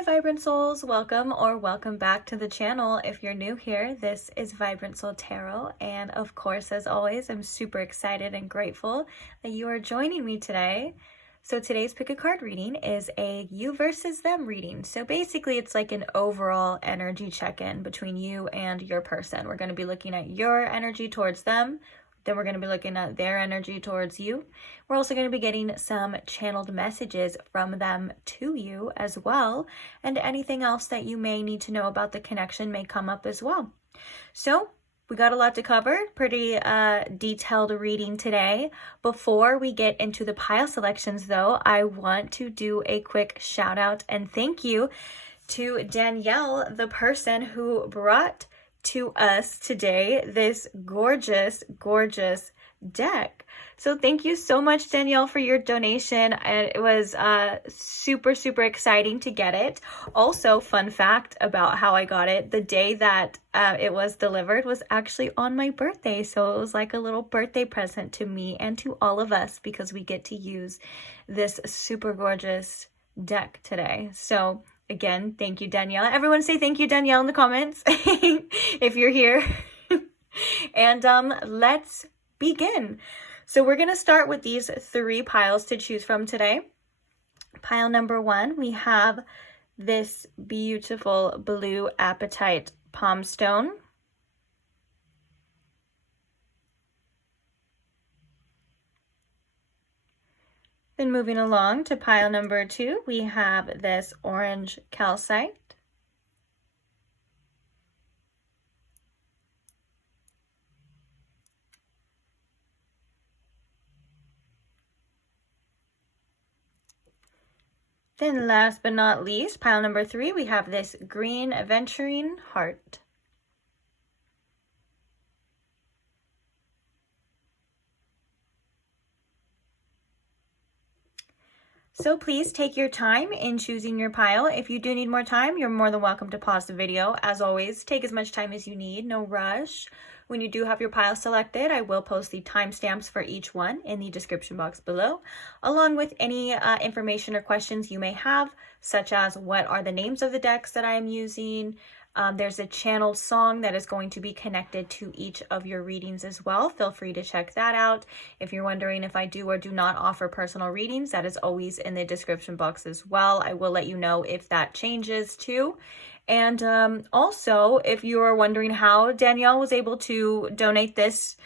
Hi Vibrant Souls, welcome or welcome back to the channel. If you're new here, this is Vibrant Soul Tarot, and of course, as always, I'm super excited and grateful that you are joining me today. So today's pick a card reading is a you versus them reading. So basically it's like an overall energy check-in between you and your person. We're going to be looking at your energy towards them. Then we're going to be looking at their energy towards you. We're also going to be getting some channeled messages from them to you as well. And anything else that you may need to know about the connection may come up as well. So we got a lot to cover, pretty detailed reading today. Before we get into the pile selections though, I want to do a quick shout out and thank you to Danielle, the person who brought to us today this gorgeous deck. So thank you so much, Danielle, for your donation, and it was super exciting to get it. Also, fun fact about how I got it: the day that it was delivered was actually on my birthday, so it was like a little birthday present to me and to all of us because we get to use this super gorgeous deck today. So again, thank you, Danielle. Everyone say thank you, Danielle, in the comments if you're here. And let's begin. So we're going to start with these three piles to choose from today. Pile number one, we have this beautiful blue apatite palm stone. Then moving along to pile number two, we have this orange calcite. Then last but not least, pile number three, we have this green aventurine heart. So please take your time in choosing your pile. If you do need more time, you're more than welcome to pause the video. As always, take as much time as you need, no rush. When you do have your pile selected, I will post the timestamps for each one in the description box below, along with any information or questions you may have, such as what are the names of the decks that I am using. There's a channeled song that is going to be connected to each of your readings as well. Feel free to check that out. If you're wondering if I do or do not offer personal readings, that is always in the description box as well. I will let you know if that changes too. And also, if you are wondering how Danielle was able to donate this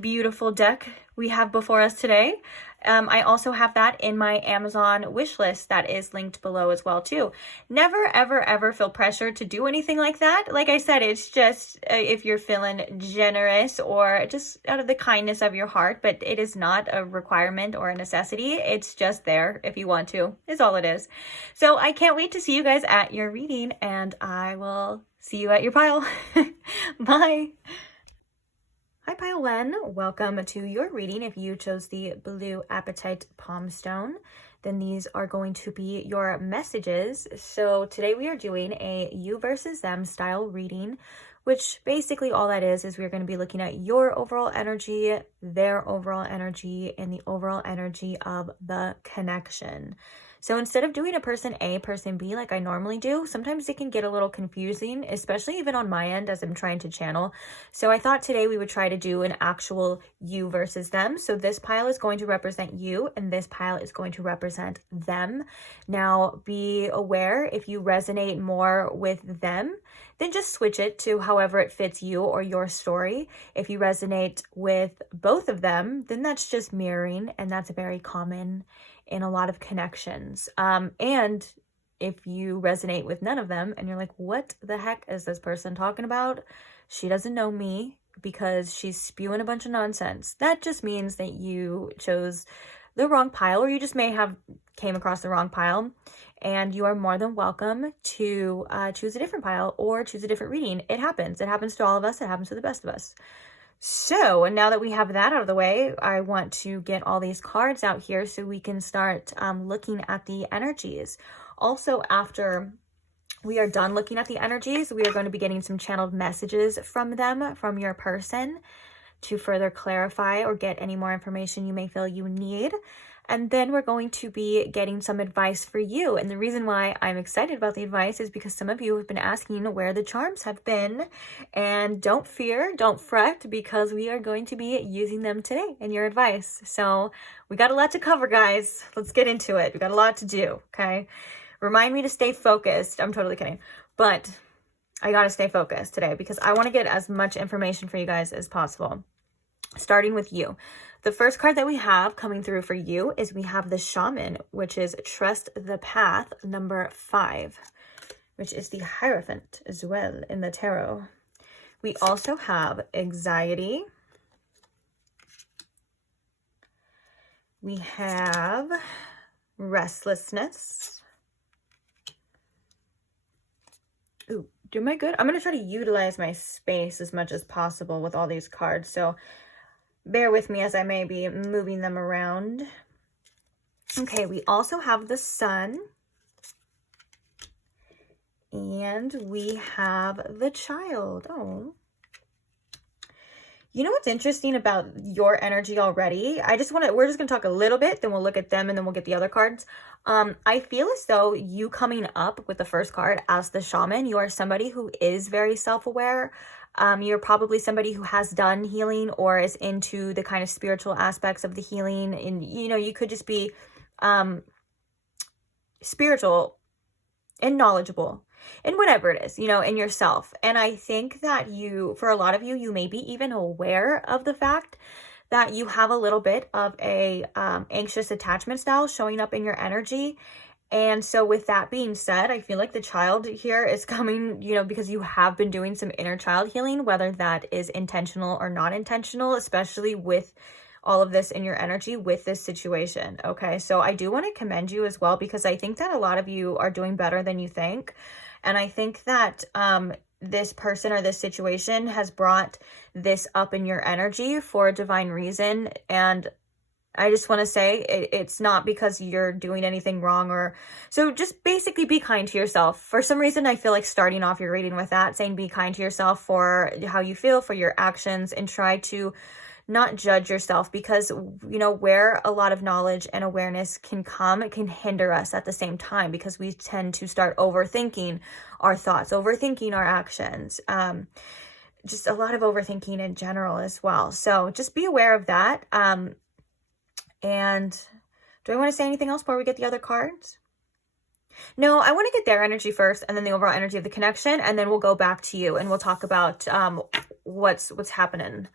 beautiful deck we have before us today, I also have that in my Amazon wish list that is linked below as well too. Never ever feel pressured to do anything like that. Like I said, it's just if you're feeling generous or just out of the kindness of your heart, but it is not a requirement or a necessity. It's just there if you want to, is all it is. So I can't wait to see you guys at your reading, and I will see you at your pile. Bye. Hi pile one, welcome to your reading. If you chose the blue apatite palm stone, then these are going to be your messages. So today we are doing a you versus them style reading, which basically all that is we're going to be looking at your overall energy, their overall energy, and the overall energy of the connection. So instead of doing a person A, person B like I normally do, sometimes it can get a little confusing, especially even on my end as I'm trying to channel. So I thought today we would try to do an actual you versus them. So this pile is going to represent you and this pile is going to represent them. Now be aware if you resonate more with them, then just switch it to however it fits you or your story. If you resonate with both of them, then that's just mirroring, and that's very common in a lot of connections. And if you resonate with none of them and you're like, what the heck is this person talking about? She doesn't know me because she's spewing a bunch of nonsense. That just means that you chose the wrong pile, or you just may have came across the wrong pile, and you are more than welcome to choose a different pile or choose a different reading. It happens. It happens to all of us. It happens to the best of us. So now that we have that out of the way, I want to get all these cards out here so we can start looking at the energies. Also, after we are done looking at the energies, we are going to be getting some channeled messages from them, from your person, to further clarify or get any more information you may feel you need. And then we're going to be getting some advice for you. And the reason why I'm excited about the advice is because some of you have been asking where the charms have been. And don't fear, don't fret, because we are going to be using them today in your advice. So we got a lot to cover, guys. Let's get into it. We got a lot to do, okay? Remind me to stay focused. I'm totally kidding. But I got to stay focused today because I want to get as much information for you guys as possible. Starting with you. The first card that we have coming through for you is we have the Shaman, which is Trust the Path, number 5, which is the Hierophant as well in the tarot. We also have Anxiety. We have Restlessness. Ooh, am I good? I'm going to try to utilize my space as much as possible with all these cards, so bear with me as I may be moving them around. Okay, we also have the Sun. And we have the Child. Oh. You know what's interesting about your energy already? We're just going to talk a little bit, then we'll look at them, and then we'll get the other cards. I feel as though you coming up with the first card as the Shaman, you are somebody who is very self-aware. You're probably somebody who has done healing or is into the kind of spiritual aspects of the healing. And, you know, you could just be spiritual and knowledgeable in whatever it is, you know, in yourself. And I think that for a lot of you, you may be even aware of the fact that you have a little bit of a anxious attachment style showing up in your energy. And so with that being said, I feel like the Child here is coming, you know, because you have been doing some inner child healing, whether that is intentional or not intentional, especially with all of this in your energy with this situation. Okay, so I do want to commend you as well, because I think that a lot of you are doing better than you think. And I think that this person or this situation has brought this up in your energy for a divine reason. And I just want to say it's not because you're doing anything wrong, so just basically be kind to yourself. For some reason, I feel like starting off your reading with that, saying be kind to yourself for how you feel, for your actions, and try to not judge yourself, because, you know, where a lot of knowledge and awareness can come, it can hinder us at the same time, because we tend to start overthinking our thoughts, overthinking our actions, just a lot of overthinking in general as well. So just be aware of that. And do I want to say anything else before we get the other cards? No, I want to get their energy first, and then the overall energy of the connection, and then we'll go back to you and we'll talk about what's happening.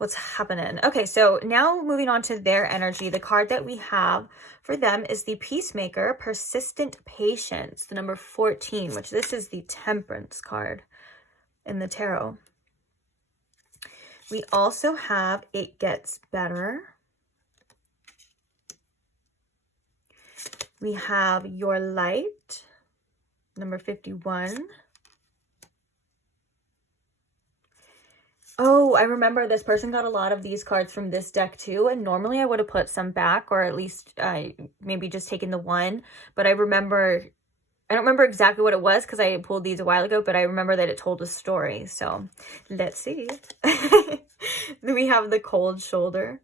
Okay, so now moving on to their energy, the card that we have for them is the Peacemaker, Persistent Patience, the number 14, which this is the Temperance card in the tarot. We also have It Gets Better. We have Your Light, number 51. Oh, I remember this person got a lot of these cards from this deck too. And normally I would have put some back, or at least maybe just taken the one. But I don't remember exactly what it was because I pulled these a while ago, but I remember that it told a story. So let's see. Then we have the Cold Shoulder.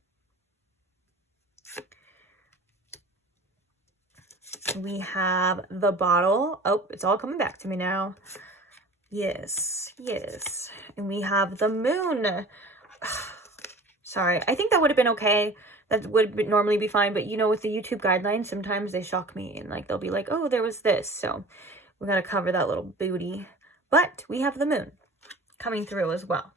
We have the Bottle. Oh, it's all coming back to me now. Yes, yes. And we have the Moon. Sorry, I think that would have been okay. That would normally be fine. But, you know, with the YouTube guidelines, sometimes they shock me. And, like, they'll be like, oh, there was this. So we got to cover that little booty. But we have the Moon coming through as well.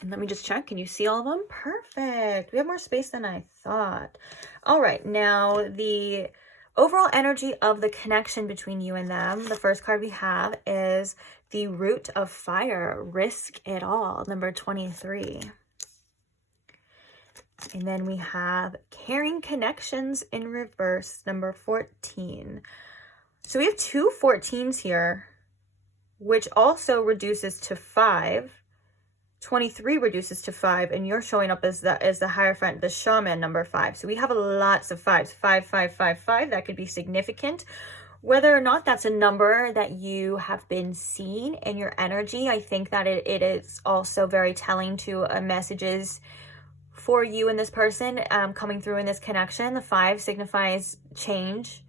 And let me just check. Can you see all of them? Perfect. We have more space than I thought. All right. Now, the overall energy of the connection between you and them. The first card we have is the Root of Fire, Risk It All, number 23. And then we have Caring Connections in reverse, number 14. So we have two 14s here, which also reduces to 5. 23 reduces to 5, and you're showing up as the Hierophant, the Shaman, number 5. So we have lots of 5s. 5, 5, 5, 5. That could be significant. whether or not that's a number that you have been seeing in your energy, I think that it is also very telling to messages for you and this person coming through in this connection. The 5 signifies change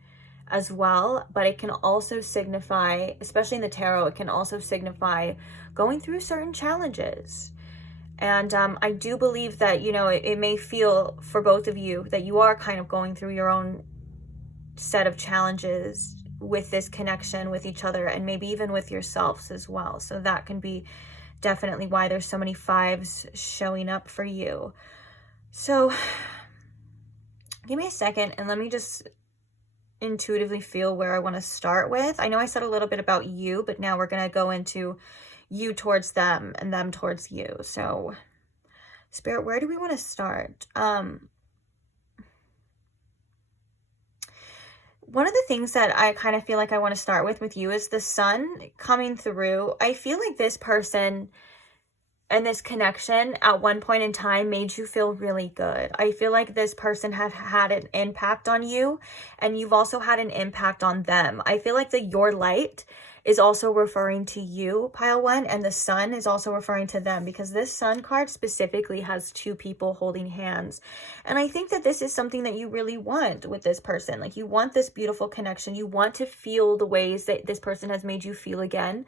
as well, but it can also signify, especially in the tarot, it can also signify going through certain challenges. And I do believe that, you know, it may feel for both of you that you are kind of going through your own set of challenges with this connection with each other, and maybe even with yourselves as well. So that can be definitely why there's so many 5s showing up for you. So give me a second and let me just intuitively feel where I want to start with. I know I said a little bit about you, but now we're going to go into you towards them and them towards you. So Spirit, where do we want to start? One of the things that I kind of feel like I want to start with you is the sun coming through. I feel like this person and this connection at one point in time made you feel really good. I feel like this person have had an impact on you, and you've also had an impact on them. I feel like the your light is also referring to you, pile 1, and the sun is also referring to them, because this sun card specifically has 2 people holding hands. And I think that this is something that you really want with this person. Like, you want this beautiful connection. You want to feel the ways that this person has made you feel again,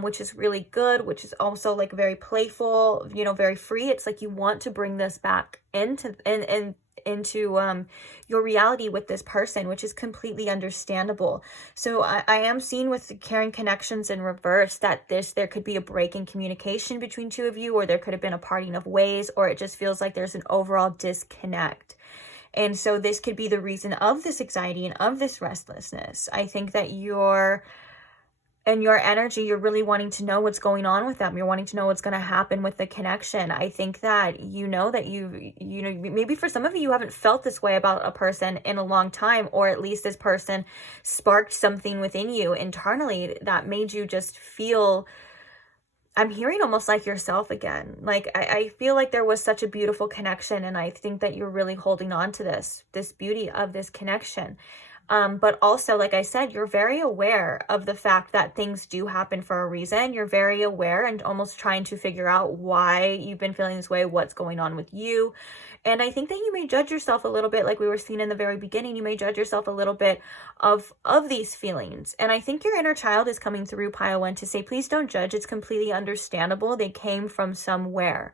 which is really good, which is also like very playful, you know, very free. It's like you want to bring this back into your reality with this person, which is completely understandable. So I am seeing with the carrying connections in reverse that there could be a break in communication between 2 of you, or there could have been a parting of ways, or it just feels like there's an overall disconnect. And so this could be the reason of this anxiety and of this restlessness. I think that your energy, you're really wanting to know what's going on with them. You're wanting to know what's going to happen with the connection. I think that you know that you know, maybe for some of you haven't felt this way about a person in a long time, or at least this person sparked something within you internally that made you just feel, I'm hearing almost like yourself again. Like, I feel like there was such a beautiful connection, and I think that you're really holding on to this beauty of this connection. But also, like I said, you're very aware of the fact that things do happen for a reason. You're very aware and almost trying to figure out why you've been feeling this way, what's going on with you. And I think that you may judge yourself a little bit, like we were seeing in the very beginning. You may judge yourself a little bit of these feelings. And I think your inner child is coming through, pile 1, to say, please don't judge. It's completely understandable. They came from somewhere.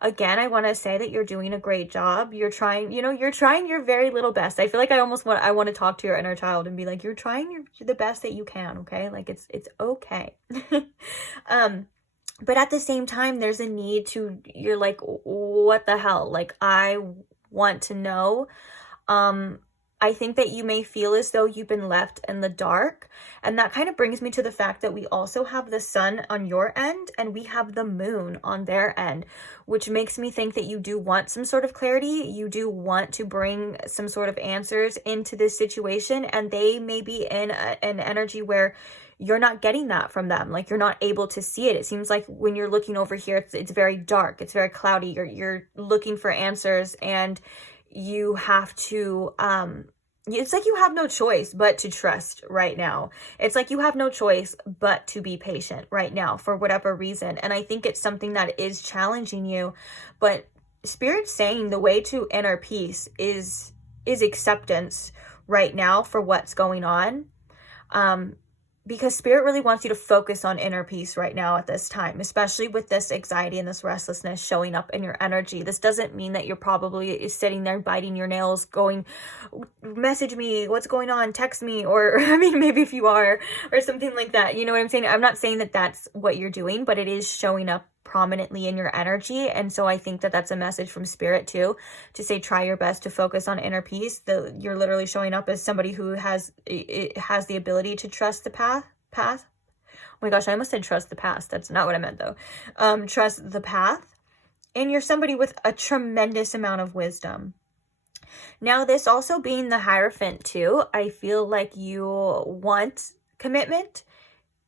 Again, I want to say that you're doing a great job. You're trying, you know, you're trying your very little best. I feel like I want to talk to your inner child and be like, you're trying the best that you can, okay? Like, it's okay. But at the same time, there's a need to, you're like, what the hell? Like, I want to know. I think that you may feel as though you've been left in the dark. And that kind of brings me to the fact that we also have the sun on your end and we have the moon on their end, which makes me think that you do want some sort of clarity. You do want to bring some sort of answers into this situation, and they may be in an energy where you're not getting that from them. Like, you're not able to see it. It seems like when you're looking over here, it's very dark. It's very cloudy. You're looking for answers, and you have to, it's like you have no choice but to trust right now. It's like you have no choice but to be patient right now for whatever reason. And I think it's something that is challenging you, but Spirit's saying the way to inner peace is acceptance right now for what's going on. Because Spirit really wants you to focus on inner peace right now at this time, especially with this anxiety and this restlessness showing up in your energy. This doesn't mean that you're probably sitting there biting your nails going, message me, what's going on, text me, or I mean, maybe if you are, or something like that. You know what I'm saying? I'm not saying that that's what you're doing, but it is showing up prominently in your energy. And so I think that that's a message from Spirit too, to say, try your best to focus on inner peace. You're literally showing up as somebody who has the ability to trust the path. Oh my gosh, I almost said trust the past. That's not what I meant though. Trust the path. And you're somebody with a tremendous amount of wisdom. Now, this also being the Hierophant too, I feel like you want commitment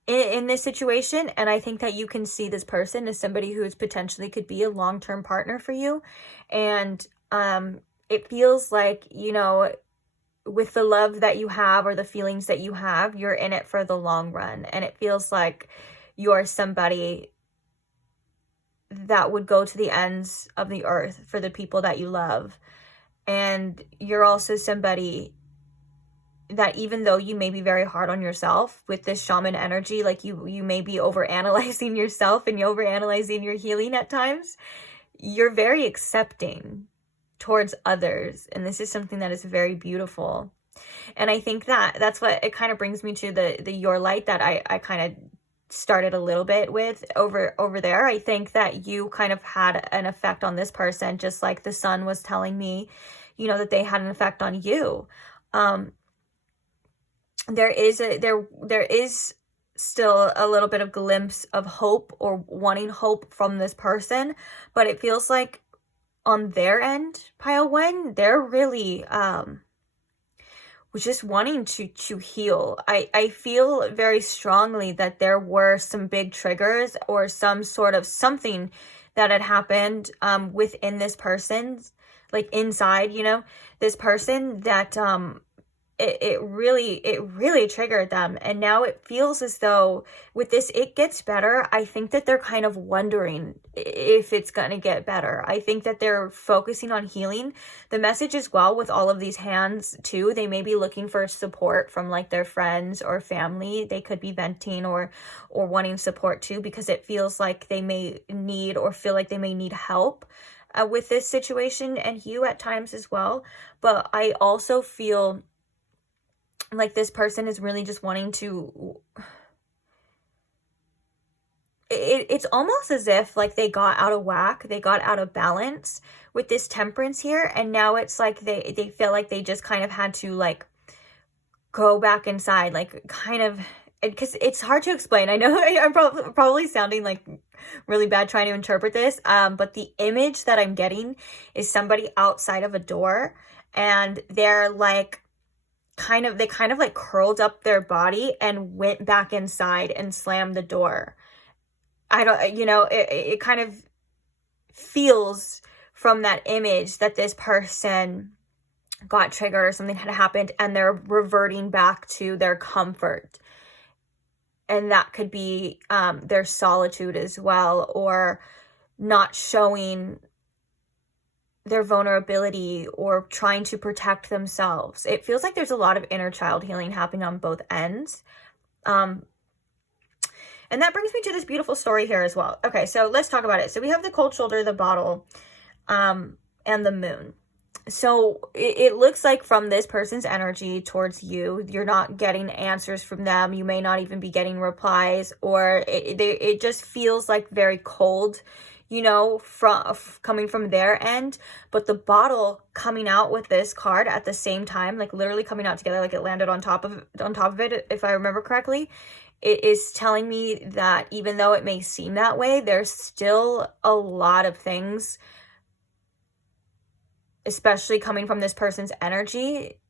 in this situation, and I think that you can see this person as somebody who's potentially could be a long-term partner for you. And it feels like, you know, with the love that you have or the feelings that you have, you're in it for the long run. And it feels like you're somebody that would go to the ends of the earth for the people that you love. And you're also somebody that, even though you may be very hard on yourself with this shaman energy, like you may be overanalyzing yourself and you're overanalyzing your healing at times, you're very accepting towards others. And this is something that is very beautiful. And I think that that's what it kind of brings me to the your light that I kind of started a little bit with over there. I think that you kind of had an effect on this person, just like the sun was telling me, you know, that they had an effect on you. There is still a little bit of glimpse of hope or wanting hope from this person, but it feels like on their end, pile one, they're really was just wanting to heal. I feel very strongly that there were some big triggers or some sort of something that had happened within this person's, like inside, you know, this person that it really triggered them. And now it feels as though with this, it gets better. I think that they're kind of wondering if it's going to get better. I think that they're focusing on healing. The message as well with all of these hands too, they may be looking for support from like their friends or family. They could be venting or wanting support too, because it feels like they may need or feel like they may need help with this situation, and you at times as well. But I also feel like this person is really just wanting to, it's almost as if like they got out of whack, they got out of balance with this temperance here, and now it's like they feel like they just kind of had to like go back inside, like kind of, because it's hard to explain. I know I'm probably sounding like really bad trying to interpret this, but the image that I'm getting is somebody outside of a door, and they're like they kind of like curled up their body and went back inside and slammed the door. I don't, you know, it kind of feels from that image that this person got triggered or something had happened and they're reverting back to their comfort. And that could be their solitude as well, or not showing their vulnerability or trying to protect themselves. It feels like there's a lot of inner child healing happening on both ends. And that brings me to this beautiful story here as well. Okay, so let's talk about it. So we have the cold shoulder, the bottle, and the moon. So it looks like from this person's energy towards you, you're not getting answers from them. You may not even be getting replies, or it just feels like very cold, you know, coming from their end. But the bottle coming out with this card at the same time, like literally coming out together, like it landed on top of it, if I remember correctly, it is telling me that even though it may seem that way, there's still a lot of things, especially coming from this person's energy,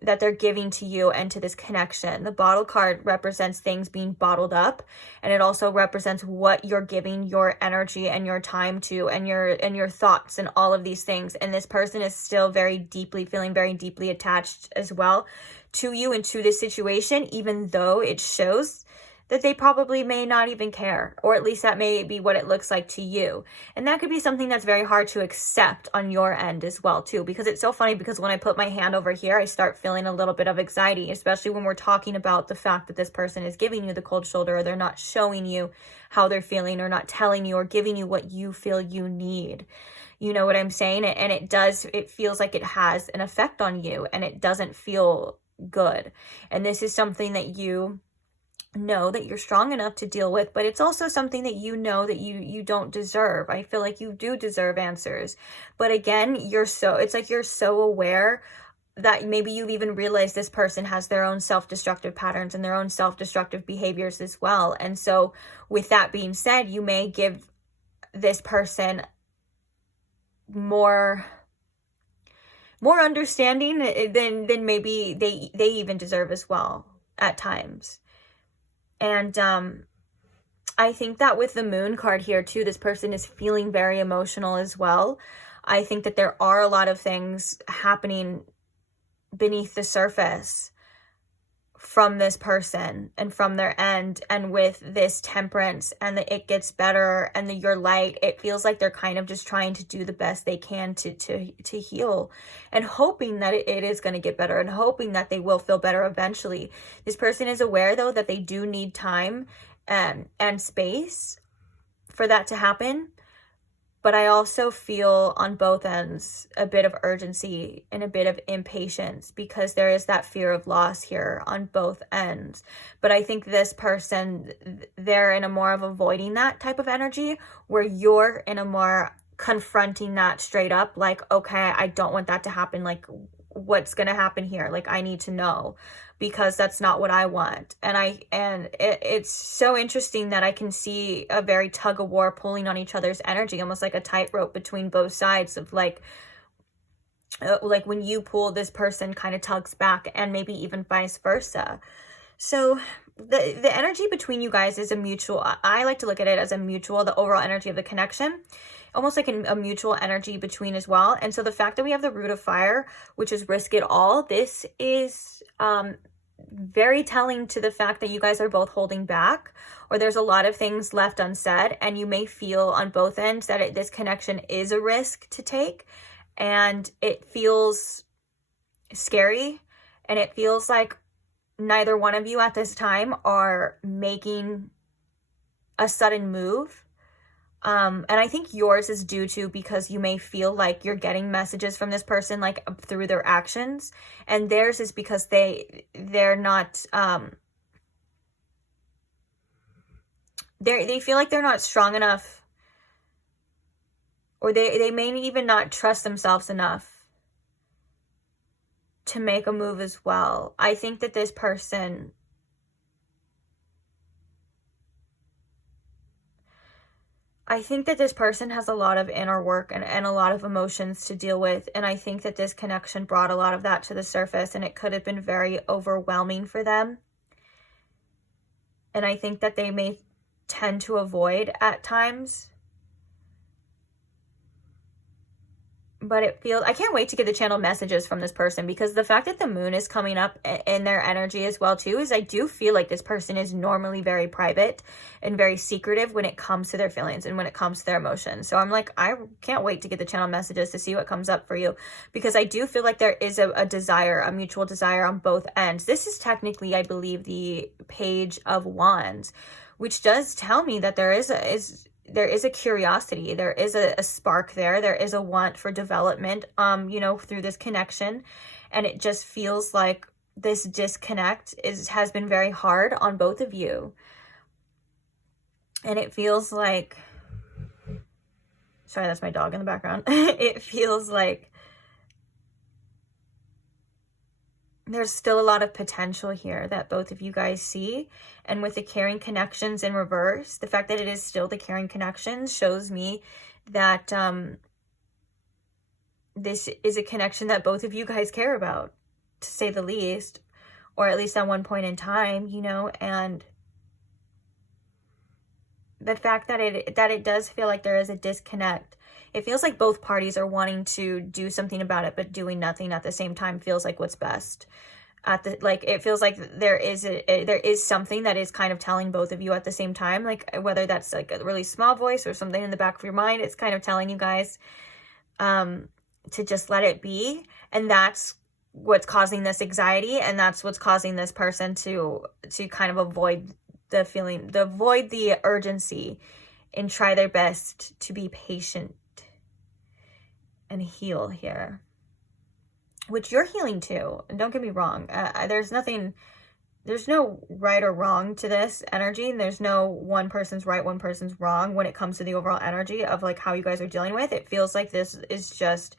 that they're giving to you and to this connection. The bottle card represents things being bottled up, and it also represents what you're giving your energy and your time to, and your thoughts and all of these things. And this person is still feeling very deeply attached as well to you and to this situation, even though it shows that they probably may not even care, or at least that may be what it looks like to you. And that could be something that's very hard to accept on your end as well too, because it's so funny, because when I put my hand over here, I start feeling a little bit of anxiety, especially when we're talking about the fact that this person is giving you the cold shoulder, or they're not showing you how they're feeling, or not telling you or giving you what you feel you need. You know what I'm saying? And it feels like it has an effect on you, and it doesn't feel good. And this is something that you know that you're strong enough to deal with, but it's also something that you know that you don't deserve. I feel like you do deserve answers, but again, it's like you're so aware that maybe you've even realized this person has their own self-destructive patterns and their own self-destructive behaviors as well. And so with that being said, you may give this person more understanding than maybe they even deserve as well at times. And I think that with the moon card here too, this person is feeling very emotional as well. I think that there are a lot of things happening beneath the surface from this person and from their end. And with this temperance and the it gets better and the your light, it feels like they're kind of just trying to do the best they can to heal, and hoping that it is going to get better, and hoping that they will feel better eventually. This person is aware though that they do need time and space for that to happen. But I also feel on both ends a bit of urgency and a bit of impatience, because there is that fear of loss here on both ends. But I think this person, they're in a more of avoiding that type of energy, where you're in a more confronting that straight up, like, okay, I don't want that to happen. Like, what's going to happen here? Like, I need to know, because that's not what I want. And it's so interesting that I can see a very tug of war pulling on each other's energy, almost like a tightrope between both sides of like when you pull, this person kind of tugs back, and maybe even vice versa. So the energy between you guys is a mutual, I like to look at it as a mutual, the overall energy of the connection, almost like a mutual energy between as well. And so the fact that we have the root of fire, which is risk it all, this is very telling to the fact that you guys are both holding back, or there's a lot of things left unsaid, and you may feel on both ends that this connection is a risk to take, and it feels scary, and it feels like neither one of you at this time are making a sudden move. And I think yours is due to, because you may feel like you're getting messages from this person, like through their actions, and theirs is because they're not, they feel like they're not strong enough, or they may even not trust themselves enough to make a move as well. I think that this person, has a lot of inner work and a lot of emotions to deal with. And I think that this connection brought a lot of that to the surface, and it could have been very overwhelming for them. And I think that they may tend to avoid at times. But it feels, I can't wait to get the channel messages from this person, because the fact that the moon is coming up in their energy as well too, is I do feel like this person is normally very private and very secretive when it comes to their feelings and when it comes to their emotions. So I'm like, I can't wait to get the channel messages to see what comes up for you, because I do feel like there is a desire, a mutual desire on both ends. This is technically, I believe, the Page of Wands, which does tell me that there is a curiosity, there is a spark there is a want for development, through this connection. And it just feels like this disconnect has been very hard on both of you. And it feels like, sorry, that's my dog in the background. It feels like there's still a lot of potential here that both of you guys see. And with the caring connections in reverse, the fact that it is still the caring connections shows me that this is a connection that both of you guys care about, to say the least, or at least at one point in time, and the fact that it does feel like there is a disconnect. It feels like both parties are wanting to do something about it, but doing nothing at the same time feels like what's best. It feels like there is something that is kind of telling both of you at the same time, like whether that's like a really small voice or something in the back of your mind, it's kind of telling you guys to just let it be. And that's what's causing this anxiety, and that's what's causing this person to kind of avoid the feeling, avoid the urgency, and try their best to be patient and heal here, which you're healing too. And don't get me wrong, there's no right or wrong to this energy, and there's no one person's right, one person's wrong when it comes to the overall energy of like how you guys are dealing with. It feels like this is just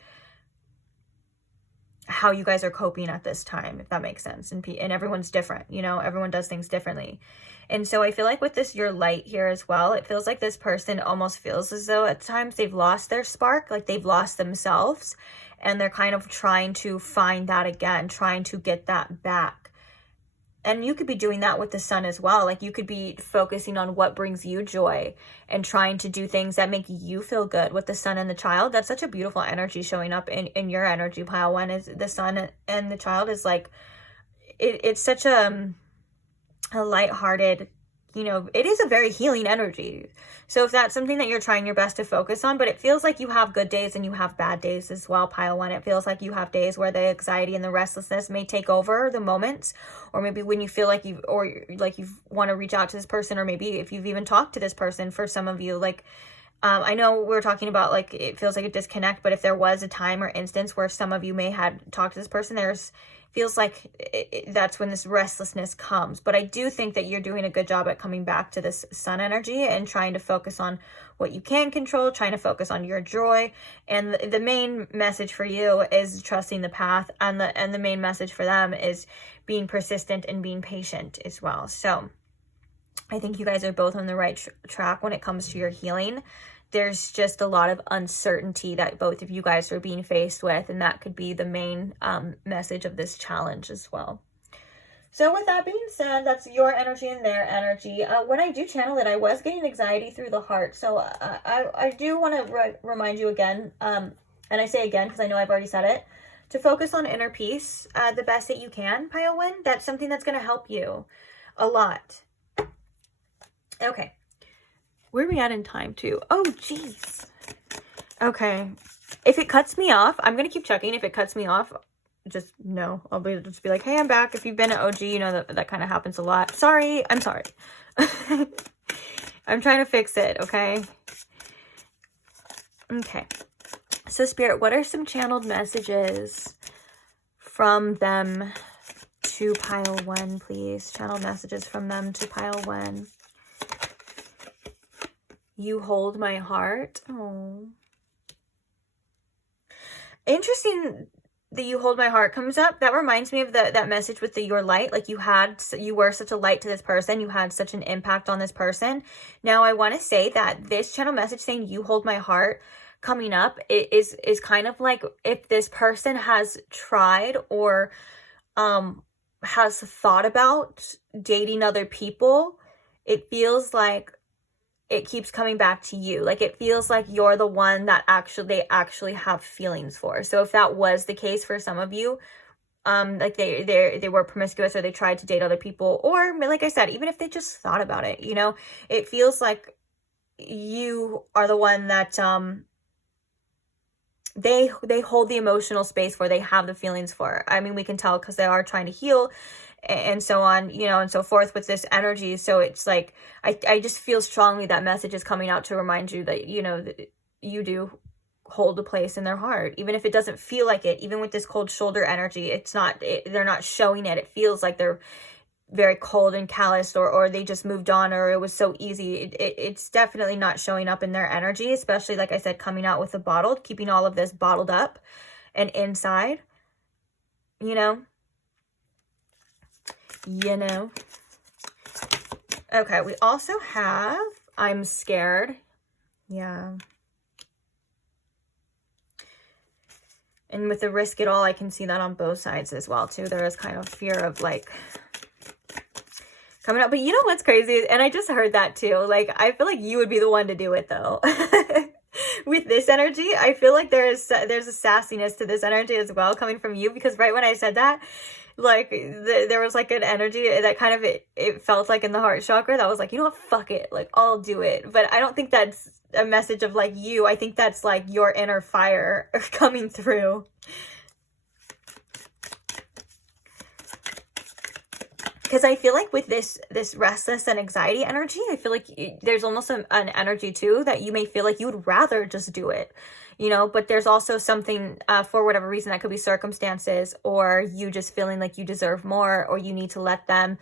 how you guys are coping at this time, if that makes sense. And everyone's different, everyone does things differently. And so I feel like with this, your light here as well, it feels like this person almost feels as though at times they've lost their spark, like they've lost themselves, and they're kind of trying to find that again, trying to get that back. And you could be doing that with the sun as well. Like you could be focusing on what brings you joy and trying to do things that make you feel good with the sun and the child. That's such a beautiful energy showing up in your energy pile. One is the sun and the child is like, it's such a lighthearted, you know, it is a very healing energy. So if that's something that you're trying your best to focus on, but it feels like you have good days and you have bad days as well, pile one. It feels like you have days where the anxiety and the restlessness may take over the moments, or maybe when you feel like you want to reach out to this person, or maybe if you've even talked to this person. For some of you, like, I know we're talking about like, it feels like a disconnect, but if there was a time or instance where some of you may had talked to this person, feels like that's when this restlessness comes. But I do think that you're doing a good job at coming back to this sun energy and trying to focus on what you can control, trying to focus on your joy. And the main message for you is trusting the path, and the main message for them is being persistent and being patient as well. So I think you guys are both on the right track when it comes to your healing. There's just a lot of uncertainty that both of you guys are being faced with, and that could be the main message of this challenge as well. So with that being said, that's your energy and their energy. When I do channel it, I was getting anxiety through the heart. So I do want to remind you again, and I say again because I know I've already said it, to focus on inner peace the best that you can, Pile One. That's something that's going to help you a lot. Okay. Where are we at in time too? Oh, jeez. Okay. If it cuts me off, I'm going to keep checking. If it cuts me off, just no. I'll just be like, hey, I'm back. If you've been an OG, you know that kind of happens a lot. Sorry. I'm sorry. I'm trying to fix it, okay? Okay. So, Spirit, what are some channeled messages from them to Pile One, please? Channeled messages from them to Pile One. You hold my heart. Oh, interesting that you hold my heart comes up. That reminds me of that message with your light. Like you were such a light to this person. You had such an impact on this person. Now I want to say that this channel message saying you hold my heart coming up is kind of like if this person has tried or has thought about dating other people, it feels like it keeps coming back to you. Like it feels like you're the one that they actually have feelings for. So if that was the case for some of you, like they were promiscuous or they tried to date other people, or like I said, even if they just thought about it, you know, it feels like you are the one that they hold the emotional space for, they have the feelings for. I mean, we can tell because they are trying to heal and so on, you know, and so forth with this energy. So it's like, I just feel strongly that message is coming out to remind you that, you know, that you do hold a place in their heart, even if it doesn't feel like it. Even with this cold shoulder energy, they're not showing it. It feels like they're very cold and calloused, or they just moved on, or it was so easy. It's definitely not showing up in their energy, especially, like I said, coming out with the bottled, keeping all of this bottled up and inside, you know. Okay, we also have I'm scared. Yeah. And with the risk it all, I can see that on both sides as well too. There is kind of fear of like coming up. But you know what's crazy? And I just heard that too. Like, I feel like you would be the one to do it though. With this energy, I feel like there's a sassiness to this energy as well coming from you, because right when I said that, like there was like an energy that kind of it felt like in the heart chakra that was like, you know what, fuck it, like I'll do it. But I don't think that's a message of like you. I think that's like your inner fire coming through. Because I feel like with this restless and anxiety energy, I feel like there's almost an energy too that you may feel like you would rather just do it, you know, but there's also something for whatever reason, that could be circumstances, or you just feeling like you deserve more, or you need to let them,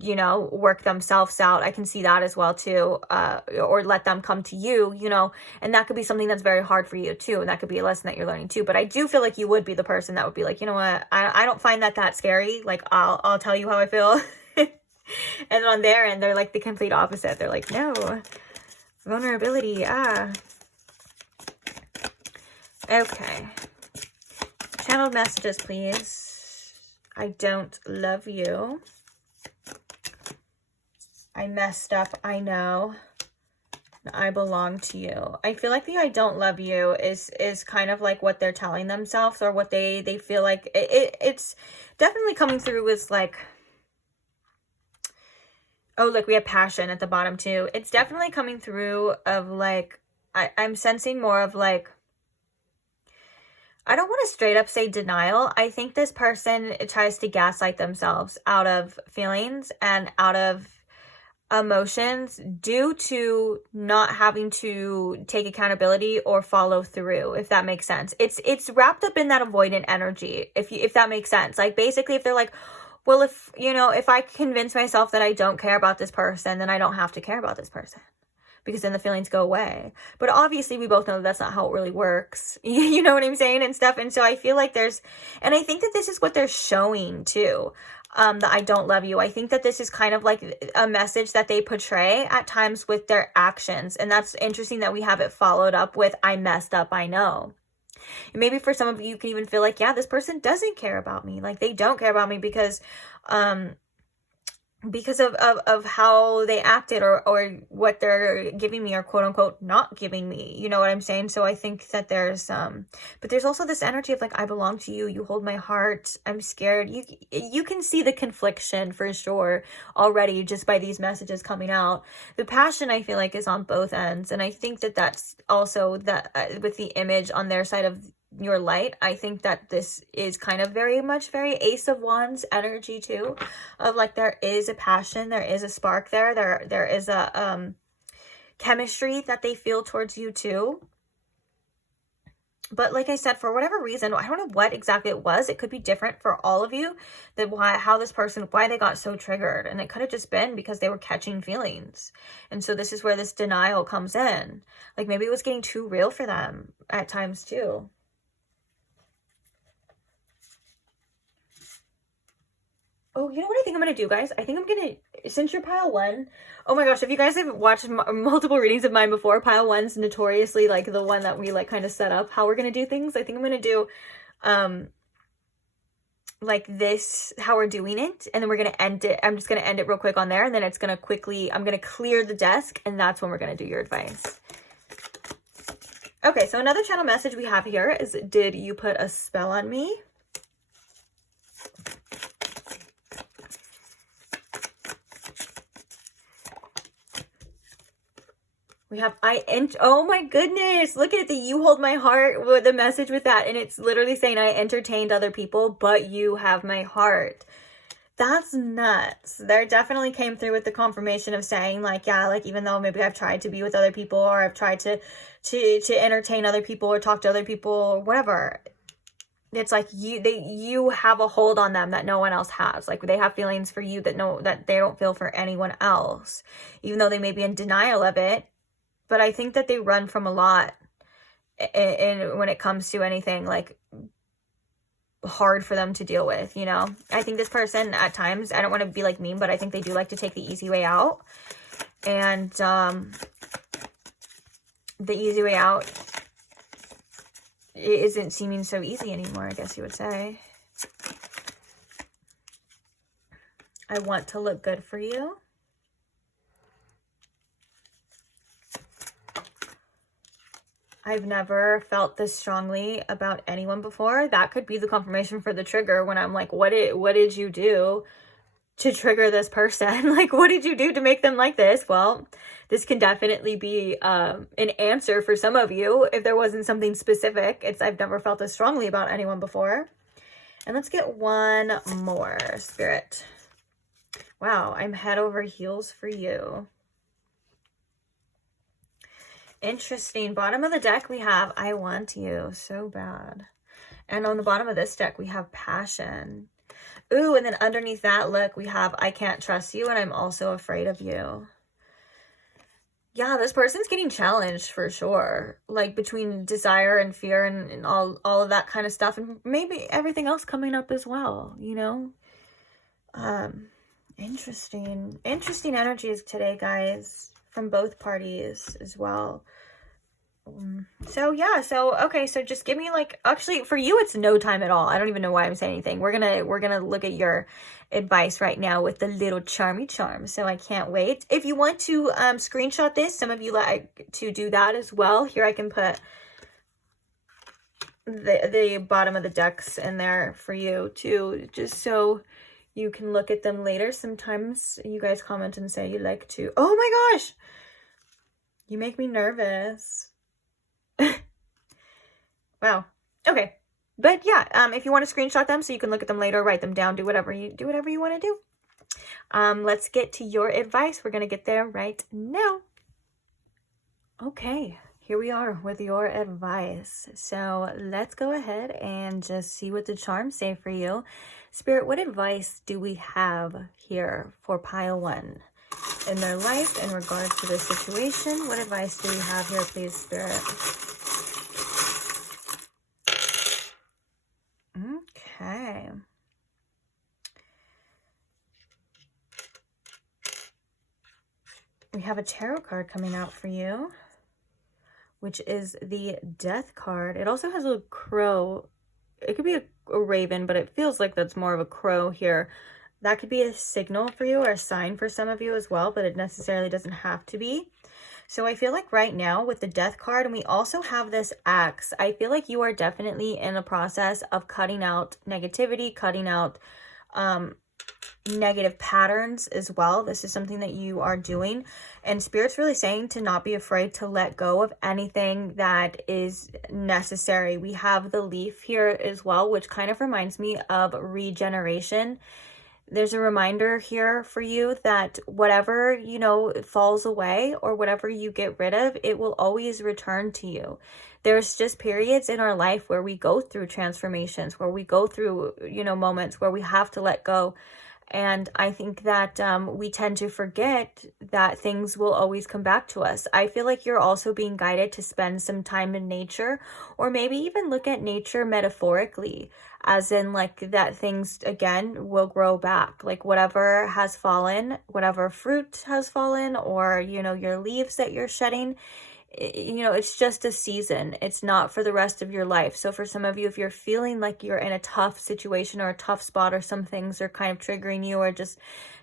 you know, work themselves out. I can see that as well too, or let them come to you, you know, and that could be something that's very hard for you too, and that could be a lesson that you're learning too. But I do feel like you would be the person that would be like, you know what, I don't find that scary, like I'll tell you how I feel. And on their end, they're like the complete opposite. They're like, no, vulnerability, okay, channeled messages please. I don't love you. I messed up, I know. I belong to you. I feel like the I don't love you is kind of like what they're telling themselves, or what they feel like. It's definitely coming through as like, oh, look, we have passion at the bottom too. It's definitely coming through of like, I'm sensing more of like, I don't want to straight up say denial. I think this person tries to gaslight themselves out of feelings and out of emotions due to not having to take accountability or follow through, if that makes sense. It's wrapped up in that avoidant energy, if that makes sense. Like, basically, if they're like, well, if, you know, if I convince myself that I don't care about this person, then I don't have to care about this person, because then the feelings go away. But obviously we both know that that's not how it really works. You know what I'm saying, and stuff. And so I feel like there's, and I think that this is what they're showing too. That I don't love you. I think that this is kind of like a message that they portray at times with their actions. And that's interesting that we have it followed up with, I messed up, I know. And maybe for some of you, you can even feel like, yeah, this person doesn't care about me. Like, they don't care about me because of how they acted, or what they're giving me, or quote unquote not giving me, you know what I'm saying? So I think that there's but there's also this energy of like, I belong to you, you hold my heart, I'm scared. You can see the confliction for sure already just by these messages coming out. The passion, I feel like, is on both ends, and I think that that's also that with the image on their side of your light. I think that this is kind of very Ace of Wands energy too, of like, there is a passion, there is a spark there is a chemistry that they feel towards you too. But like I said, for whatever reason, I don't know what exactly it was, it could be different for all of you, that how this person, why they got so triggered, and it could have just been because they were catching feelings. And so this is where this denial comes in. Like, maybe it was getting too real for them at times too. Oh, you know what I think I'm going to do, guys? I think I'm going to, since you're pile one, oh my gosh, if you guys have watched multiple readings of mine before, pile one's notoriously like the one that we like kind of set up how we're going to do things. I think I'm going to do, like this, how we're doing it. And then we're going to end it. I'm just going to end it real quick on there. And then it's going to quickly, I'm going to clear the desk. And that's when we're going to do your advice. Okay, so another channel message we have here is, did you put a spell on me? We have, oh my goodness, look at the, you hold my heart, with the message with that. And it's literally saying, I entertained other people, but you have my heart. That's nuts. There definitely came through with the confirmation of saying like, yeah, like, even though maybe I've tried to be with other people, or I've tried to entertain other people, or talk to other people, or whatever, it's like you have a hold on them that no one else has. Like, they have feelings for you that they don't feel for anyone else, even though they may be in denial of it. But I think that they run from a lot in when it comes to anything like hard for them to deal with, you know? I think this person at times, I don't want to be like mean, but I think they do like to take the easy way out. And the easy way out isn't seeming so easy anymore, I guess you would say. I want to look good for you. I've never felt this strongly about anyone before. That could be the confirmation for the trigger, when I'm like, what did you do to trigger this person? Like, what did you do to make them like this? Well, this can definitely be an answer for some of you if there wasn't something specific. It's, I've never felt this strongly about anyone before. And let's get one more, Spirit. Wow, I'm head over heels for you. Interesting. Bottom of the deck, we have, I want you so bad. And on the bottom of this deck, we have passion. Ooh, and then underneath that, look, we have, I can't trust you, and I'm also afraid of you. Yeah, this person's getting challenged for sure. Like, between desire and fear and all of that kind of stuff. And maybe everything else coming up as well, you know? Interesting. Interesting energies today, guys. From both parties as well. So yeah, okay, so just give me like, actually for you it's no time at all. I don't even know why I'm saying anything. We're gonna look at your advice right now with the little charmy charm. So I can't wait. If you want to screenshot this, some of you like to do that as well. Here I can put the bottom of the decks in there for you too, just so you can look at them later. Sometimes you guys comment and say you like to, oh my gosh, you make me nervous. Wow. Okay. But yeah, if you want to screenshot them so you can look at them later, write them down, do whatever you want to do. Let's get to your advice. We're going to get there right now. Okay, here we are with your advice. So let's go ahead and just see what the charms say for you. Spirit, what advice do we have here for pile 1 in their life in regards to this situation? What advice do we have here, please, Spirit? Okay. We have a tarot card coming out for you, which is the Death card. It also has a crow. It could be a raven, but it feels like that's more of a crow here. That could be a signal for you or a sign for some of you as well, but it necessarily doesn't have to be. So I feel like right now with the Death card, and we also have this axe, I feel like you are definitely in a process of cutting out negativity, cutting out negative patterns as well. This is something that you are doing, and Spirit's really saying to not be afraid to let go of anything that is necessary. We have the leaf here as well, which kind of reminds me of regeneration. There's a reminder here for you that whatever, you know, falls away or whatever you get rid of, it will always return to you. There's just periods in our life where we go through transformations, where we go through, you know, moments where we have to let go. And I think that we tend to forget that things will always come back to us. I feel like you're also being guided to spend some time in nature, or maybe even look at nature metaphorically, as in like that things again will grow back. Like whatever has fallen, whatever fruit has fallen, or, you know, your leaves that you're shedding, you know, it's just a season. It's not for the rest of your life. So for some of you, if you're feeling like you're in a tough situation or a tough spot, or some things are kind of triggering you, or just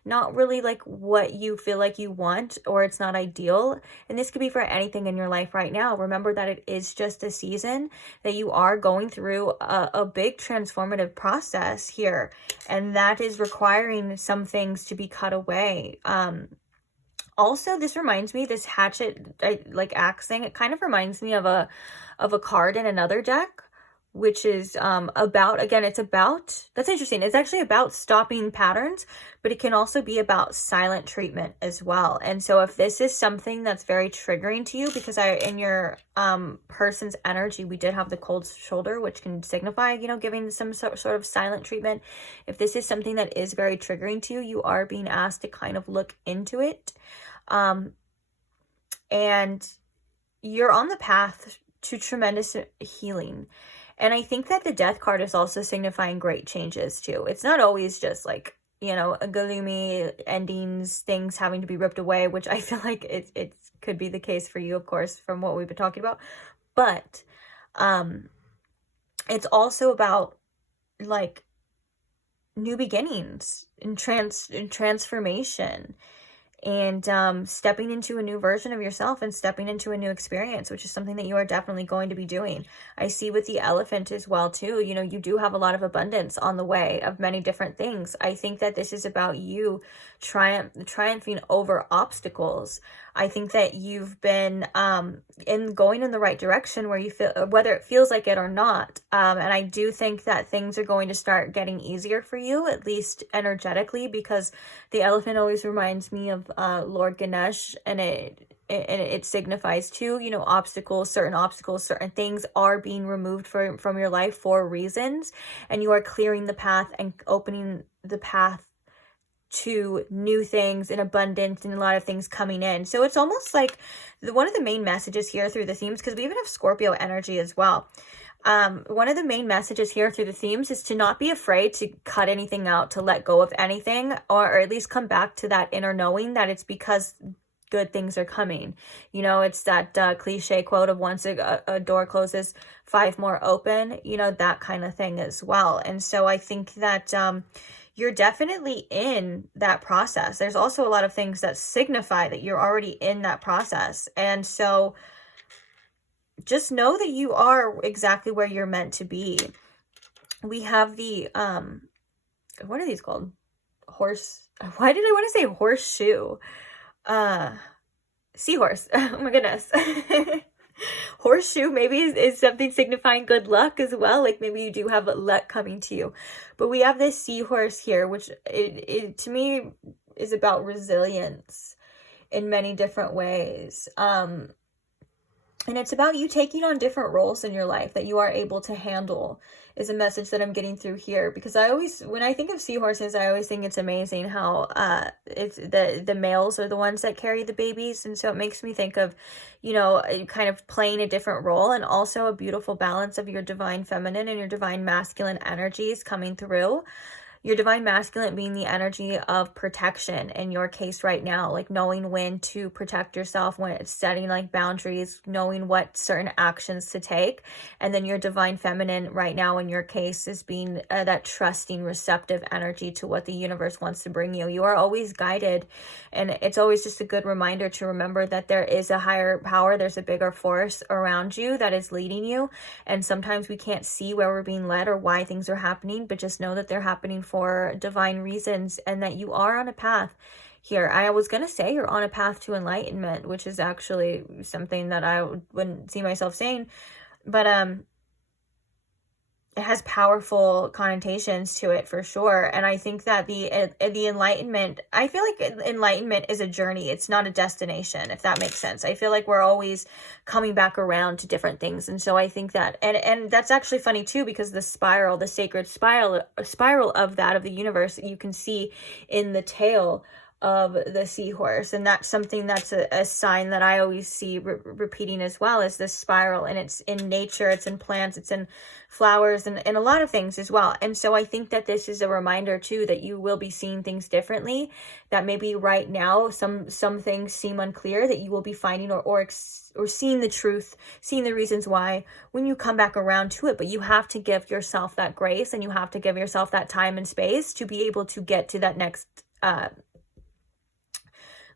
not really like what you feel like you want, or it's not ideal, and this could be for anything in your life right now, remember that it is just a season, that you are going through a big transformative process here, and that is requiring some things to be cut away. Also, this reminds me, this hatchet, like axe thing, it kind of reminds me of a card in another deck, which is about, again, it's about, that's interesting, it's actually about stopping patterns, but it can also be about silent treatment as well. And so if this is something that's very triggering to you, because in your person's energy, we did have the cold shoulder, which can signify, you know, giving some sort of silent treatment. If this is something that is very triggering to you, you are being asked to kind of look into it. And you're on the path to tremendous healing. And I think that the Death card is also signifying great changes too. It's not always just like, you know, a gloomy endings, things having to be ripped away, which I feel like it could be the case for you, of course, from what we've been talking about. But it's also about like new beginnings and transformation, and stepping into a new version of yourself and stepping into a new experience, which is something that you are definitely going to be doing. I see with the elephant as well too, you know, you do have a lot of abundance on the way of many different things. I think that this is about you triumphing over obstacles. I think that you've been going in the right direction, where you feel, whether it feels like it or not. And I do think that things are going to start getting easier for you, at least energetically, because the elephant always reminds me of Lord Ganesh, and it signifies too, you know, certain things are being removed from your life for reasons, and you are clearing the path and opening the path to new things and abundance and a lot of things coming in. So it's almost like one of the main messages here through the themes, because we even have Scorpio energy as well. One of the main messages here through the themes is to not be afraid to cut anything out, to let go of anything, or at least come back to that inner knowing that it's because good things are coming. You know, it's that cliche quote of once a door closes, 5 more open, you know, that kind of thing as well. And so I think that you're definitely in that process. There's also a lot of things that signify that you're already in that process. And so just know that you are exactly where you're meant to be. We have the, what are these called? Why did I want to say horseshoe? Seahorse. Oh my goodness. Horseshoe maybe is something signifying good luck as well. Like maybe you do have luck coming to you. But we have this seahorse here, which it to me is about resilience in many different ways. And it's about you taking on different roles in your life that you are able to handle, is a message that I'm getting through here. Because when I think of seahorses, I always think it's amazing how it's the males are the ones that carry the babies. And so it makes me think of, you know, kind of playing a different role, and also a beautiful balance of your divine feminine and your divine masculine energies coming through. Your divine masculine being the energy of protection in your case right now, like knowing when to protect yourself, when it's setting like boundaries, knowing what certain actions to take. And then your divine feminine right now in your case is being that trusting, receptive energy to what the universe wants to bring you. You are always guided, and it's always just a good reminder to remember that there is a higher power, there's a bigger force around you that is leading you. And sometimes we can't see where we're being led or why things are happening, but just know that they're happening for divine reasons, and that you are on a path here. I was going to say you're on a path to enlightenment, which is actually something that I wouldn't see myself saying, but it has powerful connotations to it for sure. And I think that the enlightenment, I feel like enlightenment is a journey. It's not a destination, if that makes sense. I feel like we're always coming back around to different things. And so I think that, and that's actually funny too, because the spiral, the sacred spiral of that, of the universe, you can see in the tail of the seahorse. And that's something that's a sign that I always see repeating as well, is this spiral. And it's in nature, it's in plants, it's in flowers, and a lot of things as well. And so I think that this is a reminder too, that you will be seeing things differently, that maybe right now some things seem unclear, that you will be finding or seeing the truth, seeing the reasons why when you come back around to it. But you have to give yourself that grace, and you have to give yourself that time and space to be able to get to that next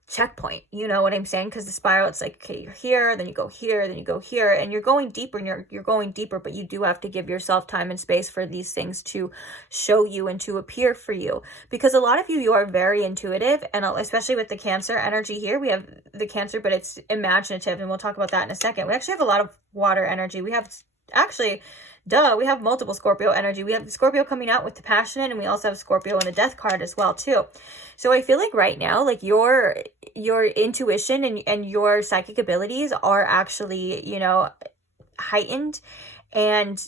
checkpoint, you know what I'm saying? Because the spiral, it's like, okay, you're here, then you go here, then you go here, and you're going deeper, and you're going deeper, but you do have to give yourself time and space for these things to show you and to appear for you. Because a lot of you are very intuitive, and especially with the Cancer energy here, we have the Cancer, but it's imaginative, and we'll talk about that in a second. We actually have a lot of water energy. We have actually, we have multiple Scorpio energy. We have the Scorpio coming out with the passionate, and we also have Scorpio in the death card as well too. So I feel like right now, like your intuition and your psychic abilities are actually, you know, heightened. And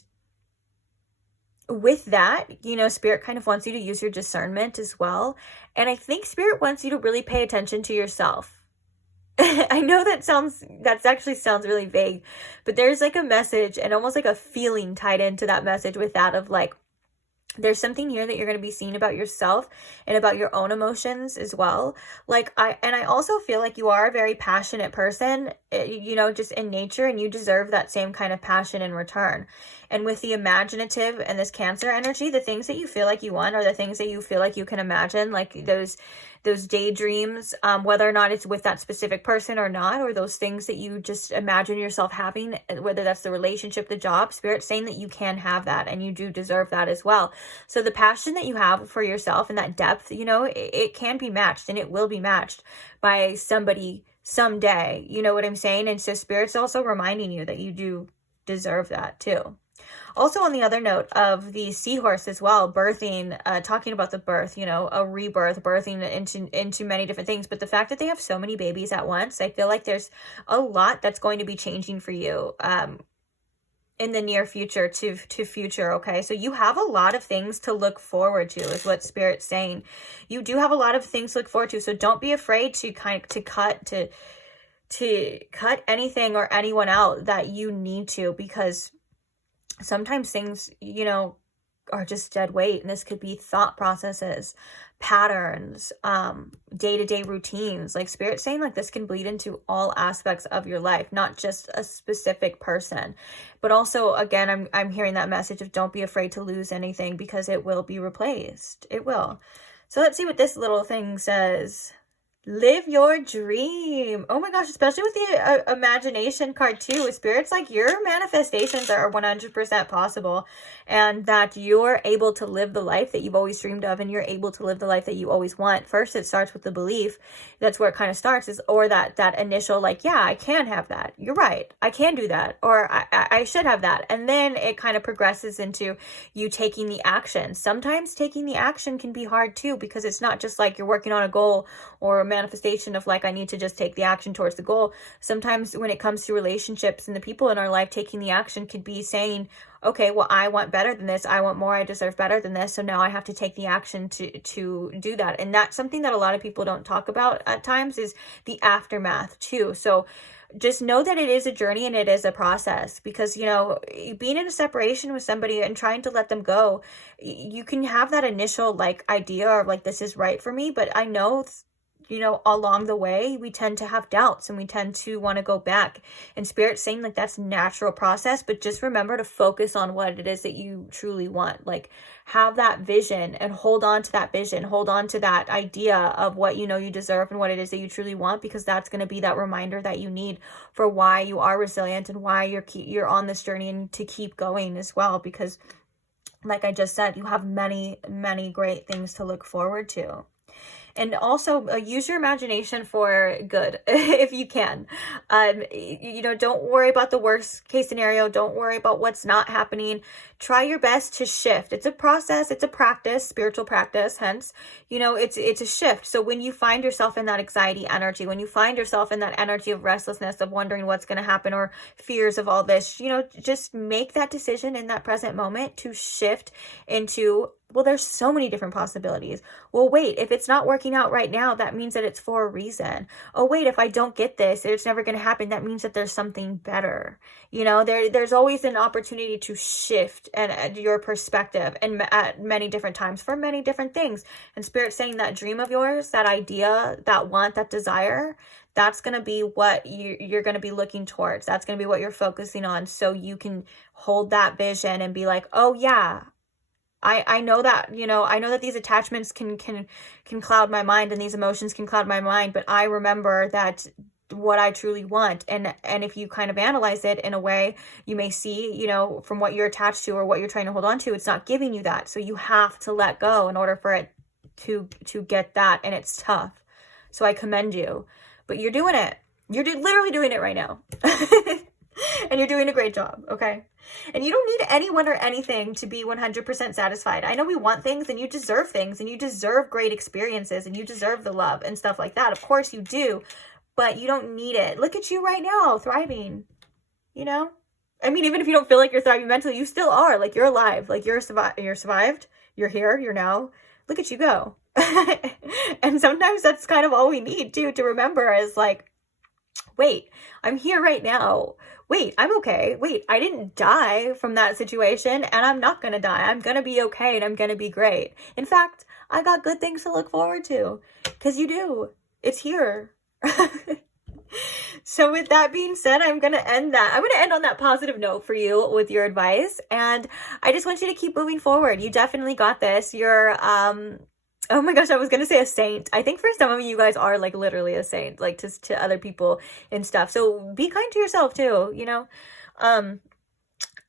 with that, you know, Spirit kind of wants you to use your discernment as well. And I think Spirit wants you to really pay attention to yourself. I know that actually sounds really vague, but there's like a message and almost like a feeling tied into that message with that of like, there's something here that you're going to be seeing about yourself and about your own emotions as well. Like I also feel like you are a very passionate person, you know, just in nature, and you deserve that same kind of passion in return. And with the imaginative and this Cancer energy, the things that you feel like you want are the things that you feel like you can imagine, like those daydreams, whether or not it's with that specific person or not, or those things that you just imagine yourself having, whether that's the relationship, the job. Spirit's saying that you can have that, and you do deserve that as well. So the passion that you have for yourself and that depth, you know, it can be matched, and it will be matched by somebody someday, you know what I'm saying? And so Spirit's also reminding you that you do deserve that too. Also, on the other note of the seahorse as well, birthing, talking about the birth, you know, a rebirth, birthing into many different things. But the fact that they have so many babies at once, I feel like there's a lot that's going to be changing for you in the near future to future, okay? So you have a lot of things to look forward to, is what Spirit's saying. You do have a lot of things to look forward to, so don't be afraid to cut anything or anyone out that you need to, because sometimes things, you know, are just dead weight. And this could be thought processes, patterns, day-to-day routines. Like Spirit's saying, like this can bleed into all aspects of your life, not just a specific person. But also, again, I'm hearing that message of don't be afraid to lose anything, because it will be replaced. It will. So let's see what this little thing says. Live your dream. Oh my gosh, especially with the imagination card too. With Spirit's like your manifestations are 100% possible, and that you're able to live the life that you've always dreamed of, and you're able to live the life that you always want. First, it starts with the belief. That's where it kind of starts, is or that initial like, yeah, I can have that. You're right. I can do that, or I should have that. And then it kind of progresses into you taking the action. Sometimes taking the action can be hard too, because it's not just like you're working on a goal or a manifestation of like, I need to just take the action towards the goal. Sometimes when it comes to relationships and the people in our life, taking the action could be saying, okay, well, I want better than this. I want more. I deserve better than this. So now I have to take the action to do that. And that's something that a lot of people don't talk about at times, is the aftermath too. So just know that it is a journey and it is a process, because, you know, being in a separation with somebody and trying to let them go, you can have that initial like idea of like, this is right for me. But I know, you know, along the way, we tend to have doubts and we tend to want to go back. And Spirit's saying like that's a natural process, but just remember to focus on what it is that you truly want. Like have that vision and hold on to that vision, hold on to that idea of what you know you deserve and what it is that you truly want, because that's going to be that reminder that you need for why you are resilient and why you're on this journey, and to keep going as well. Because like I just said, you have many, many great things to look forward to. And also use your imagination for good if you can. You know, don't worry about the worst case scenario. Don't worry about what's not happening. Try your best to shift. It's a process. It's a practice, spiritual practice. Hence, you know, it's a shift. So when you find yourself in that anxiety energy, when you find yourself in that energy of restlessness, of wondering what's going to happen, or fears of all this, you know, just make that decision in that present moment to shift into, well, there's so many different possibilities. Well, wait, if it's not working out right now, that means that it's for a reason. Oh, wait, if I don't get this, it's never going to happen. That means that there's something better. You know, there's always an opportunity to shift and your perspective, and at many different times for many different things. And Spirit's saying that dream of yours, that idea, that want, that desire, that's going to be what you're going to be looking towards. That's going to be what you're focusing on. So you can hold that vision and be like, oh yeah, I know that, you know, I know that these attachments can cloud my mind, and these emotions can cloud my mind, but I remember that what I truly want. And if you kind of analyze it in a way, you may see, you know, from what you're attached to or what you're trying to hold on to, it's not giving you that. So you have to let go in order for it to get that. And it's tough. So I commend you, but you're doing it. You're literally doing it right now. And you're doing a great job, okay? And you don't need anyone or anything to be 100% satisfied. I know we want things, and you deserve things, and you deserve great experiences, and you deserve the love and stuff like that. Of course you do, but you don't need it. Look at you right now, thriving, you know? I mean, even if you don't feel like you're thriving mentally, you still are. Like, you're alive. Like, you're survived. You're here. You're now. Look at you go. And sometimes that's kind of all we need, too, to remember is like, wait, I'm here right now. Wait, I'm okay. Wait, I didn't die from that situation, and I'm not going to die. I'm going to be okay, and I'm going to be great. In fact, I got good things to look forward to, because you do. It's here. So with that being said, I'm going to end on that positive note for you with your advice. And I just want you to keep moving forward. You definitely got this. You're, oh my gosh, I was going to say a saint. I think for some of you guys are like literally a saint, like to other people and stuff. So be kind to yourself too, you know?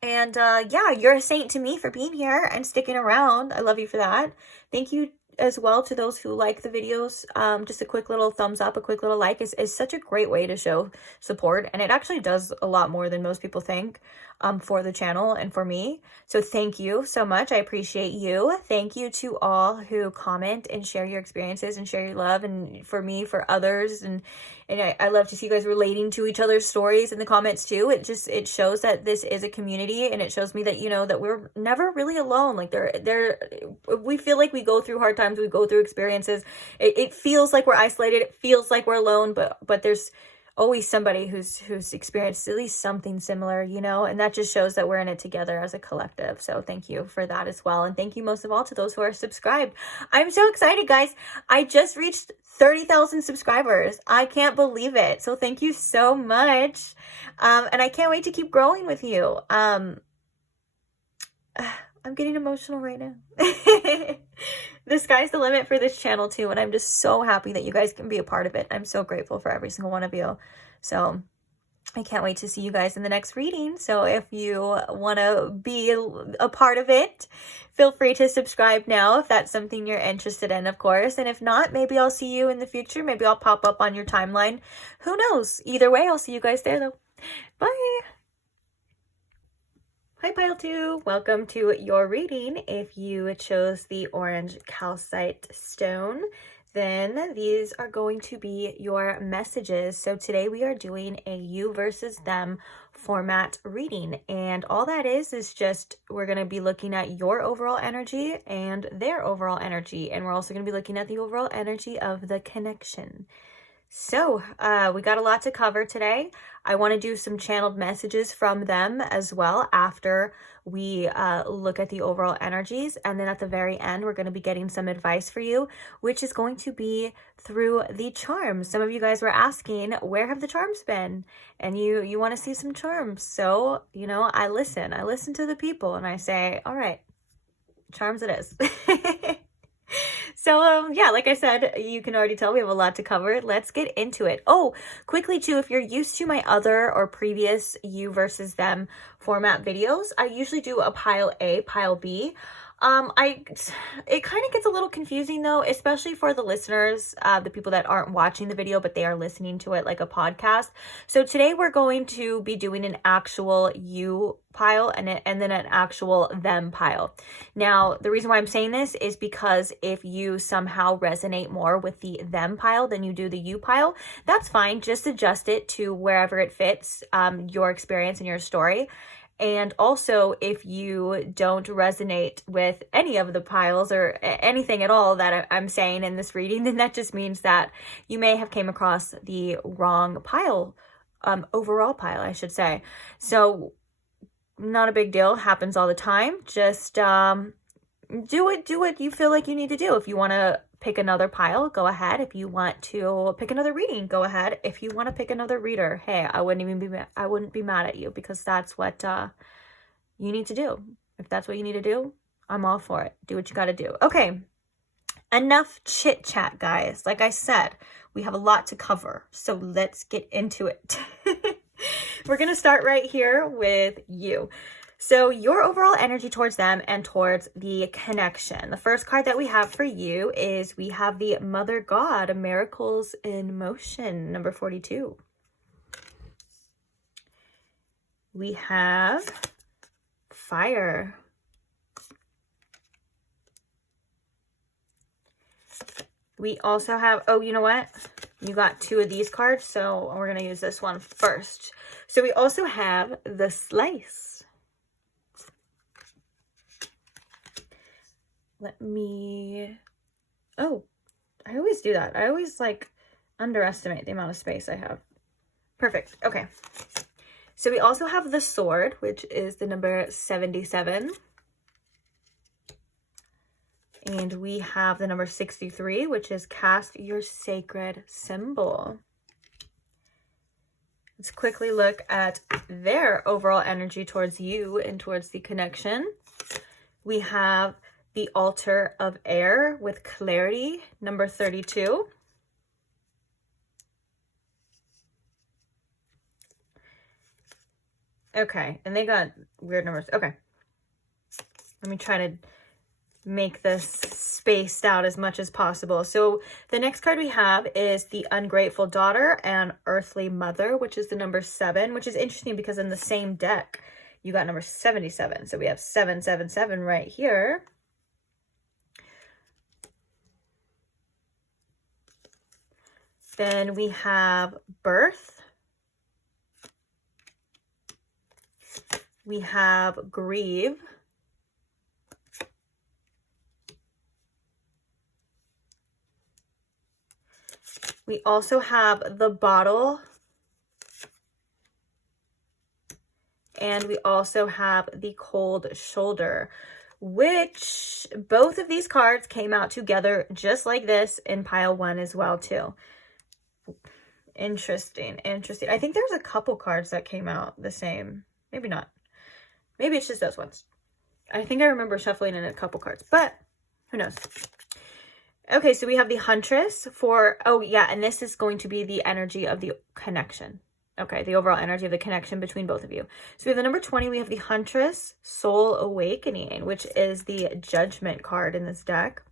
Yeah, you're a saint to me for being here and sticking around. I love you for that. Thank you as well to those who like the videos. Just a quick little thumbs up, a quick little like is such a great way to show support. And it actually does a lot more than most people think for the channel and for me. So thank you so much. I appreciate you. Thank you to all who comment and share your experiences and share your love, and for me, for others. And I love to see you guys relating to each other's stories in the comments too. It shows that this is a community, and it shows me that, you know, that we're never really alone. Like we feel like we go through hard times, we go through experiences. It feels like we're isolated. It feels like we're alone, but there's always somebody who's experienced at least something similar, you know, and that just shows that we're in it together as a collective. So thank you for that as well. And thank you most of all to those who are subscribed. I'm so excited, guys. I just reached 30,000 subscribers. I can't believe it. So thank you so much. And I can't wait to keep growing with you. I'm getting emotional right now. The sky's the limit for this channel too, and I'm just so happy that you guys can be a part of it. I'm so grateful for every single one of you. So I can't wait to see you guys in the next reading. So if you want to be a part of it, feel free to subscribe now if that's something you're interested in, of course. And if not, maybe I'll see you in the future. Maybe I'll pop up on your timeline. Who knows? Either way, I'll see you guys there though. Bye. Hi Pile 2, welcome to your reading. If you chose the orange calcite stone, then these are going to be your messages. So today we are doing a you versus them format reading. And all that is just we're going to be looking at your overall energy and their overall energy. And we're also going to be looking at the overall energy of the connection. So we got a lot to cover today. I want to do some channeled messages from them as well after we look at the overall energies. And then at the very end, we're going to be getting some advice for you, which is going to be through the charms. Some of you guys were asking, where have the charms been? And you want to see some charms. So, you know, I listen to the people and I say, all right, charms it is. So, yeah, like I said, you can already tell we have a lot to cover. Let's get into it. Oh, quickly too, if you're used to my other or previous you versus them format videos, I usually do a pile A, pile B. It kind of gets a little confusing though, especially for the listeners, the people that aren't watching the video, but they are listening to it like a podcast. So today we're going to be doing an actual you pile and then an actual them pile. Now, the reason why I'm saying this is because if you somehow resonate more with the them pile than you do the you pile, that's fine. Just adjust it to wherever it fits, your experience and your story. And also, if you don't resonate with any of the piles or anything at all that I'm saying in this reading, then that just means that you may have came across the wrong pile, overall pile, I should say. So not a big deal, happens all the time. Just do what you feel like you need to do. If you want to pick another pile, go ahead. If you want to pick another reading, go ahead. If you want to pick another reader, hey, I wouldn't be mad at you, because that's what you need to do. If that's what you need to do, I'm all for it. Do what you got to do. Okay, enough chit chat, guys. Like I said, we have a lot to cover, so let's get into it. We're gonna start right here with you. So your overall energy towards them and towards the connection. The first card that we have for you is we have the Mother God, Miracles in Motion, number 42. We have Fire. We also have, oh, you know what? You got two of these cards, so we're going to use this one first. So we also have the Slice. Oh, I always do that. I always like underestimate the amount of space I have. Perfect. Okay. So we also have the Sword, which is the number 77. And we have the number 63, which is Cast Your Sacred Symbol. Let's quickly look at their overall energy towards you and towards the connection. We have the Altar of Air with Clarity, number 32. Okay, and they got weird numbers. Okay. Let me try to make this spaced out as much as possible. So the next card we have is the Ungrateful Daughter and Earthly Mother, which is the number 7, which is interesting because in the same deck, you got number 77. So we have 777 right here. Then we have Birth. We have Grieve. We also have the Bottle And we also have the cold shoulder, which both of these cards came out together just like this in pile 1 as well too. Interesting. I think there's a couple cards that came out the same. Maybe not. Maybe it's just those ones. I think I remember shuffling in a couple cards, but who knows? Okay, so we have the Huntress for, oh yeah, and this is going to be the energy of the connection. Okay, the overall energy of the connection between both of you. So we have the number 20, we have the Huntress Soul Awakening, which is the Judgment card in this deck.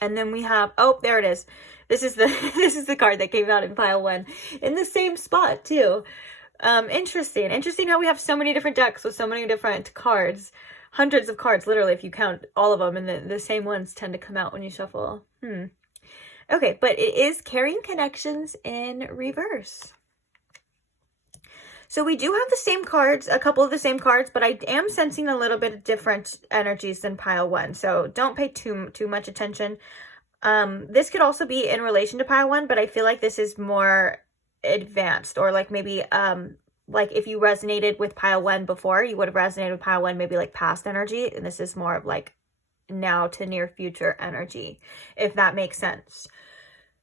And then we have, oh, there it is. This is the card that came out in pile 1 in the same spot too. Interesting how we have so many different decks with so many different cards. Hundreds of cards, literally, if you count all of them, and the same ones tend to come out when you shuffle. Okay, but it is carrying connections in reverse. So we do have the same cards, a couple of the same cards, but I am sensing a little bit of different energies than pile 1. So don't pay too much attention. This could also be in relation to pile 1, but I feel like this is more advanced, or like maybe, like if you resonated with pile 1 before, you would have resonated with pile 1, maybe like past energy. And this is more of like now to near future energy, if that makes sense.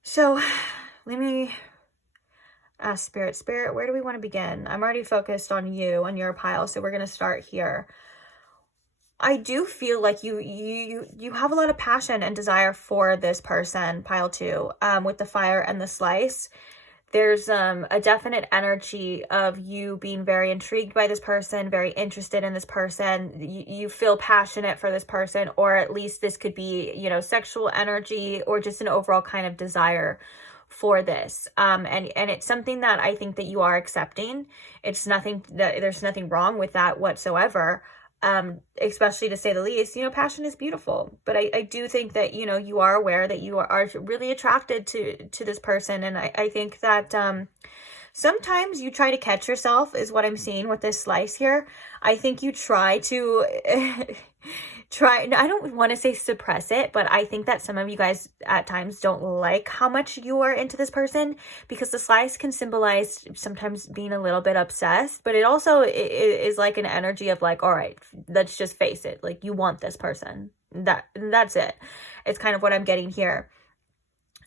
So let me ask Spirit, where do we want to begin? I'm already focused on you, on your pile. So we're going to start here. I do feel like you have a lot of passion and desire for this person, pile 2, with the fire and the slice. There's a definite energy of you being very intrigued by this person, very interested in this person. You feel passionate for this person, or at least this could be, you know, sexual energy or just an overall kind of desire for this. And it's something that I think that you are accepting. It's nothing that there's nothing wrong with that whatsoever. Especially to say the least, you know, passion is beautiful, but I do think that, you know, you are aware that you are really attracted to this person. And I think that, sometimes you try to catch yourself is what I'm seeing with this slice here. I think you try to I don't want to say suppress it, but I think that some of you guys at times don't like how much you are into this person, because the slice can symbolize sometimes being a little bit obsessed, but it also is like an energy of like, all right, let's just face it. Like, you want this person. That's it. It's kind of what I'm getting here.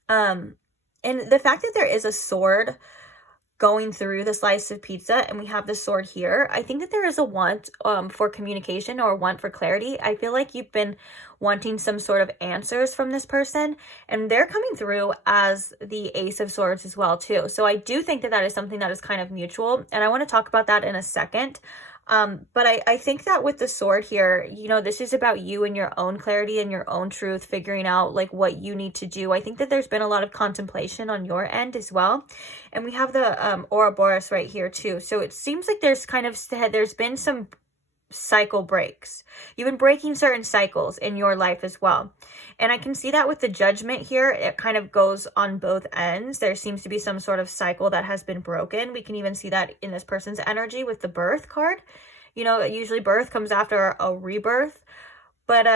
And the fact that there is a sword going through the slice of pizza and we have the sword here, I think that there is a want for communication, or want for clarity. I feel like you've been wanting some sort of answers from this person, and they're coming through as the Ace of Swords as well too. So I do think that that is something that is kind of mutual, and I want to talk about that in a second. But I think that with the sword here, you know, this is about you and your own clarity and your own truth, figuring out like what you need to do. I think that there's been a lot of contemplation on your end as well. And we have the Ouroboros right here too. So it seems like there's been some cycle breaks. You've been breaking certain cycles in your life as well. And I can see that with the Judgment here. It kind of goes on both ends. There seems to be some sort of cycle that has been broken. We can even see that in this person's energy with the Birth card. You know, usually birth comes after a rebirth. But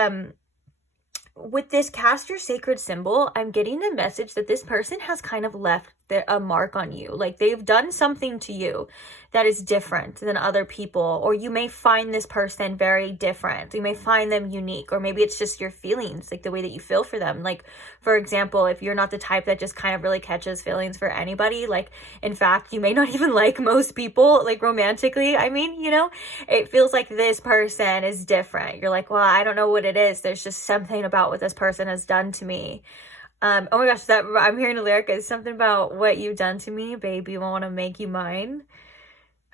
with this Cast Your Sacred symbol, I'm getting the message that this person has kind of left a mark on you. Like, they've done something to you that is different than other people, or you may find this person very different. You may find them unique, or maybe it's just your feelings, like the way that you feel for them. Like, for example, if you're not the type that just kind of really catches feelings for anybody, like, in fact, you may not even like most people, like romantically. I mean, you know, it feels like this person is different. You're like, well, I don't know what it is. There's just something about what this person has done to me. Oh my gosh, that I'm hearing a lyric is something about what you've done to me, baby, I want to make you mine.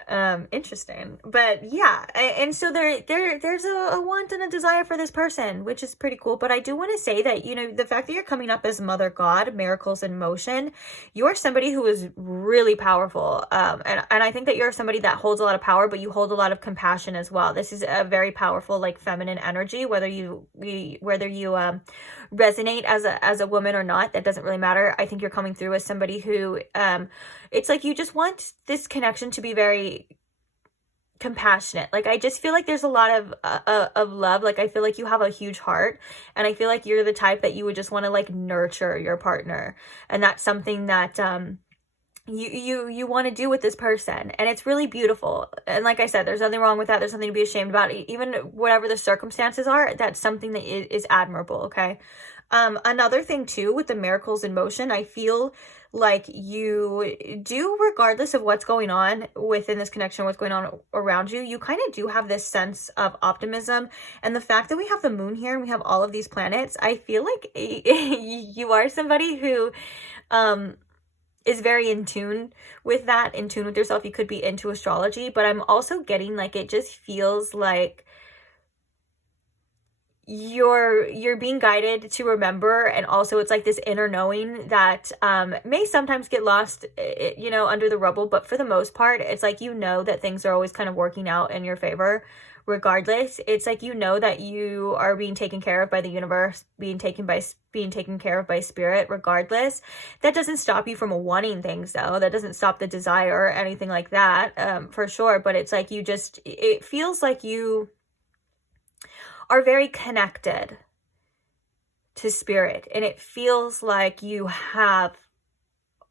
Interesting. But yeah, and so there's a want and a desire for this person, which is pretty cool. But I do want to say that, you know, the fact that you're coming up as Mother God, miracles in motion, you are somebody who is really powerful. And I think that you're somebody that holds a lot of power, but you hold a lot of compassion as well. This is a very powerful, like, feminine energy, whether you resonate as a woman or not, that doesn't really matter. I think you're coming through as somebody who, it's like you just want this connection to be very compassionate. Like, I just feel like there's a lot of love. Like, I feel like you have a huge heart, and I feel like you're the type that you would just want to, like, nurture your partner. And that's something that you want to do with this person, and it's really beautiful. And like I said, there's nothing wrong with that. There's nothing to be ashamed about. Even whatever the circumstances are, that's something that is admirable. Okay. Another thing too, with the miracles in motion, I feel like you do, regardless of what's going on within this connection, what's going on around you, you kind of do have this sense of optimism. And the fact that we have the moon here and we have all of these planets, I feel like you are somebody who is very in tune with that, in tune with yourself. You could be into astrology, but I'm also getting like, it just feels like you're being guided to remember. And also it's like this inner knowing that may sometimes get lost, you know, under the rubble, but for the most part, it's like, you know, that things are always kind of working out in your favor regardless. It's like, you know, that you are being taken care of by the universe, being taken care of by spirit regardless. That doesn't stop you from wanting things though. That doesn't stop the desire or anything like that, for sure. But it's like, it feels like you are very connected to spirit, and it feels like you have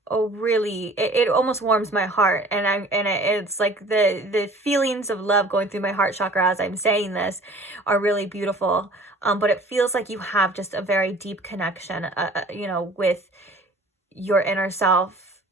it almost warms my heart, and it's like the feelings of love going through my heart chakra as I'm saying this are really beautiful. But it feels like you have just a very deep connection, you know, with your inner self,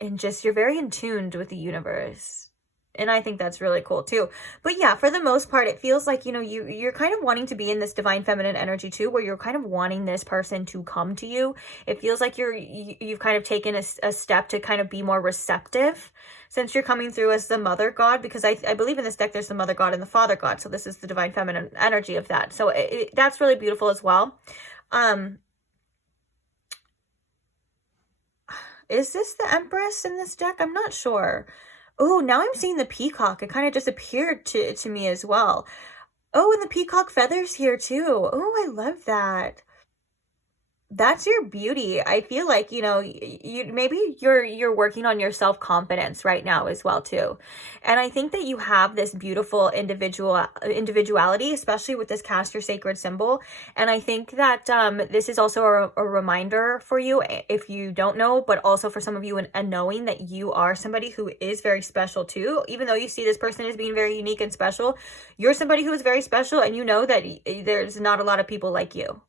and just you're very in tune with the universe. And I think that's really cool too. But yeah, for the most part, it feels like, you know, you're kind of wanting to be in this divine feminine energy too, where you're kind of wanting this person to come to you. It feels like you've kind of taken a step to kind of be more receptive, since you're coming through as the mother god, because I believe in this deck, there's the mother god and the father god. So this is the divine feminine energy of that. So that's really beautiful as well. Is this the Empress in this deck? I'm not sure. Oh, now I'm seeing the peacock. It kind of just appeared to me as well. Oh, and the peacock feathers here too. Oh, I love that. That's your beauty. I feel like, you know, maybe you're working on your self-confidence right now as well too. And I think that you have this beautiful individuality, especially with this cast your sacred symbol. And I think that this is also a reminder for you, if you don't know, but also for some of you, a knowing that you are somebody who is very special too. Even though you see this person as being very unique and special, you're somebody who is very special, and you know that there's not a lot of people like you.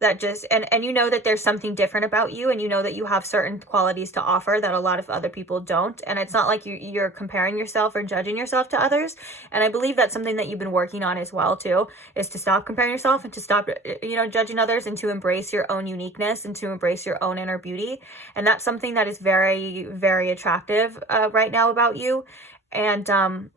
That just, and you know that there's something different about you, and you know that you have certain qualities to offer that a lot of other people don't. And it's not like you're comparing yourself or judging yourself to others. And I believe that's something that you've been working on as well too, is to stop comparing yourself and to stop, you know, judging others, and to embrace your own uniqueness and to embrace your own inner beauty. And that's something that is very, very attractive right now about you. And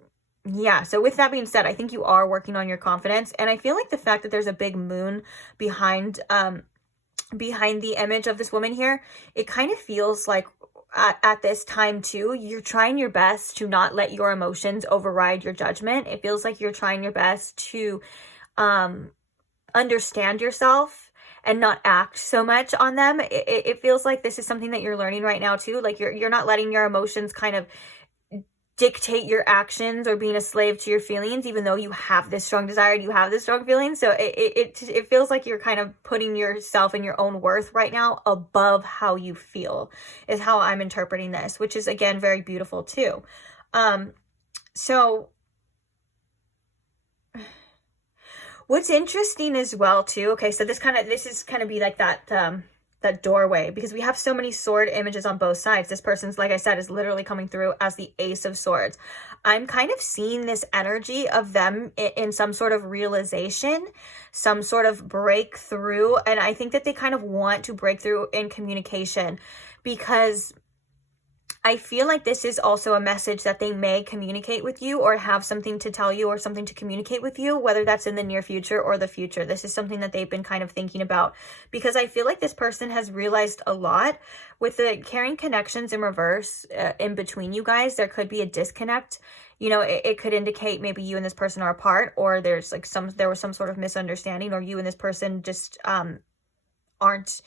yeah, so with that being said, I think you are working on your confidence. And I feel like the fact that there's a big moon behind the image of this woman here, it kind of feels like at this time too, you're trying your best to not let your emotions override your judgment. It feels like you're trying your best to understand yourself and not act so much on them. It feels like this is something that you're learning right now too. Like you're not letting your emotions kind of dictate your actions or being a slave to your feelings, even though you have this strong desire and you have this strong feeling. So it feels like you're kind of putting yourself and your own worth right now above how you feel, is how I'm interpreting this, which is again very beautiful too. So what's interesting as well too, okay, so this is kind of be like that doorway, because we have so many sword images on both sides. This person's, like I said, is literally coming through as the Ace of Swords. I'm kind of seeing this energy of them in some sort of realization, some sort of breakthrough. And I think that they kind of want to break through in communication, because I feel like this is also a message that they may communicate with you, or have something to tell you or something to communicate with you, whether that's in the near future or the future. This is something that they've been kind of thinking about, because I feel like this person has realized a lot with the carrying connections in reverse in between you guys. There could be a disconnect. You know, it could indicate maybe you and this person are apart, or there's like there was some sort of misunderstanding, or you and this person just aren't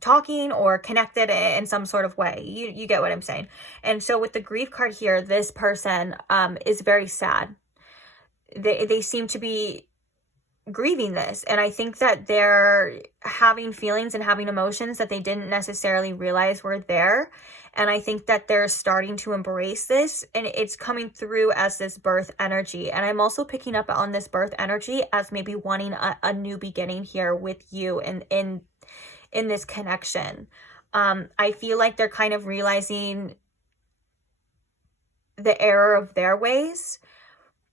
talking or connected in some sort of way. You get what I'm saying. And so with the grief card here, this person is very sad. They seem to be grieving this. And I think that they're having feelings and having emotions that they didn't necessarily realize were there. And I think that they're starting to embrace this, and it's coming through as this birth energy. And I'm also picking up on this birth energy as maybe wanting a new beginning here with you and in this connection. I feel like they're kind of realizing the error of their ways.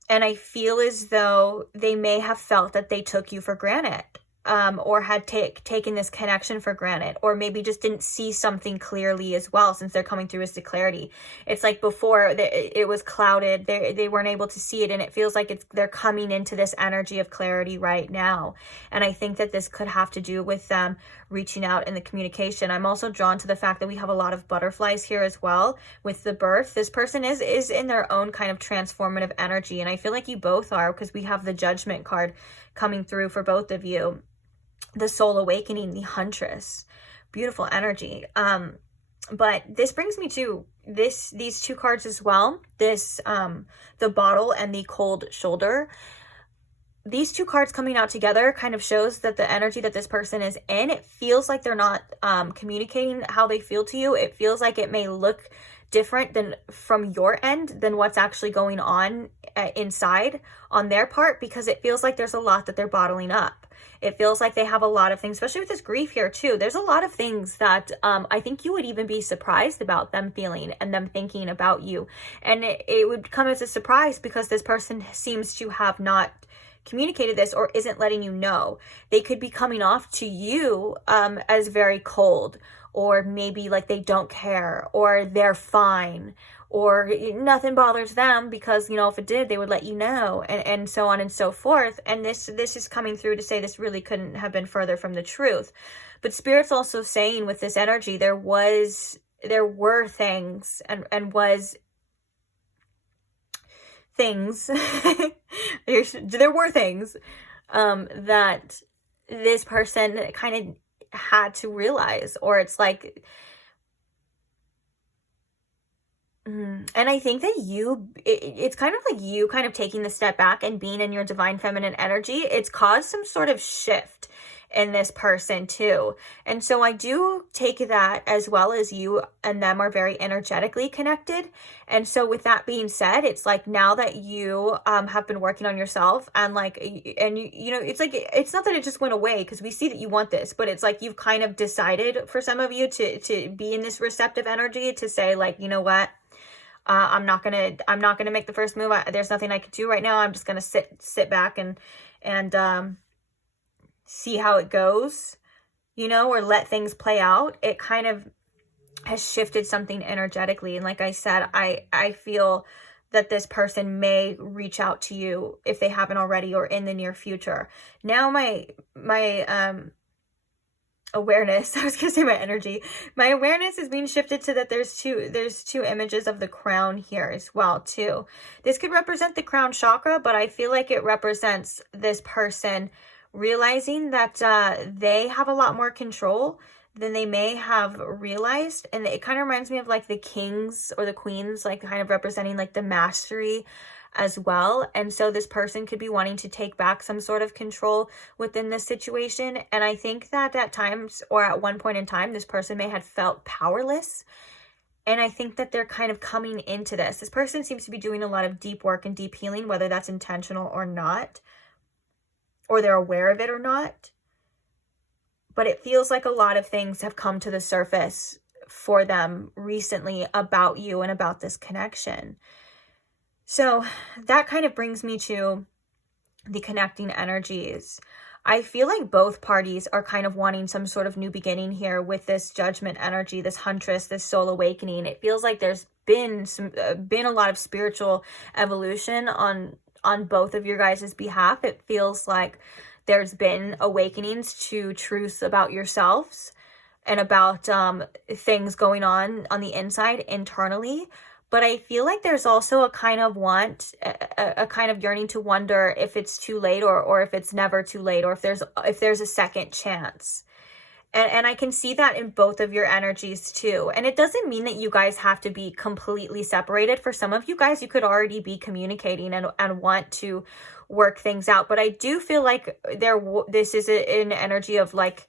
And I feel as though they may have felt that they took you for granted, or had taken this connection for granted, or maybe just didn't see something clearly as well, since they're coming through as the clarity. It's like before it was clouded, they weren't able to see it, and it feels like they're coming into this energy of clarity right now. And I think that this could have to do with them reaching out in the communication. I'm also drawn to the fact that we have a lot of butterflies here as well with the birth. This person is in their own kind of transformative energy, and I feel like you both are, because we have the Judgment card coming through for both of you. The soul awakening, the huntress, beautiful energy. But this brings me to these two cards as well. This the bottle and the cold shoulder. These two cards coming out together kind of shows that the energy that this person is in, it feels like they're not communicating how they feel to you. It feels like it may look different than from your end than what's actually going on inside on their part, because it feels like there's a lot that they're bottling up. It feels like they have a lot of things, especially with this grief here too. There's a lot of things that I think you would even be surprised about them feeling and them thinking about you. And it would come as a surprise because this person seems to have not communicated this or isn't letting you know. They could be coming off to you as very cold, or maybe like they don't care, or they're fine, or nothing bothers them because, you know, if it did, they would let you know, and so on and so forth. And this is coming through to say this really couldn't have been further from the truth. But Spirit's also saying with this energy, there were things and was things there were things that this person kind of had to realize, or it's like, and I think that it's kind of like you kind of taking the step back and being in your divine feminine energy. It's caused some sort of shift in this person too. And so I do take that as well as you and them are very energetically connected. And so with that being said, it's like now that you have been working on yourself and like, and you know, it's like, it's not that it just went away because we see that you want this, but it's like you've kind of decided for some of you to be in this receptive energy, to say like, you know what, I'm not gonna make the first move. There's nothing I can do right now. I'm just gonna sit back and see how it goes, you know, or let things play out. It kind of has shifted something energetically. And like I said, I feel that this person may reach out to you if they haven't already, or in the near future. Now my awareness, I was gonna say my energy, my awareness is being shifted to that there's two images of the crown here as well too. This could represent the crown chakra, but I feel like it represents this person realizing that they have a lot more control than they may have realized. And it kind of reminds me of like the kings or the queens, like kind of representing like the mastery as well. And so this person could be wanting to take back some sort of control within this situation. And I think that at times, or at one point in time, this person may have felt powerless. And I think that they're kind of coming into this. This person seems to be doing a lot of deep work and deep healing, whether that's intentional or not, or they're aware of it or not. But it feels like a lot of things have come to the surface for them recently about you and about this connection. So that kind of brings me to the connecting energies. I feel like both parties are kind of wanting some sort of new beginning here with this judgment energy, this huntress, this soul awakening. It feels like there's been a lot of spiritual evolution on both of your guys' behalf. It feels like there's been awakenings to truths about yourselves and about things going on the inside internally. But I feel like there's also a kind of a kind of yearning to wonder if it's too late, or if it's never too late, or if there's a second chance. And I can see that in both of your energies too. And it doesn't mean that you guys have to be completely separated. For some of you guys, you could already be communicating and want to work things out. But I do feel like this is an energy of like,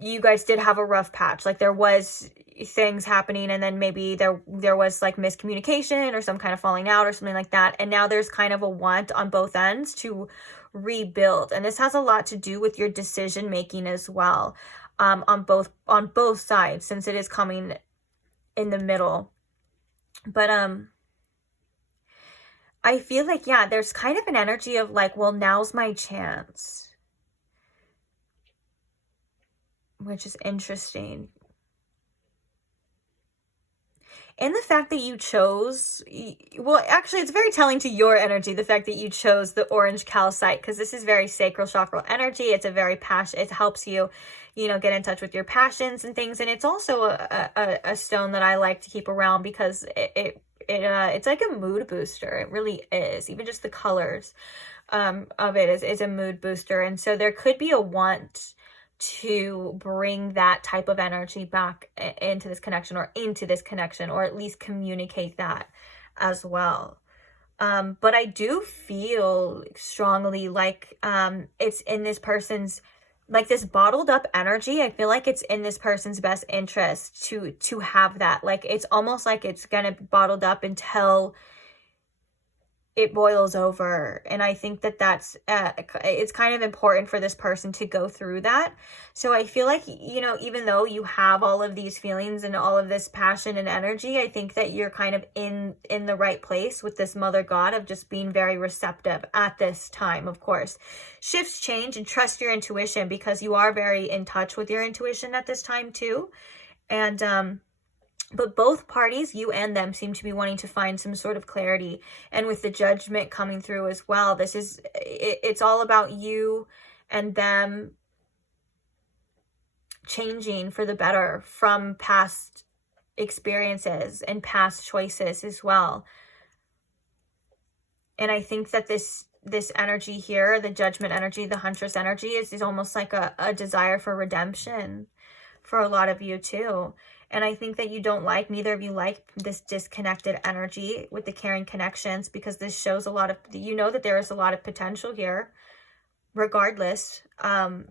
you guys did have a rough patch. Like there was things happening, and then maybe there was like miscommunication or some kind of falling out or something like that. And now there's kind of a want on both ends to rebuild. And this has a lot to do with your decision making as well, on both sides, since it is coming in the middle. But I feel like, yeah, there's kind of an energy of like, well, now's my chance, which is interesting. And the fact that you chose, well, actually, it's very telling to your energy, the fact that you chose the orange calcite, because this is very sacral chakral energy. It's a very it helps you, get in touch with your passions and things. And it's also a stone that I like to keep around because it's like a mood booster. It really is. Even just the colors of it is a mood booster. And so there could be a want to bring that type of energy back into this connection, or at least communicate that as well. But I do feel strongly like it's in this person's, like this bottled up energy. I feel like it's in this person's best interest to have that. Like it's almost like it's gonna be bottled up until it boils over. And I think that's it's kind of important for this person to go through that. So I feel like, even though you have all of these feelings and all of this passion and energy, I think that you're kind of in the right place with this mother god of just being very receptive at this time. Of course, shifts change, and trust your intuition, because you are very in touch with your intuition at this time too. And but both parties, you and them, seem to be wanting to find some sort of clarity. And with the judgment coming through as well, it's all about you and them changing for the better from past experiences and past choices as well. And I think that this energy here, the judgment energy, the huntress energy, is almost like a desire for redemption for a lot of you too. And I think that neither of you like this disconnected energy with the caring connections, because this shows a lot of, that there is a lot of potential here regardless. And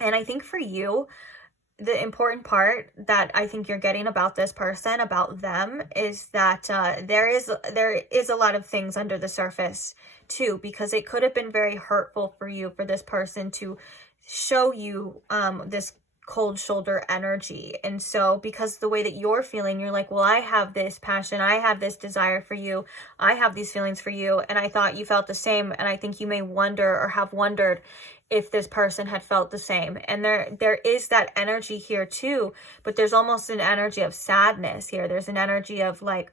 I think for you, the important part that I think you're getting about this person, about them, is that there is a lot of things under the surface too, because it could have been very hurtful for you, for this person to show you this cold shoulder energy. And so because the way that you're feeling, you're like, well, I have this passion, I have this desire for you, I have these feelings for you, and I thought you felt the same. And I think you may wonder, or have wondered, if this person had felt the same. And there is that energy here too, but there's almost an energy of sadness here. There's an energy of like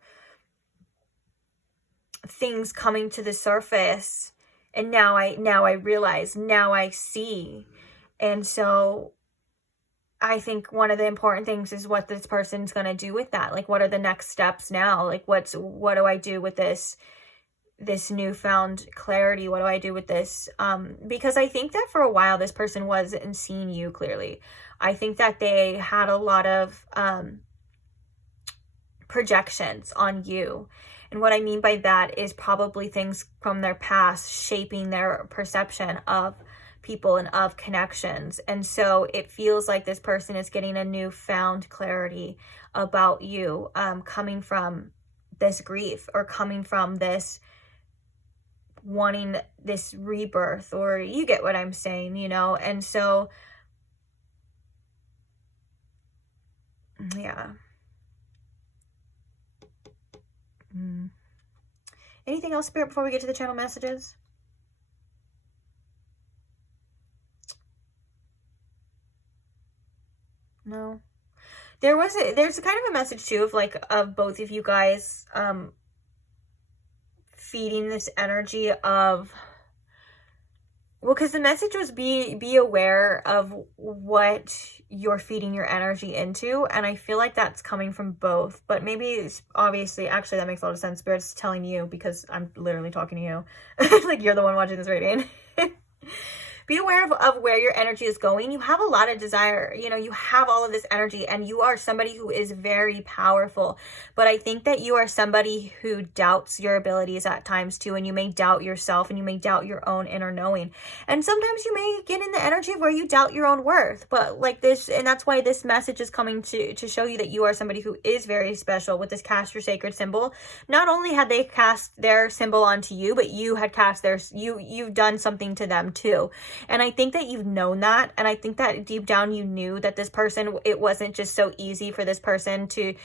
things coming to the surface, and now I realize, now I see. And so I think one of the important things is what this person's going to do with that. Like, what are the next steps now? Like, what do I do with this newfound clarity? What do I do with this? Because I think that for a while, this person wasn't seeing you clearly. I think that they had a lot of projections on you. And what I mean by that is probably things from their past shaping their perception of people and of connections. And so it feels like this person is getting a newfound clarity about you, coming from this grief, or coming from this wanting this rebirth, or you get what I'm saying, and so yeah. Anything else, Spirit, before we get to the channel messages? No. There's kind of a message too of like, of both of you guys feeding this energy of, well, because the message was be aware of what you're feeding your energy into. And I feel like that's coming from both, but maybe it's obviously, actually that makes a lot of sense. Spirit's telling you, because I'm literally talking to you. Like, you're the one watching this reading. be aware of where your energy is going. You have a lot of desire, you know, you have all of this energy, and you are somebody who is very powerful. But I think that you are somebody who doubts your abilities at times too, and you may doubt yourself, and you may doubt your own inner knowing. And sometimes you may get in the energy where you doubt your own worth. But like this, and that's why this message is coming to show you that you are somebody who is very special with this cast your sacred symbol. Not only had they cast their symbol onto you, but you had cast theirs, you've done something to them too. And I think that you've known that, and I think that deep down you knew that this person, it wasn't just so easy for this person to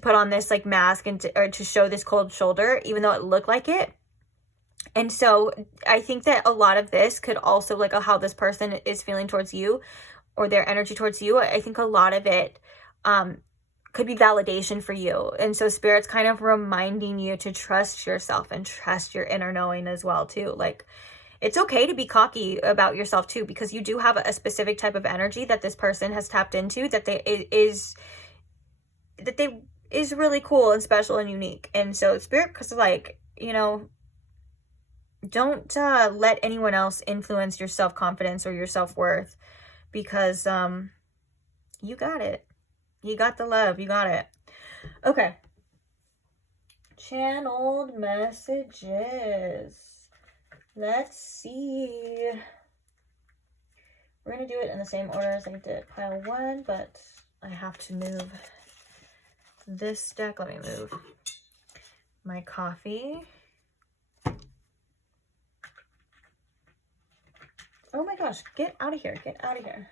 put on this like mask and to show this cold shoulder, even though it looked like it. And so I think that a lot of this could also, like how this person is feeling towards you, or their energy towards you, I think a lot of it could be validation for you. And so Spirit's kind of reminding you to trust yourself and trust your inner knowing as well too. Like, it's okay to be cocky about yourself too, because you do have a specific type of energy that this person has tapped into, that is really cool and special and unique. And so Spirit, because like, you know, don't let anyone else influence your self-confidence or your self-worth, because you got it. You got the love. You got it. Okay. Channeled messages. Let's see. We're going to do it in the same order as I did pile 1, but I have to move this deck. Let me move my coffee. Oh my gosh, get out of here. Get out of here.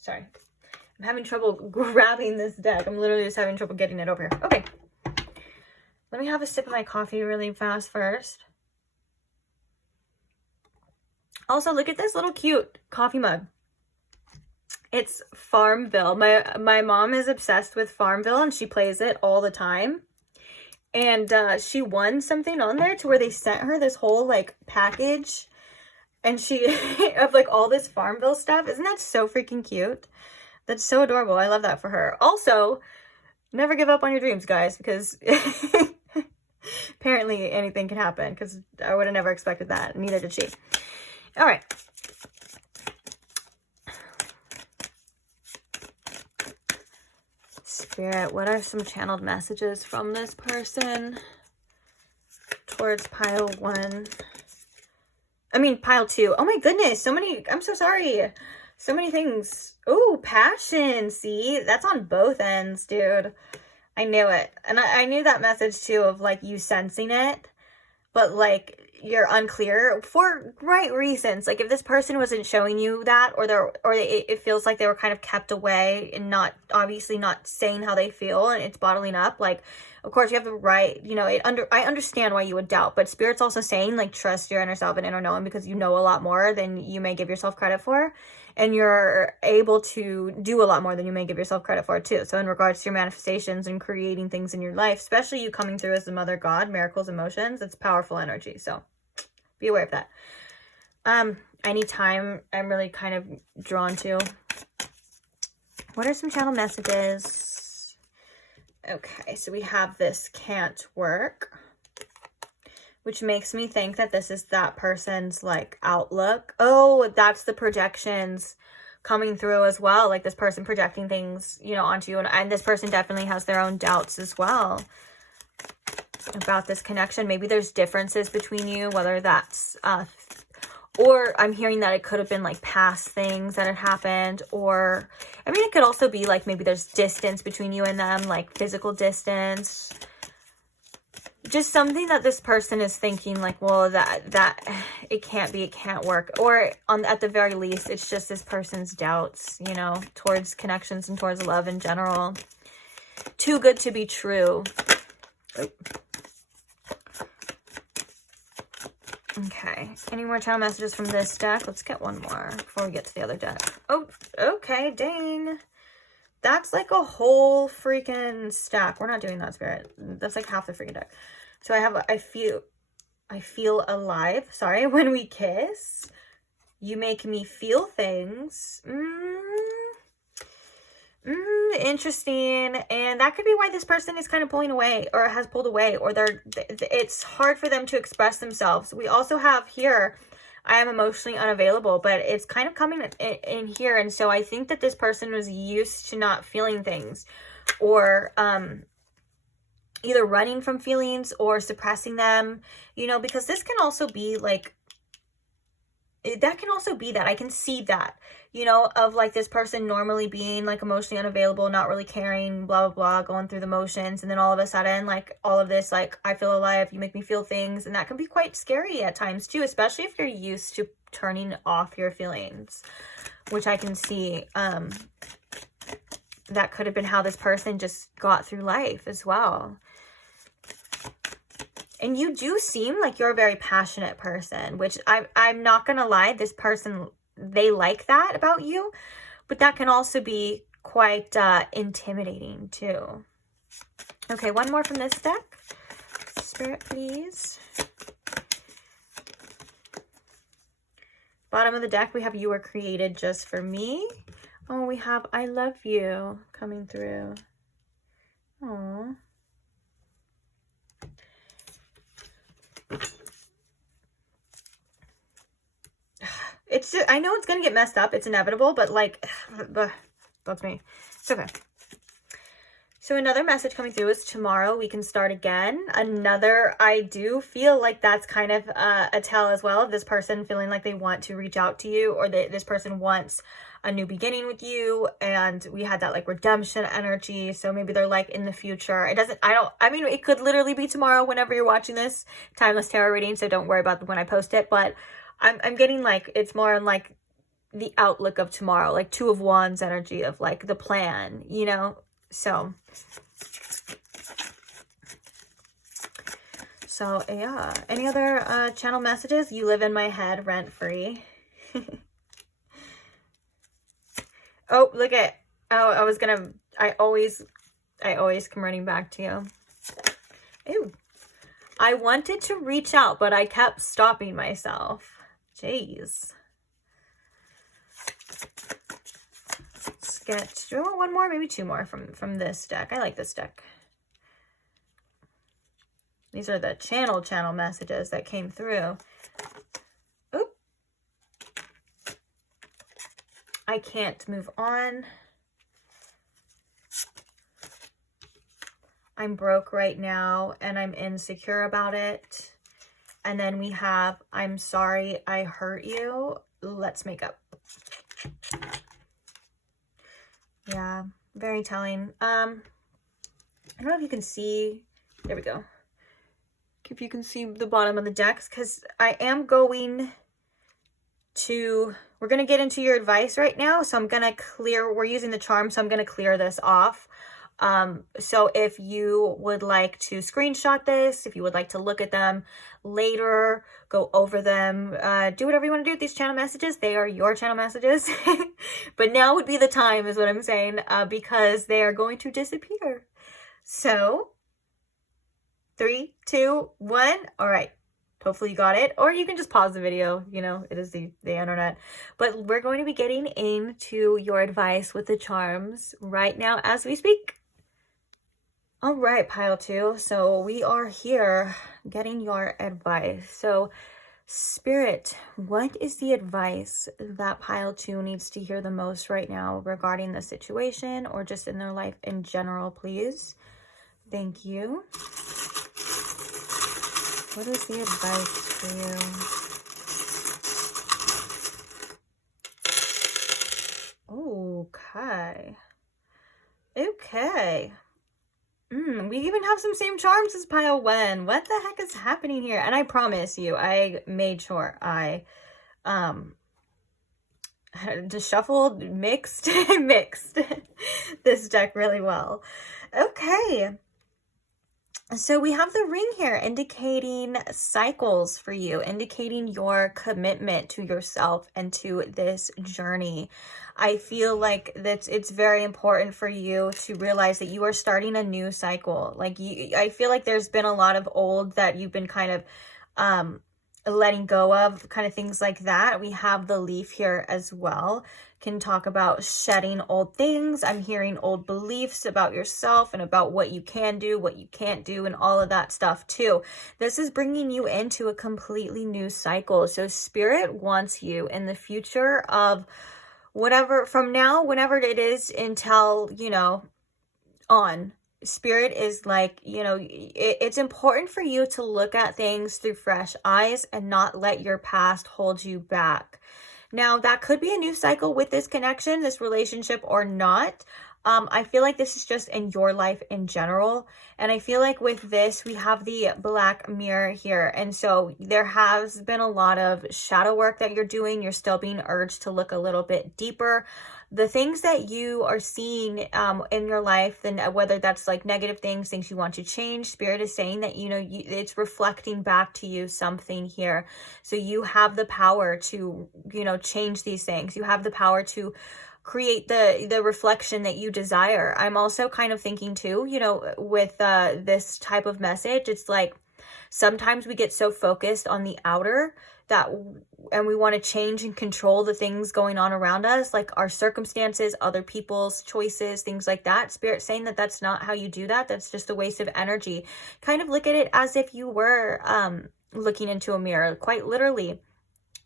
Sorry. I'm having trouble grabbing this deck. I'm literally just having trouble getting it over here. Okay. Let me have a sip of my coffee really fast first. Also, look at this little cute coffee mug. It's Farmville. My mom is obsessed with Farmville, and she plays it all the time. And she won something on there to where they sent her this whole like package, and she of like all this Farmville stuff. Isn't that so freaking cute? That's so adorable. I love that for her. Also, never give up on your dreams, guys, because apparently anything can happen, because I would have never expected that. Neither did she. All right. Spirit, what are some channeled messages from this person towards pile 1? I mean, pile 2. Oh my goodness. So many. I'm so sorry. So many things. Oh, passion. See, that's on both ends, dude. I knew it. And I knew that message too, of like you sensing it, but like you're unclear for right reasons. Like if this person wasn't showing you that, it feels like they were kind of kept away and not, obviously not saying how they feel, and it's bottling up. Like, of course you have the right, you know, I understand why you would doubt, but Spirit's also saying like trust your inner self and inner knowing, because you know a lot more than you may give yourself credit for. And you're able to do a lot more than you may give yourself credit for too. So in regards to your manifestations and creating things in your life, especially you coming through as the mother god, miracles, emotions, it's powerful energy. So be aware of that. Anytime I'm really kind of drawn to. What are some channel messages? Okay, so we have this can't work, which makes me think that this is that person's like outlook. Oh, that's the projections coming through as well. Like this person projecting things, you know, onto you. And this person definitely has their own doubts as well about this connection. Maybe there's differences between you, whether that's, or I'm hearing that it could have been like past things that had happened, or, I mean, it could also be like maybe there's distance between you and them, like physical distance. Just something that this person is thinking like, well, that it can't work. Or at the very least, it's just this person's doubts, you know, towards connections and towards love in general. Too good to be true. Oh. Okay. Any more channel messages from this deck? Let's get one more before we get to the other deck. Oh, okay. Dang. That's like a whole freaking stack. We're not doing that, Spirit. That's like half the freaking deck. So I feel alive. Sorry. When we kiss, you make me feel things. Interesting. And that could be why this person is kind of pulling away, or has pulled away, or it's hard for them to express themselves. We also have here I am emotionally unavailable, but it's kind of coming in here. And so I think that this person was used to not feeling things, or either running from feelings or suppressing them, you know, because this can also be like, that can also be that I can see that, you know, of like this person normally being like emotionally unavailable, not really caring, blah, blah, blah, going through the motions. And then all of a sudden, like all of this, like, I feel alive, you make me feel things. And that can be quite scary at times too, especially if you're used to turning off your feelings, which I can see, that could have been how this person just got through life as well. And you do seem like you're a very passionate person, which I'm not going to lie, this person, they like that about you, but that can also be quite intimidating too. Okay, one more from this deck. Spirit, please. Bottom of the deck, we have you were created just for me. Oh, we have I love you coming through. Oh. It's just, I know it's going to get messed up. It's inevitable, but like, that's me. It's okay. So another message coming through is tomorrow we can start again. I do feel like that's kind of a tell as well of this person feeling like they want to reach out to you, or that this person wants a new beginning with you. And we had that like redemption energy. So maybe they're like in the future. I mean, it could literally be tomorrow whenever you're watching this timeless tarot reading. So don't worry about when I post it, but I'm getting like, it's more on like the outlook of tomorrow, like Two of Wands energy of like the plan, you know? So yeah. Any other channel messages? You live in my head rent free. Oh, look at, oh, I always come running back to you. Ew. I wanted to reach out, but I kept stopping myself. Jeez. Let's get, do you want one more? Maybe two more from this deck. I like this deck. These are the channel messages that came through. Oop. I can't move on. I'm broke right now and I'm insecure about it. And then we have, I'm sorry I hurt you. Let's make up. Yeah, very telling. I don't know if you can see. There we go. If you can see the bottom of the decks, because I am going to, we're going to get into your advice right now. So I'm going to clear, we're using the charm, so I'm going to clear this off. So if you would like to screenshot this, if you would like to look at them later, go over them, do whatever you want to do with these channel messages. They are your channel messages. But now would be the time is what I'm saying, because they are going to disappear. So 3, 2, 1. All right. Hopefully you got it, or you can just pause the video. You know, it is the internet. But we're going to be getting into your advice with the charms right now as we speak. All right, pile 2. So we are here getting your advice. So Spirit, what is the advice that pile 2 needs to hear the most right now regarding the situation or just in their life in general, please? Thank you. What is the advice for you? Okay. Okay. We even have some same charms as pile 1. What the heck is happening here? And I promise you, I made sure I just shuffled, mixed this deck really well. Okay. So we have the ring here indicating cycles for you, indicating your commitment to yourself and to this journey. I feel like it's very important for you to realize that you are starting a new cycle. Like I feel like there's been a lot of old that you've been kind of letting go of, kind of things like that. We have the leaf here as well. can talk about shedding old things. I'm hearing old beliefs about yourself and about what you can do, what you can't do, and all of that stuff too. This is bringing you into a completely new cycle. So Spirit wants you in the future of whatever, from now, whenever it is until, you know, on. Spirit is like, you know, it's important for you to look at things through fresh eyes and not let your past hold you back. Now, that could be a new cycle with this connection, this relationship, or not. I feel like this is just in your life in general. And I feel like with this, we have the Black Mirror here. And so there has been a lot of shadow work that you're doing. You're still being urged to look a little bit deeper. The things that you are seeing in your life, then whether that's like negative things, things you want to change, Spirit is saying that, you know, it's reflecting back to you something here. So you have the power to, you know, change these things. You have the power to create the reflection that you desire. I'm also kind of thinking too, you know, with this type of message, it's like sometimes we get so focused on the outer that, and we want to change and control the things going on around us, like our circumstances, other people's choices, things like that. Spirit saying that that's not how you do that. That's just a waste of energy. Kind of look at it as if you were looking into a mirror, quite literally.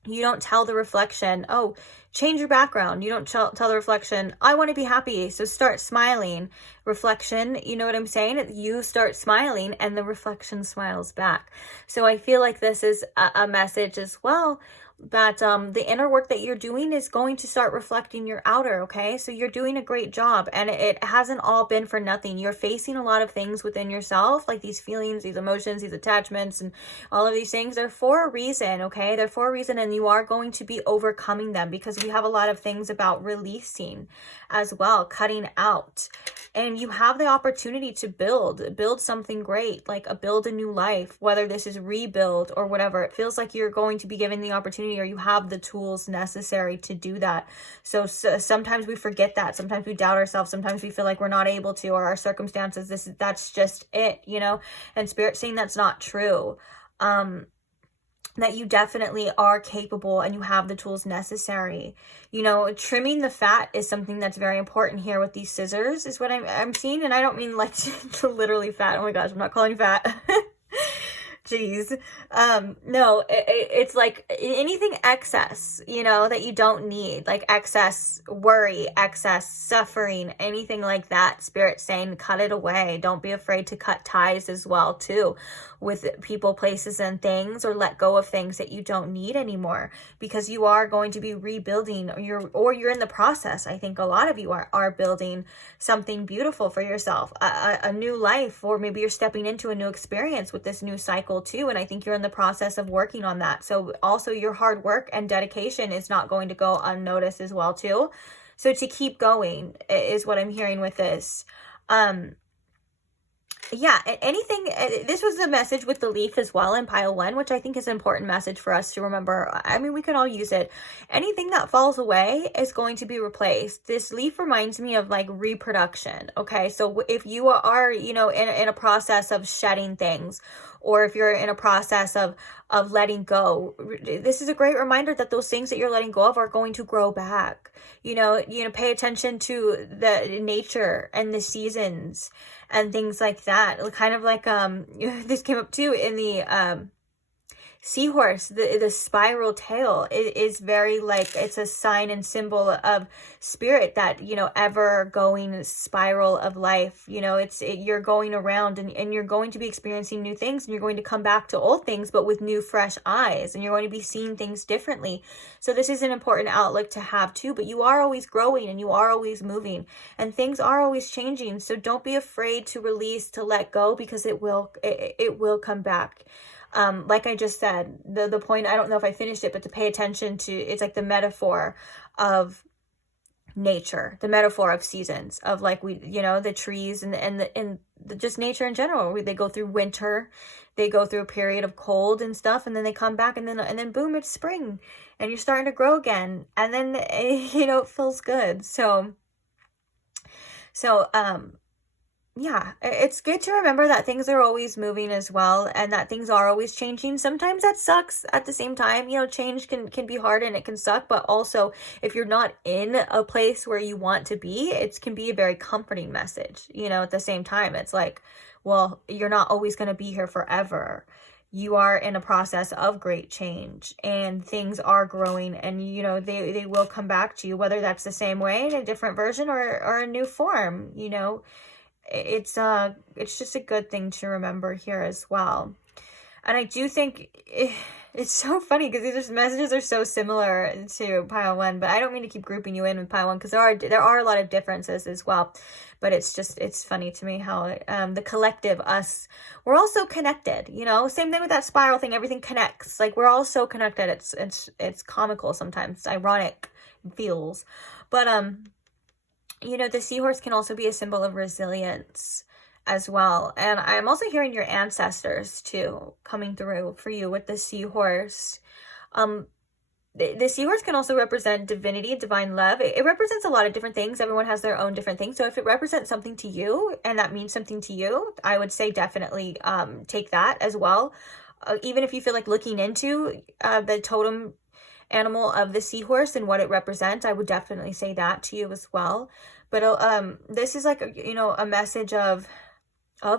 You don't tell the reflection, oh, change your background. You don't tell the reflection, I want to be happy, so start smiling. Reflection, you know what I'm saying? You start smiling and the reflection smiles back. So I feel like this is a message as well, that the inner work that you're doing is going to start reflecting your outer, okay? So you're doing a great job, and it hasn't all been for nothing. You're facing a lot of things within yourself, like these feelings, these emotions, these attachments, and all of these things. They're for a reason, okay? They're for a reason, and you are going to be overcoming them, because we have a lot of things about releasing as well, cutting out. And you have the opportunity to build something great, like build a new life, whether this is rebuild or whatever. It feels like you're going to be given the opportunity, or you have the tools necessary to do that. So sometimes we forget that. Sometimes we doubt ourselves. Sometimes we feel like we're not able to, or our circumstances, that's just it, you know? And Spirit's saying that's not true. That you definitely are capable and you have the tools necessary. You know, trimming the fat is something that's very important here with these scissors, is what I'm seeing. And I don't mean like literally fat. Oh my gosh, I'm not calling you fat. Jeez. No, it's like anything excess, you know, that you don't need, like excess worry, excess suffering, anything like that. Spirit saying, cut it away. Don't be afraid to cut ties as well, too, with people, places, and things, or let go of things that you don't need anymore, because you are going to be rebuilding, or you're in the process. I think a lot of you are building something beautiful for yourself, a new life, or maybe you're stepping into a new experience with this new cycle too. And I think you're in the process of working on that. So also your hard work and dedication is not going to go unnoticed as well too. So to keep going is what I'm hearing with this. Yeah, anything, this was the message with the leaf as well in pile 1, which I think is an important message for us to remember. I mean, we could all use it. Anything that falls away is going to be replaced. This leaf reminds me of like reproduction, okay? So if you are, you know, in a process of shedding things, or if you're in a process of letting go, this is a great reminder that those things that you're letting go of are going to grow back. You know, pay attention to the nature and the seasons and things like that. Kind of like this came up too in the seahorse, the spiral tail is very like, it's a sign and symbol of spirit, that, you know, ever going spiral of life. You know, you're going around and you're going to be experiencing new things, and you're going to come back to old things, but with new fresh eyes, and you're going to be seeing things differently. So this is an important outlook to have too, but you are always growing and you are always moving, and things are always changing. So don't be afraid to release, to let go, because it will come back. Like I just said, the point, I don't know if I finished it, but to pay attention to, it's like the metaphor of nature, the metaphor of seasons, of like, you know, the trees and just nature in general. They go through winter, they go through a period of cold and stuff, and then they come back, and then boom, it's spring, and you're starting to grow again, and then, you know, it feels good. So yeah, it's good to remember that things are always moving as well, and that things are always changing. Sometimes that sucks at the same time. You know, change can be hard and it can suck, but also if you're not in a place where you want to be, it can be a very comforting message. You know, at the same time, it's like, well, you're not always going to be here forever. You are in a process of great change, and things are growing, and you know they will come back to you, whether that's the same way in a different version or a new form. You know, it's just a good thing to remember here as well. And I do think it's so funny because these messages are so similar to pile 1, but I don't mean to keep grouping you in with pile 1 because there are a lot of differences as well. But it's funny to me how the collective us, we're all so connected, you know. Same thing with that spiral thing, everything connects. Like, we're all so connected. It's comical sometimes, it's ironic, it feels. But you know, the seahorse can also be a symbol of resilience as well. And I'm also hearing your ancestors too coming through for you with the seahorse. The seahorse can also represent divinity, divine love. It represents a lot of different things. Everyone has their own different things. So if it represents something to you and that means something to you, I would say definitely take that as well. Even if you feel like looking into the totem animal of the seahorse and what it represents, I would definitely say that to you as well. But this is like, you know, a message of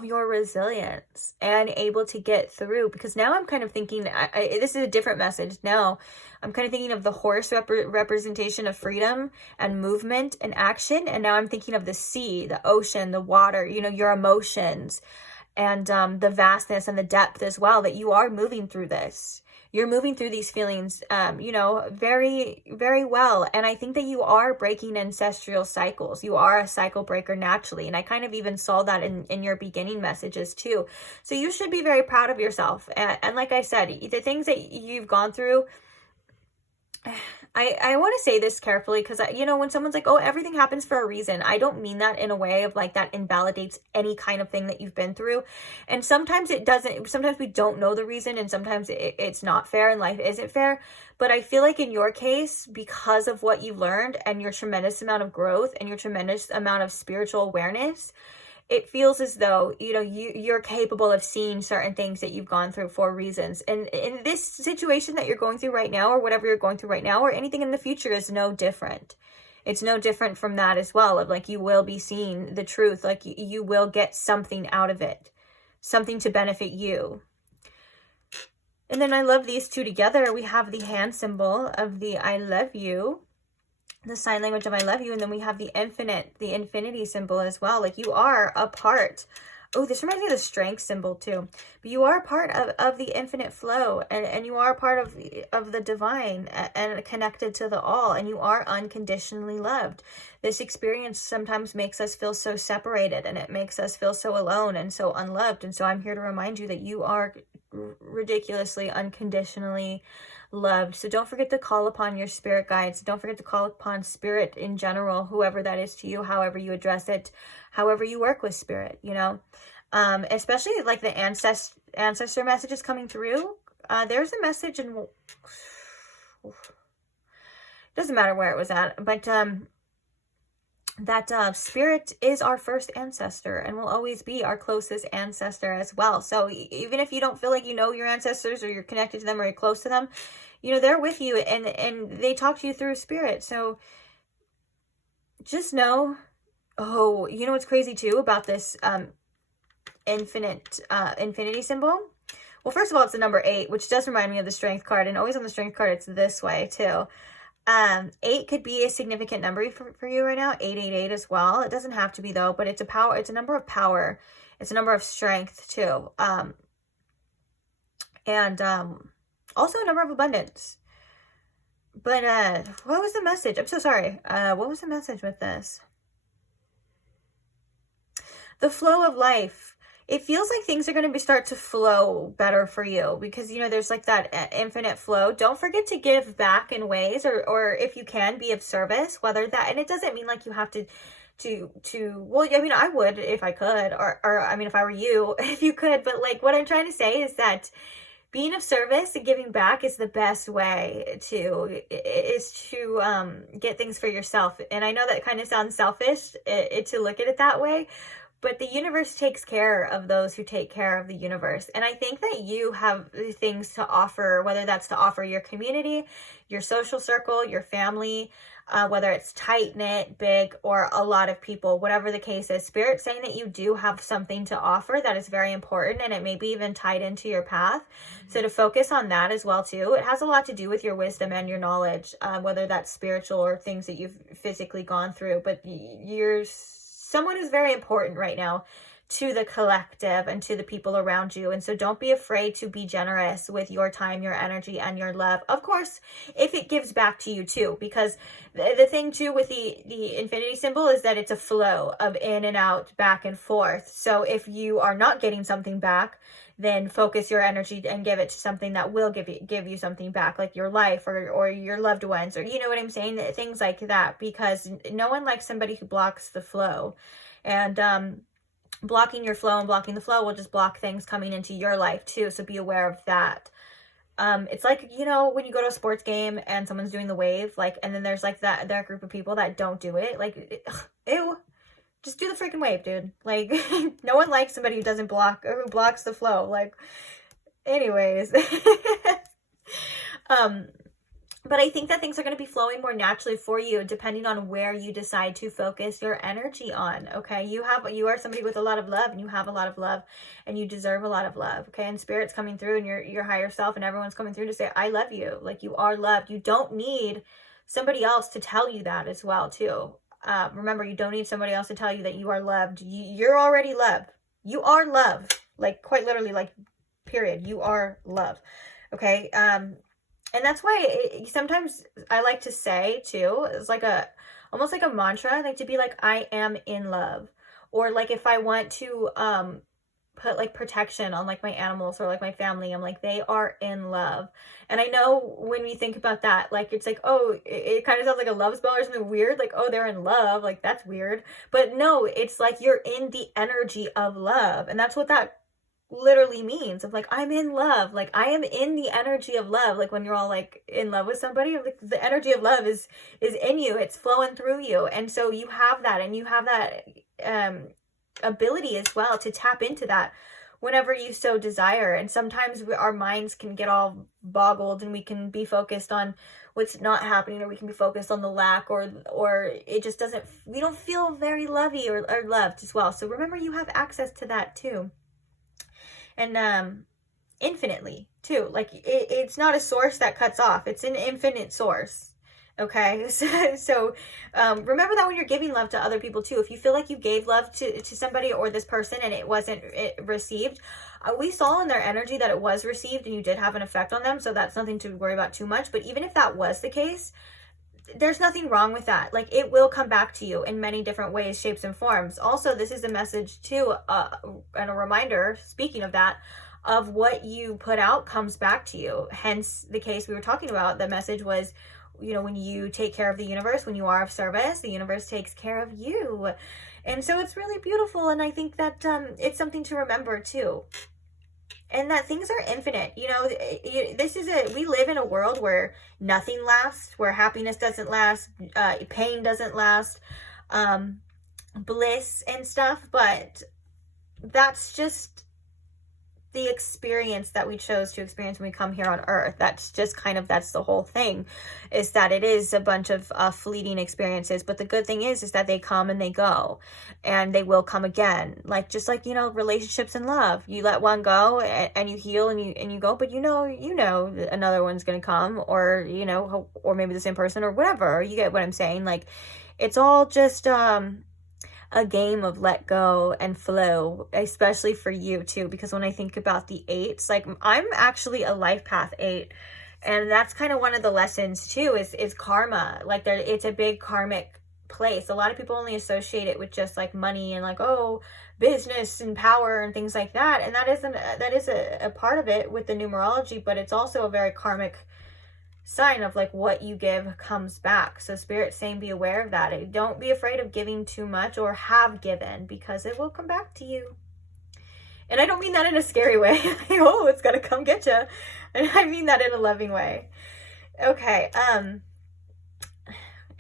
your resilience and able to get through, because now I'm kind of thinking, this is a different message now. I'm kind of thinking of the horse representation of freedom and movement and action, and now I'm thinking of the sea, the ocean, the water, you know, your emotions, and the vastness and the depth as well, that you are moving through this. You're moving through these feelings, you know, very, very well. And I think that you are breaking ancestral cycles. You are a cycle breaker naturally. And I kind of even saw that in your beginning messages too. So you should be very proud of yourself. And like I said, the things that you've gone through, I want to say this carefully, because, you know, when someone's like, oh, everything happens for a reason, I don't mean that in a way of like that invalidates any kind of thing that you've been through. And sometimes it doesn't, sometimes we don't know the reason, and sometimes it's not fair and life isn't fair. But I feel like in your case, because of what you've learned and your tremendous amount of growth and your tremendous amount of spiritual awareness, it feels as though, you know, you're capable of seeing certain things that you've gone through for reasons. And in this situation that you're going through right now, or whatever you're going through right now, or anything in the future, is no different. It's no different from that as well. Of like, you will be seeing the truth. Like, you will get something out of it, something to benefit you. And then I love these two together. We have the hand symbol of the I love you, the sign language of I love you, and then we have the infinite, the infinity symbol as well. Like, you are a part. Oh, this reminds me of the strength symbol too. But you are a part of the infinite flow, and you are a part of the divine and connected to the all, and you are unconditionally loved. This experience sometimes makes us feel so separated, and it makes us feel so alone and so unloved. And so I'm here to remind you that you are ridiculously unconditionally loved. So don't forget to call upon your spirit guides. Don't forget to call upon spirit in general, whoever that is to you, however you address it, however you work with spirit, you know. Especially like the ancestor messages coming through. There's a message in, doesn't matter where it was at, but that spirit is our first ancestor and will always be our closest ancestor as well. So even if you don't feel like you know your ancestors, or you're connected to them, or you're close to them, you know, they're with you, and they talk to you through spirit. So just know, oh, you know what's crazy too about this infinity symbol? Well, first of all, it's the number 8, which does remind me of the strength card, and always on the strength card, it's this way too. 8 could be a significant number for you right now. 888 as well. It doesn't have to be though, but it's a number of power. It's a number of strength too. And also a number of abundance. But what was the message? I'm so sorry. What was the message with this? The flow of life. It feels like things are going to start to flow better for you, because, you know, there's like that infinite flow. Don't forget to give back in ways, or if you can, be of service, whether that, and it doesn't mean like you have to, well, I mean, I would if I could, or I mean, if I were you, if you could, but like what I'm trying to say is that being of service and giving back is the best way to get things for yourself. And I know that kind of sounds selfish to look at it that way, but the universe takes care of those who take care of the universe. And I think that you have things to offer, whether that's to offer your community, your social circle, your family, whether it's tight-knit, big, or a lot of people, whatever the case is. Spirit's saying that you do have something to offer that is very important, and it may be even tied into your path. So to focus on that as well too. It has a lot to do with your wisdom and your knowledge, whether that's spiritual or things that you've physically gone through. But you're someone who's very important right now to the collective and to the people around you. And so don't be afraid to be generous with your time, your energy, and your love. Of course, if it gives back to you too, because the thing too with the infinity symbol is that it's a flow of in and out, back and forth. So if you are not getting something back, then focus your energy and give it to something that will give you something back, like your life or your loved ones, or you know what I'm saying? Things like that, because no one likes somebody who blocks the flow. And blocking your flow and blocking the flow will just block things coming into your life too. So be aware of that. It's like, you know, when you go to a sports game and someone's doing the wave, like, and then there's like that group of people that don't do it. Like, ew, just do the freaking wave, dude. Like, no one likes somebody who doesn't block or who blocks the flow. Like, anyways. But I think that things are going to be flowing more naturally for you, depending on where you decide to focus your energy on. Okay. You are somebody with a lot of love, and you have a lot of love, and you deserve a lot of love. Okay. And Spirit's coming through, and your higher self and everyone's coming through to say, I love you. Like, you are loved. You don't need somebody else to tell you that as well too. Remember, you don't need somebody else to tell you that you are loved. You're already loved. You are love. Like, quite literally, like, period. You are love. Okay. And that's why sometimes I like to say too, it's like almost like a mantra, like to be like, I am in love. Or like if I want to put like protection on like my animals or like my family, I'm like, they are in love. And I know when we think about that, like it's like, oh, it kind of sounds like a love spell or something weird, like, oh, they're in love, like that's weird. But no, it's like you're in the energy of love. And that's what that literally means, of like, I'm in love, like I am in the energy of love. Like when you're all like in love with somebody, like the energy of love is in you, it's flowing through you. And so you have that, and you have that ability as well to tap into that whenever you so desire. And sometimes our minds can get all boggled, and we can be focused on what's not happening, or we can be focused on the lack, or it just doesn't, we don't feel very lovey or loved as well. So remember, you have access to that too. And infinitely too. Like it's not a source that cuts off, it's an infinite source. Okay. So remember that when you're giving love to other people too, if you feel like you gave love to somebody or this person and it wasn't received, we saw in their energy that it was received and you did have an effect on them. So that's nothing to worry about too much. But even if that was the case, there's nothing wrong with that. Like it will come back to you in many different ways, shapes, and forms. Also, this is a message too, and a reminder, speaking of that, of what you put out comes back to you. Hence the case we were talking about. The message was, you know, when you take care of the universe, when you are of service, the universe takes care of you. And so it's really beautiful. And I think that it's something to remember too. And that things are infinite. You know, we live in a world where nothing lasts, where happiness doesn't last, pain doesn't last, bliss and stuff. But that's just the experience that we chose to experience when we come here on earth. That's just that's the whole thing, is that it is a bunch of fleeting experiences. But the good thing is that they come and they go, and they will come again. Like, just like, you know, relationships and love, you let one go and you heal and you go, but you know another one's going to come, or, you know, or maybe the same person or whatever. You get what I'm saying? Like, it's all just, a game of let go and flow, especially for you too, because when I think about the eights, like I'm actually a life path 8, and that's kind of one of the lessons too, is karma. Like it's a big karmic place. A lot of people only associate it with just like money and like, oh, business and power and things like that, and that is a part of it with the numerology, but it's also a very karmic sign of like what you give comes back. So Spirit's saying be aware of that. Don't be afraid of giving too much or have given, because it will come back to you. And I don't mean that in a scary way. Oh, it's gonna come get you. And I mean that in a loving way. Okay.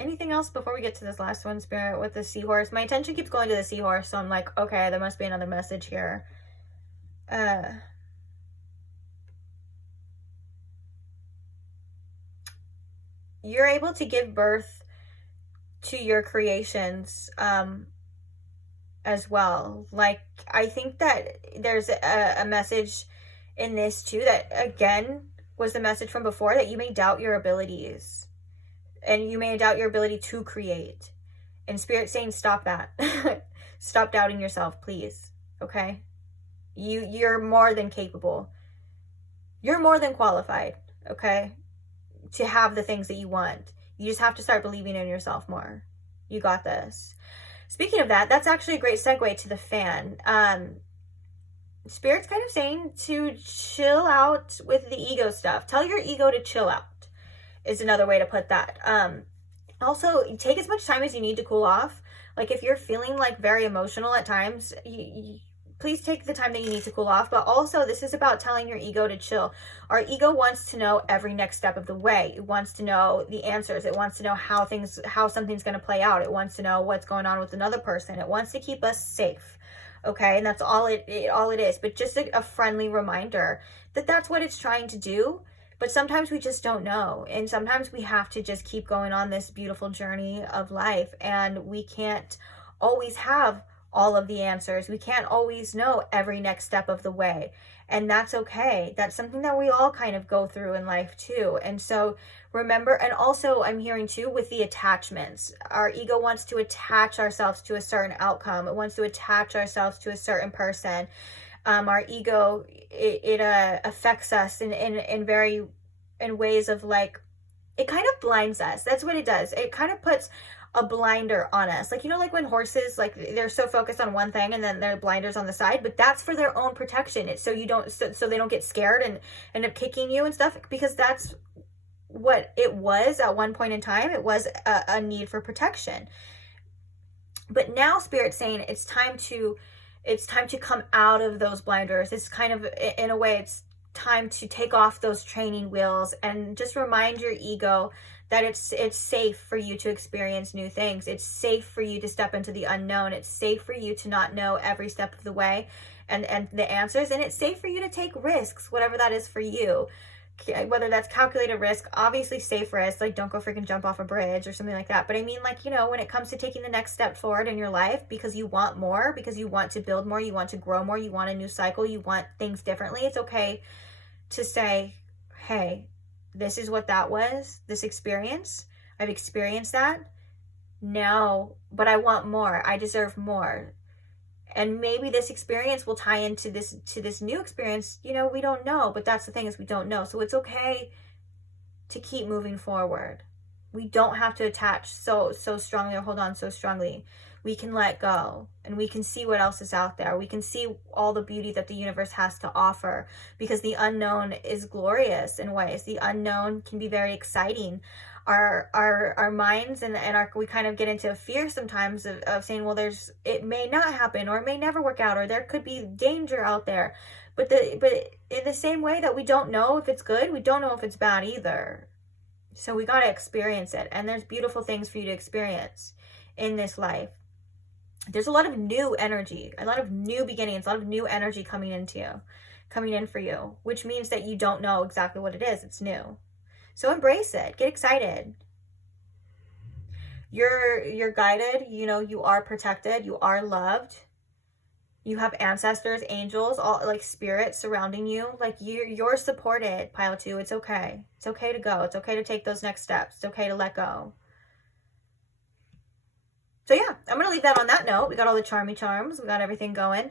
Anything else before we get to this last one, Spirit, with the seahorse? My attention keeps going to the seahorse, so I'm like, okay, there must be another message here. You're able to give birth to your creations as well. Like, I think that there's a message in this too that, again, was the message from before, that you may doubt your abilities and you may doubt your ability to create. And Spirit's saying, stop that. Stop doubting yourself, please. Okay? You're more than capable. You're more than qualified, okay, to have the things that you want. You just have to start believing in yourself more. You got this. Speaking of that, that's actually a great segue to the fan. Spirit's kind of saying to chill out with the ego stuff. Tell your ego to chill out is another way to put that. Also, take as much time as you need to cool off. Like, if you're feeling like very emotional at times, please take the time that you need to cool off. But also, this is about telling your ego to chill. Our ego wants to know every next step of the way. It wants to know the answers. It wants to know how something's going to play out. It wants to know what's going on with another person. It wants to keep us safe. Okay, and that's all it is. But just a friendly reminder that that's what it's trying to do. But sometimes we just don't know. And sometimes we have to just keep going on this beautiful journey of life. And we can't always have all of the answers. We can't always know every next step of the way. And that's okay. That's something that we all kind of go through in life too. And so remember, and also I'm hearing too with the attachments. Our ego wants to attach ourselves to a certain outcome. It wants to attach ourselves to a certain person. Our ego, it affects us in ways of, like, it kind of blinds us. That's what it does. It kind of puts a blinder on us. Like, you know, like when horses, like, they're so focused on one thing and then their blinders on the side, but that's for their own protection. It's so you don't, so they don't get scared and end up kicking you and stuff, because that's what it was at one point in time. It was a need for protection. But now Spirit's saying it's time to come out of those blinders. It's kind of, in a way, it's time to take off those training wheels and just remind your ego that it's safe for you to experience new things. It's safe for you to step into the unknown. It's safe for you to not know every step of the way and the answers. And it's safe for you to take risks, whatever that is for you. Whether that's calculated risk, obviously safe risk, like don't go freaking jump off a bridge or something like that. But I mean, like, you know, when it comes to taking the next step forward in your life, because you want more, because you want to build more, you want to grow more, you want a new cycle, you want things differently, it's okay to say, hey, this is what that was, this experience. I've experienced that now, but I want more. I deserve more. And maybe this experience will tie into this new experience. You know, we don't know, but that's the thing, is we don't know. So it's okay to keep moving forward. We don't have to attach so strongly or hold on so strongly. We can let go and we can see what else is out there. We can see all the beauty that the universe has to offer, because the unknown is glorious in ways. The unknown can be very exciting. Our minds and we kind of get into fear sometimes of saying, well, it may not happen, or it may never work out, or there could be danger out there. But in the same way that we don't know if it's good, we don't know if it's bad either. So we got to experience it. And there's beautiful things for you to experience in this life. There's a lot of new energy, a lot of new beginnings, a lot of new energy coming in for you, which means that you don't know exactly what it is. It's new. So embrace it. Get excited. You're guided. You know, you are protected. You are loved. You have ancestors, angels, all like spirits surrounding you. Like you're supported, Pile 2. It's okay. It's okay to go. It's okay to take those next steps. It's okay to let go. So yeah, I'm going to leave that on that note. We got all the charmy charms. We got everything going.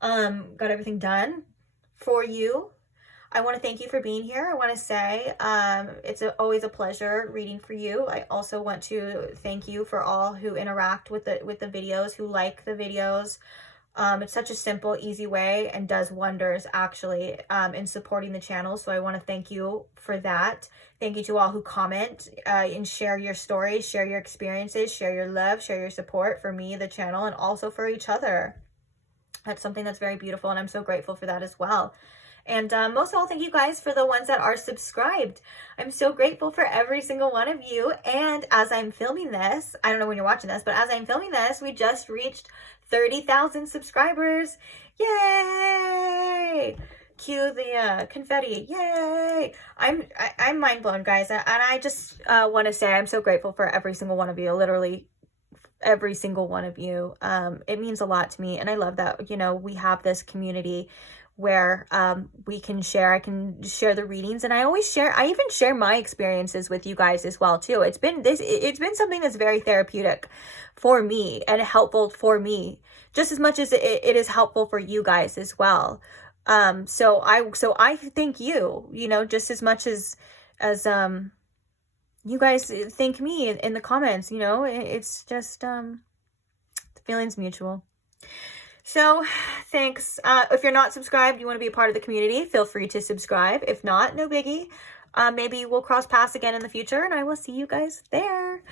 Got everything done for you. I want to thank you for being here. I want to say it's always a pleasure reading for you. I also want to thank you for all who interact with the videos, who like the videos. It's such a simple, easy way and does wonders actually in supporting the channel. So I want to thank you for that. Thank you to all who comment and share your stories, share your experiences, share your love, share your support for me, the channel, and also for each other. That's something that's very beautiful, and I'm so grateful for that as well. And most of all, thank you guys for the ones that are subscribed. I'm so grateful for every single one of you. And as I'm filming this, I don't know when you're watching this, but as I'm filming this, we just reached 30,000 subscribers. Yay! Cue the confetti. Yay! I'm mind blown, guys. And I just want to say I'm so grateful for every single one of you. Literally every single one of you. It means a lot to me. And I love that, you know, we have this community where we can share. I can share the readings, and I even share my experiences with you guys as well too. It's been something that's very therapeutic for me and helpful for me, just as much as it is helpful for you guys as well. So I thank you, you know, just as much as you guys thank me in the comments, you know. It's just the feeling's mutual. So thanks. If you're not subscribed, you want to be a part of the community, feel free to subscribe. If not, no biggie. Maybe we'll cross paths again in the future, and I will see you guys there.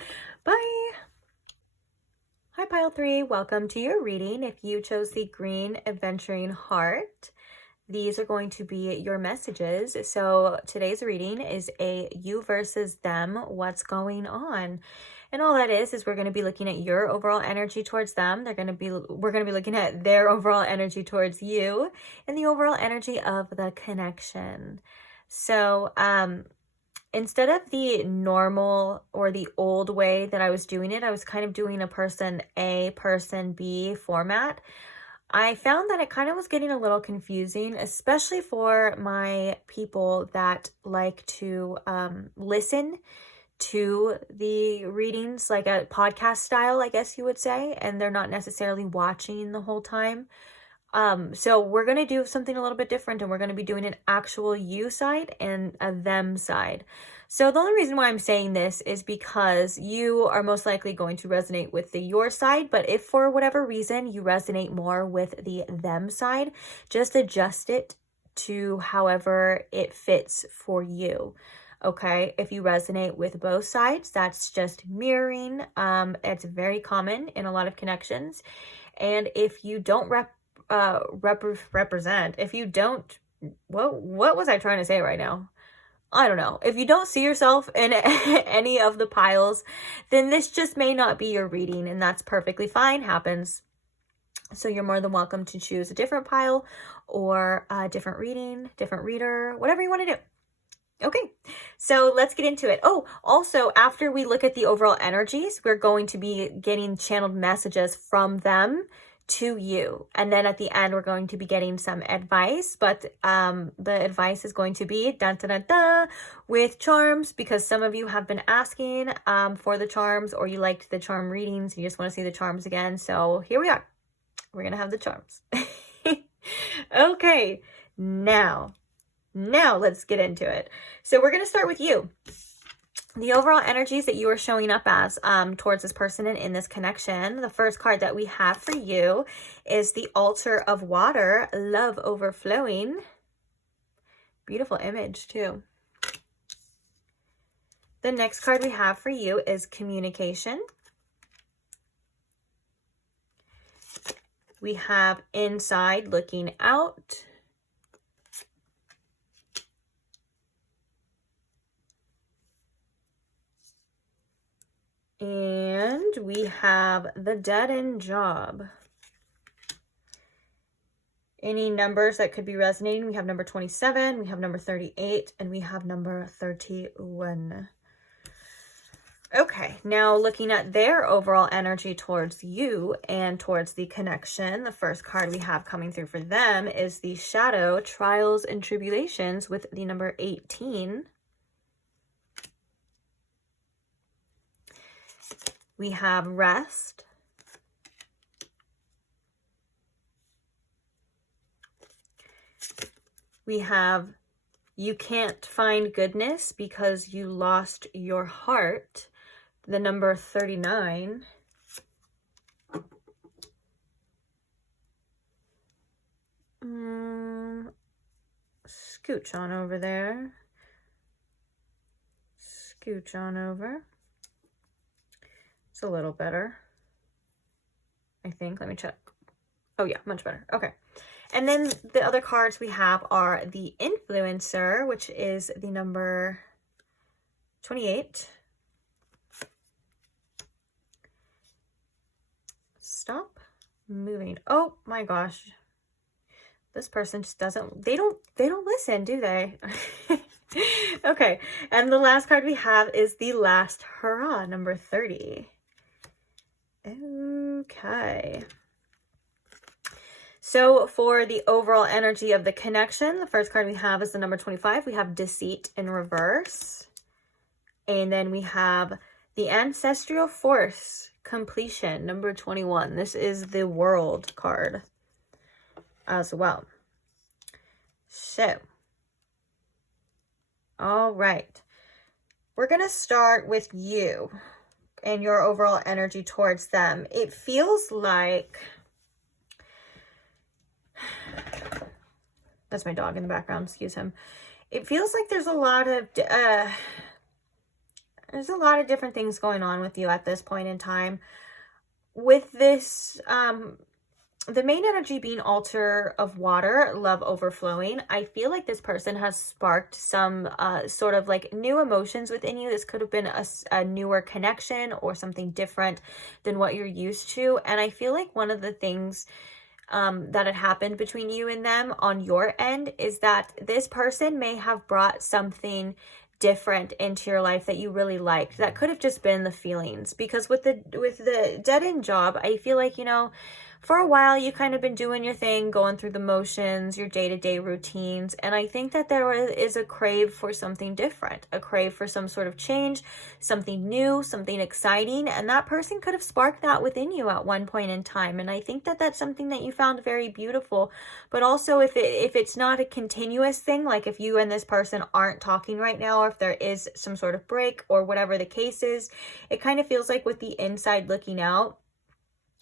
Bye. Hi, Pile 3. Welcome to your reading. If you chose the green adventuring heart, these are going to be your messages. So today's reading is a you versus them. What's going on? And all that is we're going to be looking at your overall energy towards them. We're going to be looking at their overall energy towards you and the overall energy of the connection. So, instead of the normal or the old way that I was doing it, I was kind of doing a person A, person B format. I found that it kind of was getting a little confusing, especially for my people that like to listen to the readings like a podcast style, I guess you would say, and they're not necessarily watching the whole time. So we're going to do something a little bit different, and we're going to be doing an actual you side and a them side. So the only reason why I'm saying this is because you are most likely going to resonate with the your side, but if for whatever reason you resonate more with the them side, just adjust it to however it fits for you. Okay, if you resonate with both sides, that's just mirroring. It's very common in a lot of connections. And if you don't represent, if you don't, what was I trying to say right now? I don't know. If you don't see yourself in any of the piles, then this just may not be your reading, and that's perfectly fine. Happens. So you're more than welcome to choose a different pile or a different reading, different reader, whatever you want to do. Okay, so let's get into it. Oh, also, after we look at the overall energies, we're going to be getting channeled messages from them to you. And then at the end, we're going to be getting some advice, but the advice is going to be with charms, because some of you have been asking for the charms, or you liked the charm readings and you just want to see the charms again. So here we are. We're going to have the charms. Okay, now let's get into it. So we're going to start with you. The overall energies that you are showing up as towards this person and in this connection. The first card that we have for you is the Altar of Water, Love Overflowing. Beautiful image too. The next card we have for you is Communication. We have Inside Looking Out. And we have the Dead End Job. Any numbers that could be resonating? We have number 27, we have number 38, and we have number 31. Okay, now looking at their overall energy towards you and towards the connection, the first card we have coming through for them is the Shadow, Trials and Tribulations, with the number 18. We have Rest. We have You Can't Find Goodness Because You Lost Your Heart, the number 39. Scooch on over there. Scooch on over. It's a little better, I think. Let me check. Oh yeah, much better. Okay. And then the other cards we have are the Influencer, which is the number 28. Stop moving. Oh my gosh. This person just doesn't, they don't listen, do they? Okay. And the last card we have is the Last Hurrah, number 30. Okay. So for the overall energy of the connection, the first card we have is the number 25. We have Deceit in reverse. And then we have the Ancestral Force, Completion, number 21. This is the World card as well. So, all right. We're going to start with you and your overall energy towards them. It feels like... That's my dog in the background, excuse him. It feels like there's a lot of different things going on with you at this point in time. With this, the main energy being Altar of Water, love overflowing. I feel like this person has sparked some sort of like new emotions within you. This could have been a newer connection or something different than what you're used to. And I feel like one of the things that had happened between you and them on your end is that this person may have brought something different into your life that you really liked. That could have just been the feelings, because with the dead end job, I feel like, you know, for a while you kind of been doing your thing, going through the motions, your day-to-day routines, and I think that there is a crave for something different, a crave for some sort of change, something new, something exciting, and that person could have sparked that within you at one point in time. And I think that that's something that you found very beautiful. But also, if it's not a continuous thing, like if you and this person aren't talking right now, or if there is some sort of break or whatever the case is, it kind of feels like with the inside looking out,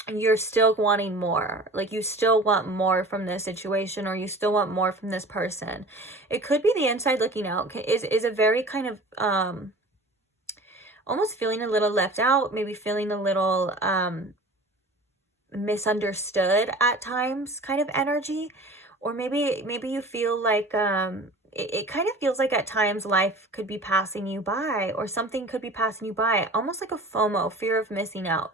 you're still wanting more. Like you still want more from this situation, or you still want more from this person. It could be the inside looking out is a very kind of almost feeling a little left out, maybe feeling a little misunderstood at times kind of energy. Or maybe you feel like it kind of feels like at times life could be passing you by, or something could be passing you by, almost like a FOMO, fear of missing out,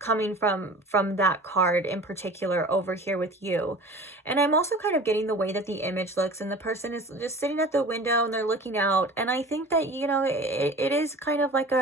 coming from that card in particular over here with you. And I'm also kind of getting the way that the image looks, and the person is just sitting at the window and they're looking out. And I think that, you know, it is kind of like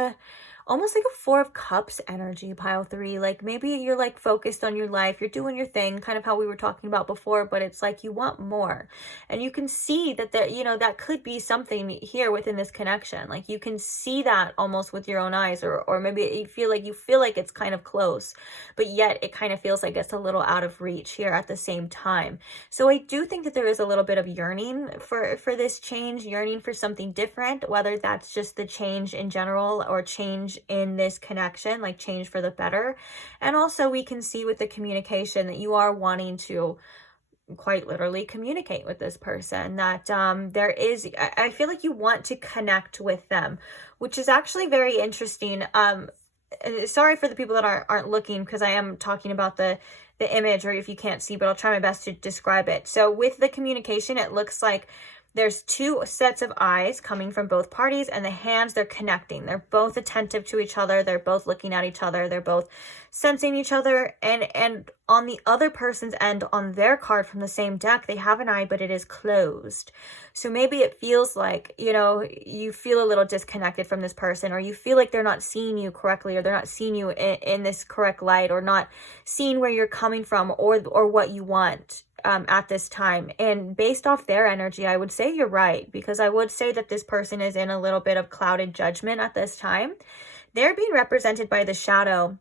almost like a Four of Cups energy, pile 3. Like maybe you're like focused on your life, you're doing your thing, kind of how we were talking about before, but it's like you want more. And you can see that there, you know, that could be something here within this connection. Like you can see that almost with your own eyes, or maybe you feel like it's kind of close, but yet it kind of feels like it's a little out of reach here at the same time. So I do think that there is a little bit of yearning for this change, yearning for something different, whether that's just the change in general or change in this connection, like change for the better. And also we can see with the communication that you are wanting to quite literally communicate with this person, that there is, I feel like you want to connect with them, which is actually very interesting. Sorry for the people that aren't looking, because I am talking about the image, or if you can't see, but I'll try my best to describe it. So with the communication, it looks like there's two sets of eyes coming from both parties, and the hands, they're connecting. They're both attentive to each other. They're both looking at each other. They're both sensing each other. And on the other person's end, on their card from the same deck, they have an eye, but it is closed. So maybe it feels like, you know, you feel a little disconnected from this person, or you feel like they're not seeing you correctly, or they're not seeing you in this correct light, or not seeing where you're coming from, or what you want at this time. And based off their energy, I would say you're right, because I would say that this person is in a little bit of clouded judgment at this time. They're being represented by the shadow,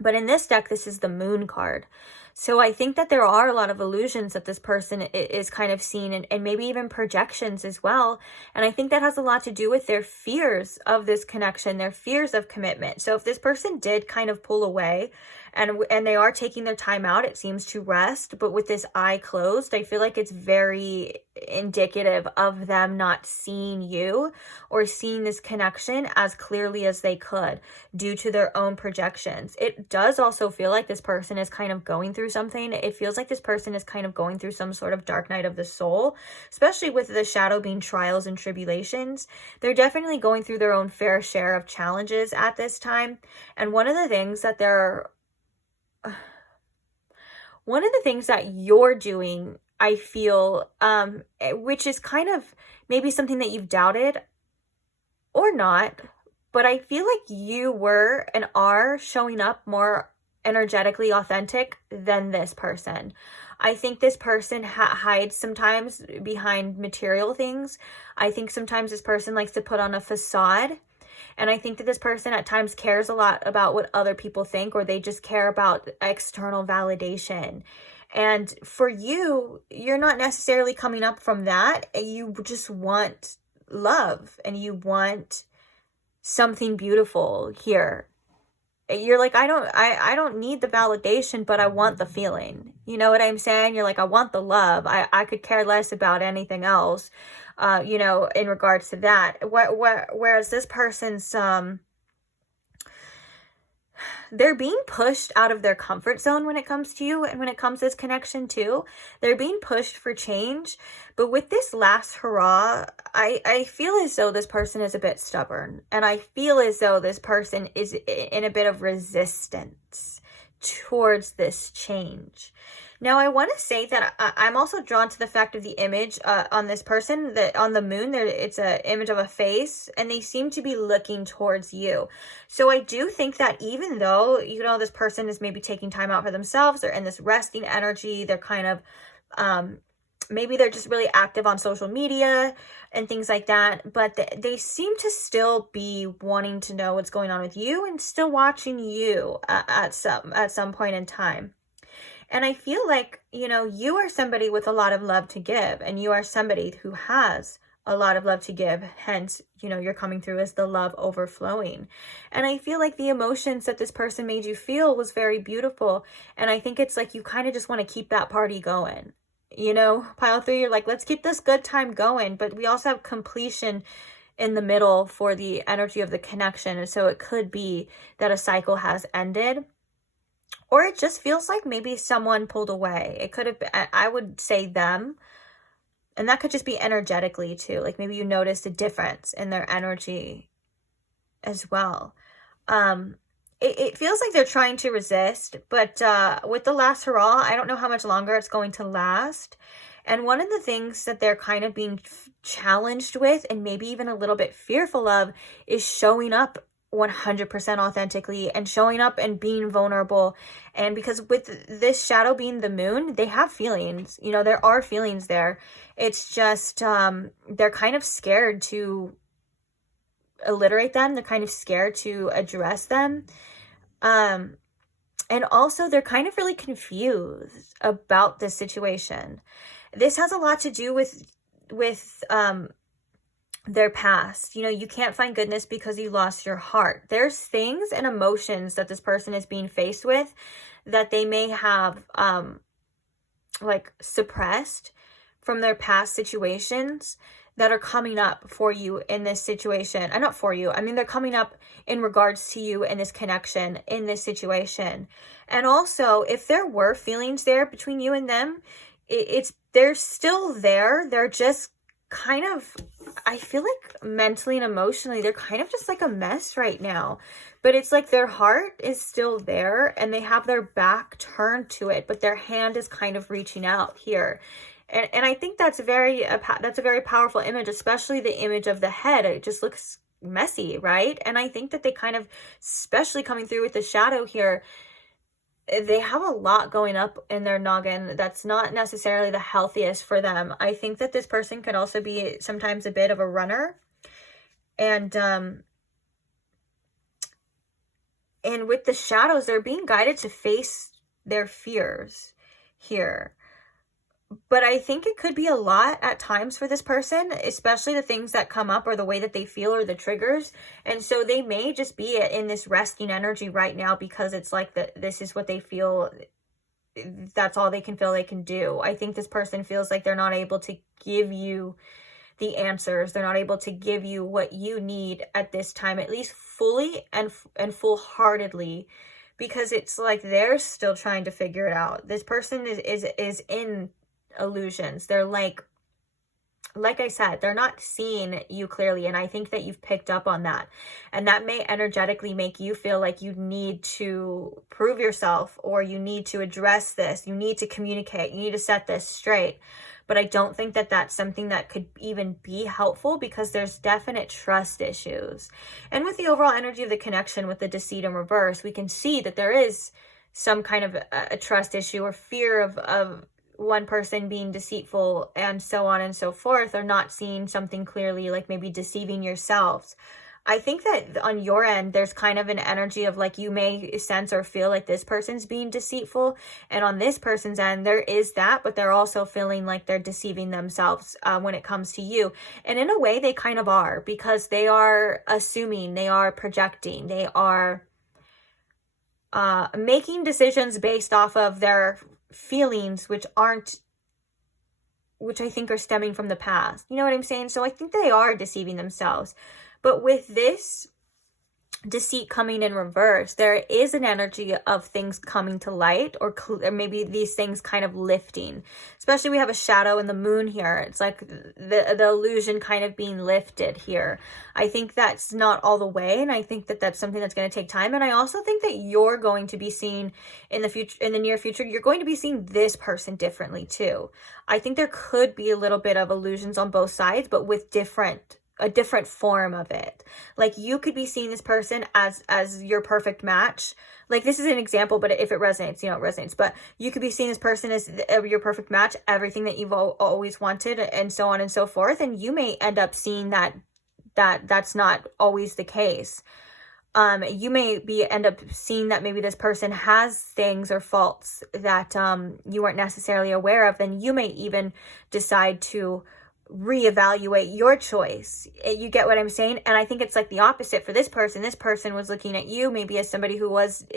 but in this deck, this is the Moon card. So I think that there are a lot of illusions that this person is kind of seeing, and maybe even projections as well. And I think that has a lot to do with their fears of this connection, their fears of commitment. So if this person did kind of pull away, and they are taking their time out, it seems, to rest, but with this eye closed, I feel like it's very indicative of them not seeing you or seeing this connection as clearly as they could due to their own projections. It does also feel like this person is kind of going through something. It feels like this person is kind of going through some sort of dark night of the soul, especially with the shadow being trials and tribulations. They're definitely going through their own fair share of challenges at this time. And one of the things that you're doing, I feel, which is kind of maybe something that you've doubted or not, but I feel like you were and are showing up more energetically authentic than this person. I think this person hides sometimes behind material things. I think sometimes this person likes to put on a facade. And I think that this person at times cares a lot about what other people think, or they just care about external validation. And for you, you're not necessarily coming up from that. You just want love and you want something beautiful here. You're like, I don't need the validation, but I want the feeling. You know what I'm saying? You're like, I want the love. I could care less about anything else, you know, in regards to that. Whereas this person's, they're being pushed out of their comfort zone when it comes to you, and when it comes to this connection too. They're being pushed for change. But with this last hurrah, I feel as though this person is a bit stubborn. And I feel as though this person is in a bit of resistance towards this change. Now, I want to say that I'm also drawn to the fact of the image on this person, that on the moon, it's an image of a face, and they seem to be looking towards you. So I do think that even though, you know, this person is maybe taking time out for themselves, they're in this resting energy, they're kind of, maybe they're just really active on social media and things like that, but they seem to still be wanting to know what's going on with you and still watching you at some point in time. And I feel like, you know, you are somebody with a lot of love to give, and you are somebody who has a lot of love to give. Hence, you know, you're coming through as the love overflowing. And I feel like the emotions that this person made you feel was very beautiful. And I think it's like you kind of just want to keep that party going. You know, pile 3, you're like, let's keep this good time going. But we also have completion in the middle for the energy of the connection. And so it could be that a cycle has ended. Or it just feels like maybe someone pulled away. It could have been, I would say them. And that could just be energetically too. Like maybe you noticed a difference in their energy as well. It feels like they're trying to resist. But with the last hurrah, I don't know how much longer it's going to last. And one of the things that they're kind of being challenged with, and maybe even a little bit fearful of, is showing up 100% authentically and showing up and being vulnerable. And because with this shadow being the moon, they have feelings, you know, there are feelings there. It's just they're kind of scared to alliterate them. They're kind of scared to address them. And also they're kind of really confused about this situation. This has a lot to do with their past. You know, you can't find goodness because you lost your heart. There's things and emotions that this person is being faced with that they may have like suppressed from their past situations that are coming up for you in this situation. Not for you, I mean, they're coming up in regards to you in this connection, in this situation. And also, if there were feelings there between you and them, they're still there. They're just kind of, I feel like mentally and emotionally, they're kind of just like a mess right now. But it's like their heart is still there and they have their back turned to it, but their hand is kind of reaching out here. And I think that's a very powerful image, especially the image of the head. It just looks messy, right? And I think that they kind of, especially coming through with the shadow here, they have a lot going up in their noggin that's not necessarily the healthiest for them. I think that this person could also be sometimes a bit of a runner. And with the shadows, they're being guided to face their fears here. But I think it could be a lot at times for this person, especially the things that come up or the way that they feel or the triggers. And so they may just be in this resting energy right now because it's like this is what they feel. That's all they can feel they can do. I think this person feels like they're not able to give you the answers. They're not able to give you what you need at this time, at least fully and full-heartedly, because it's like they're still trying to figure it out. This person is in illusions. They're like I said, they're not seeing you clearly, and I think that you've picked up on that, and that may energetically make you feel like you need to prove yourself, or you need to address this, you need to communicate, you need to set this straight. But I don't think that that's something that could even be helpful, because there's definite trust issues. And with the overall energy of the connection with the deceit in reverse, we can see that there is some kind of a trust issue, or fear of one person being deceitful, and so on and so forth, or not seeing something clearly, like maybe deceiving yourselves. I think that on your end, there's kind of an energy of like, you may sense or feel like this person's being deceitful. And on this person's end, there is that, but they're also feeling like they're deceiving themselves when it comes to you. And in a way, they kind of are, because they are assuming, they are projecting, they are making decisions based off of their feelings, which I think are stemming from the past. You know what I'm saying? So I think they are deceiving themselves. But with this deceit coming in reverse, there is an energy of things coming to light, or maybe these things kind of lifting. Especially we have a shadow in the moon here. It's like the illusion kind of being lifted here. I think that's not all the way, and I think that that's something that's going to take time. And I also think that you're going to be seeing in the future, in the near future, you're going to be seeing this person differently too. I think there could be a little bit of illusions on both sides, but with a different form of it. Like, you could be seeing this person as your perfect match. Like, this is an example, but if it resonates, you know, it resonates. But you could be seeing this person as your perfect match, everything that you've always wanted, and so on and so forth. And you may end up seeing that's not always the case. You may end up seeing that maybe this person has things or faults that you weren't necessarily aware of. Then you may even decide to reevaluate your choice. You get what I'm saying? And I think it's like the opposite for this person. This person was looking at you maybe as somebody who wasn't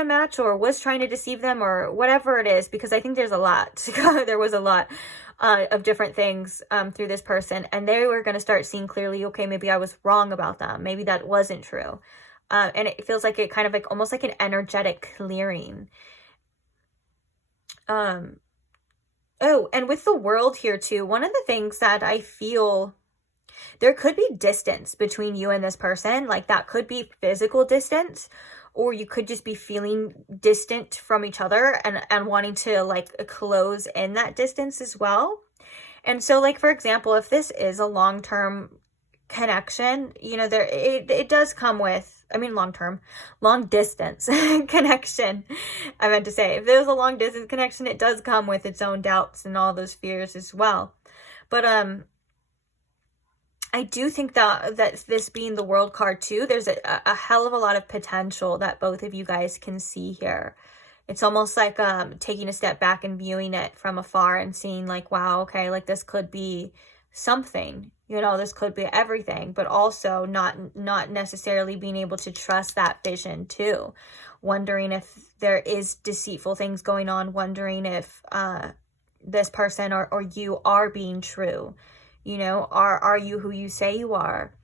a match, or was trying to deceive them, or whatever it is, because I think there's a lot. There was a lot of different things through this person, and they were going to start seeing clearly, okay, maybe I was wrong about them. Maybe that wasn't true. And it feels like it kind of like almost like an energetic clearing. Oh, and with the world here too, one of the things that I feel, there could be distance between you and this person. Like, that could be physical distance, or you could just be feeling distant from each other and wanting to like close in that distance as well. And so, like, for example, if this is a long-term connection, you know, it does come with, I mean, long distance connection. I meant to say, if there's a long distance connection, it does come with its own doubts and all those fears as well. But I do think that this being the World card too, there's a hell of a lot of potential that both of you guys can see here. It's almost like taking a step back and viewing it from afar and seeing like, wow, okay, like this could be something, you know, this could be everything, but also not necessarily being able to trust that vision too. Wondering if there is deceitful things going on, wondering if this person or you are being true. You know, are you who you say you are?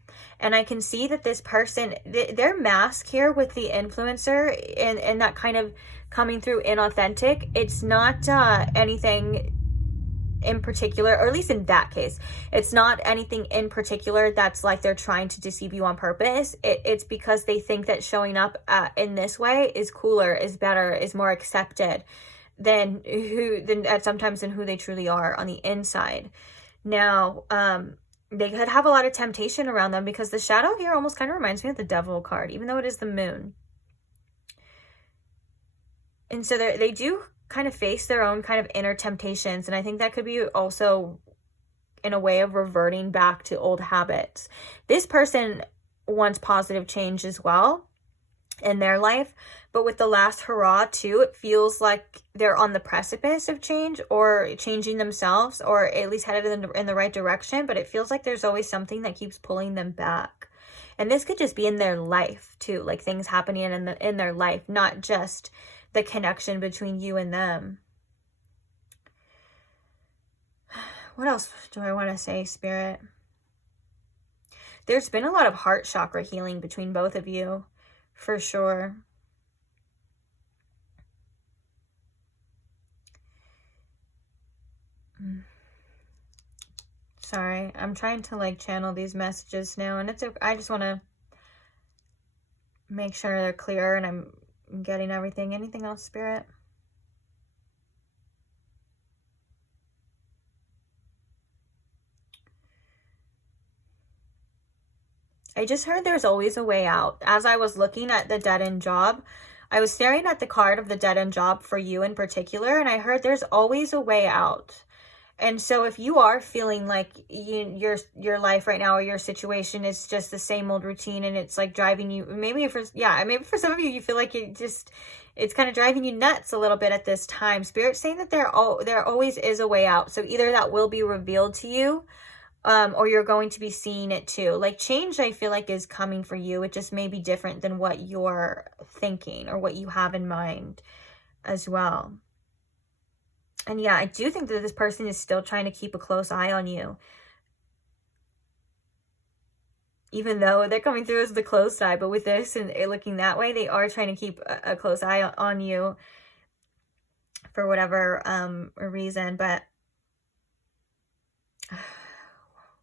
And I can see that this person, their mask here with the influencer and that kind of coming through inauthentic, it's not anything in particular, or at least in that case, it's not anything in particular that's like they're trying to deceive you on purpose. It's because they think that showing up in this way is cooler, is better, is more accepted than sometimes than who they truly are on the inside. Now, they could have a lot of temptation around them, because the shadow here almost kind of reminds me of the Devil card, even though it is the moon. And so they do kind of face their own kind of inner temptations. And I think that could be also in a way of reverting back to old habits. This person wants positive change as well in their life. But with the last hurrah too, it feels like they're on the precipice of change, or changing themselves, or at least headed in the right direction. But it feels like there's always something that keeps pulling them back. And this could just be in their life too, like things happening in their life, not just the connection between you and them. What else do I want to say, Spirit? There's been a lot of heart chakra healing between both of you, for sure. Sorry, I'm trying to like channel these messages now, and I just want to make sure they're clear and I'm getting everything. Anything else, Spirit? I just heard there's always a way out. As I was looking at the dead-end job, I was staring at the card of the dead-end job for you in particular, and I heard there's always a way out. And so if you are feeling like your life right now or your situation is just the same old routine and it's like driving you, maybe for some of you, you feel like it's kind of driving you nuts a little bit at this time. Spirit's saying that there always is a way out. So either that will be revealed to you, or you're going to be seeing it too. Like change, I feel like, is coming for you. It just may be different than what you're thinking or what you have in mind as well. And yeah, I do think that this person is still trying to keep a close eye on you. Even though they're coming through as the close side, but with this and looking that way, they are trying to keep a close eye on you for whatever reason. But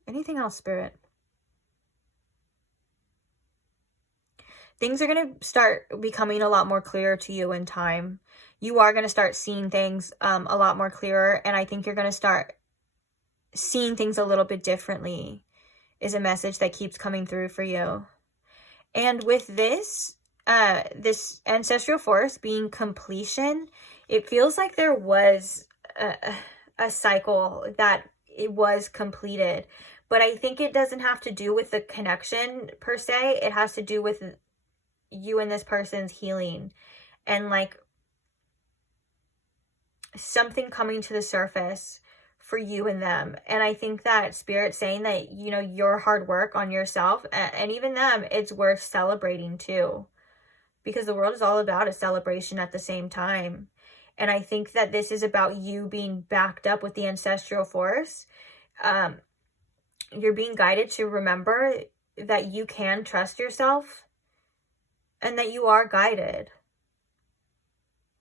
anything else, Spirit? Things are going to start becoming a lot more clear to you in time. You are going to start seeing things a lot more clearer. And I think you're going to start seeing things a little bit differently is a message that keeps coming through for you. And with this, this ancestral force being completion, it feels like there was a cycle that it was completed. But I think it doesn't have to do with the connection per se. It has to do with you and this person's healing and like something coming to the surface for you and them. And I think that Spirit's saying that, you know, your hard work on yourself and even them, it's worth celebrating too, because the world is all about a celebration at the same time. And I think that this is about you being backed up with the ancestral force. You're being guided to remember that you can trust yourself and that you are guided.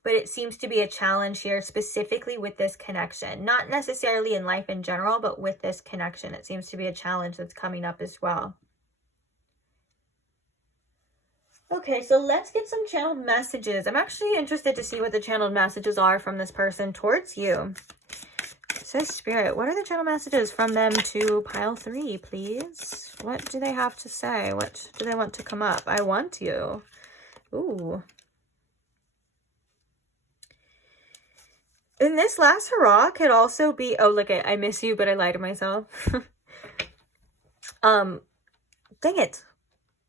But it seems to be a challenge here specifically with this connection. Not necessarily in life in general, but with this connection. It seems to be a challenge that's coming up as well. Okay, so let's get some channeled messages. I'm actually interested to see what the channeled messages are from this person towards you. It says, Spirit, what are the channel messages from them to pile 3, please? What do they have to say? What do they want to come up? I want you. Ooh. And this last hurrah could also be, oh, look at, I miss you, but I lied to myself. Dang it.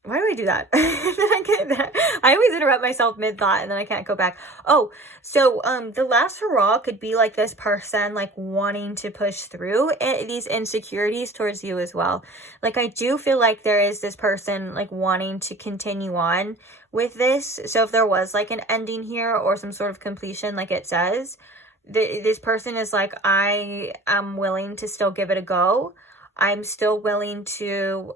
Why do I do that? I always interrupt myself mid-thought and then I can't go back. Oh, so the last hurrah could be like this person like wanting to push through these insecurities towards you as well. Like I do feel like there is this person like wanting to continue on with this. So if there was like an ending here or some sort of completion like it says, this person is like, I am willing to still give it a go. I'm still willing to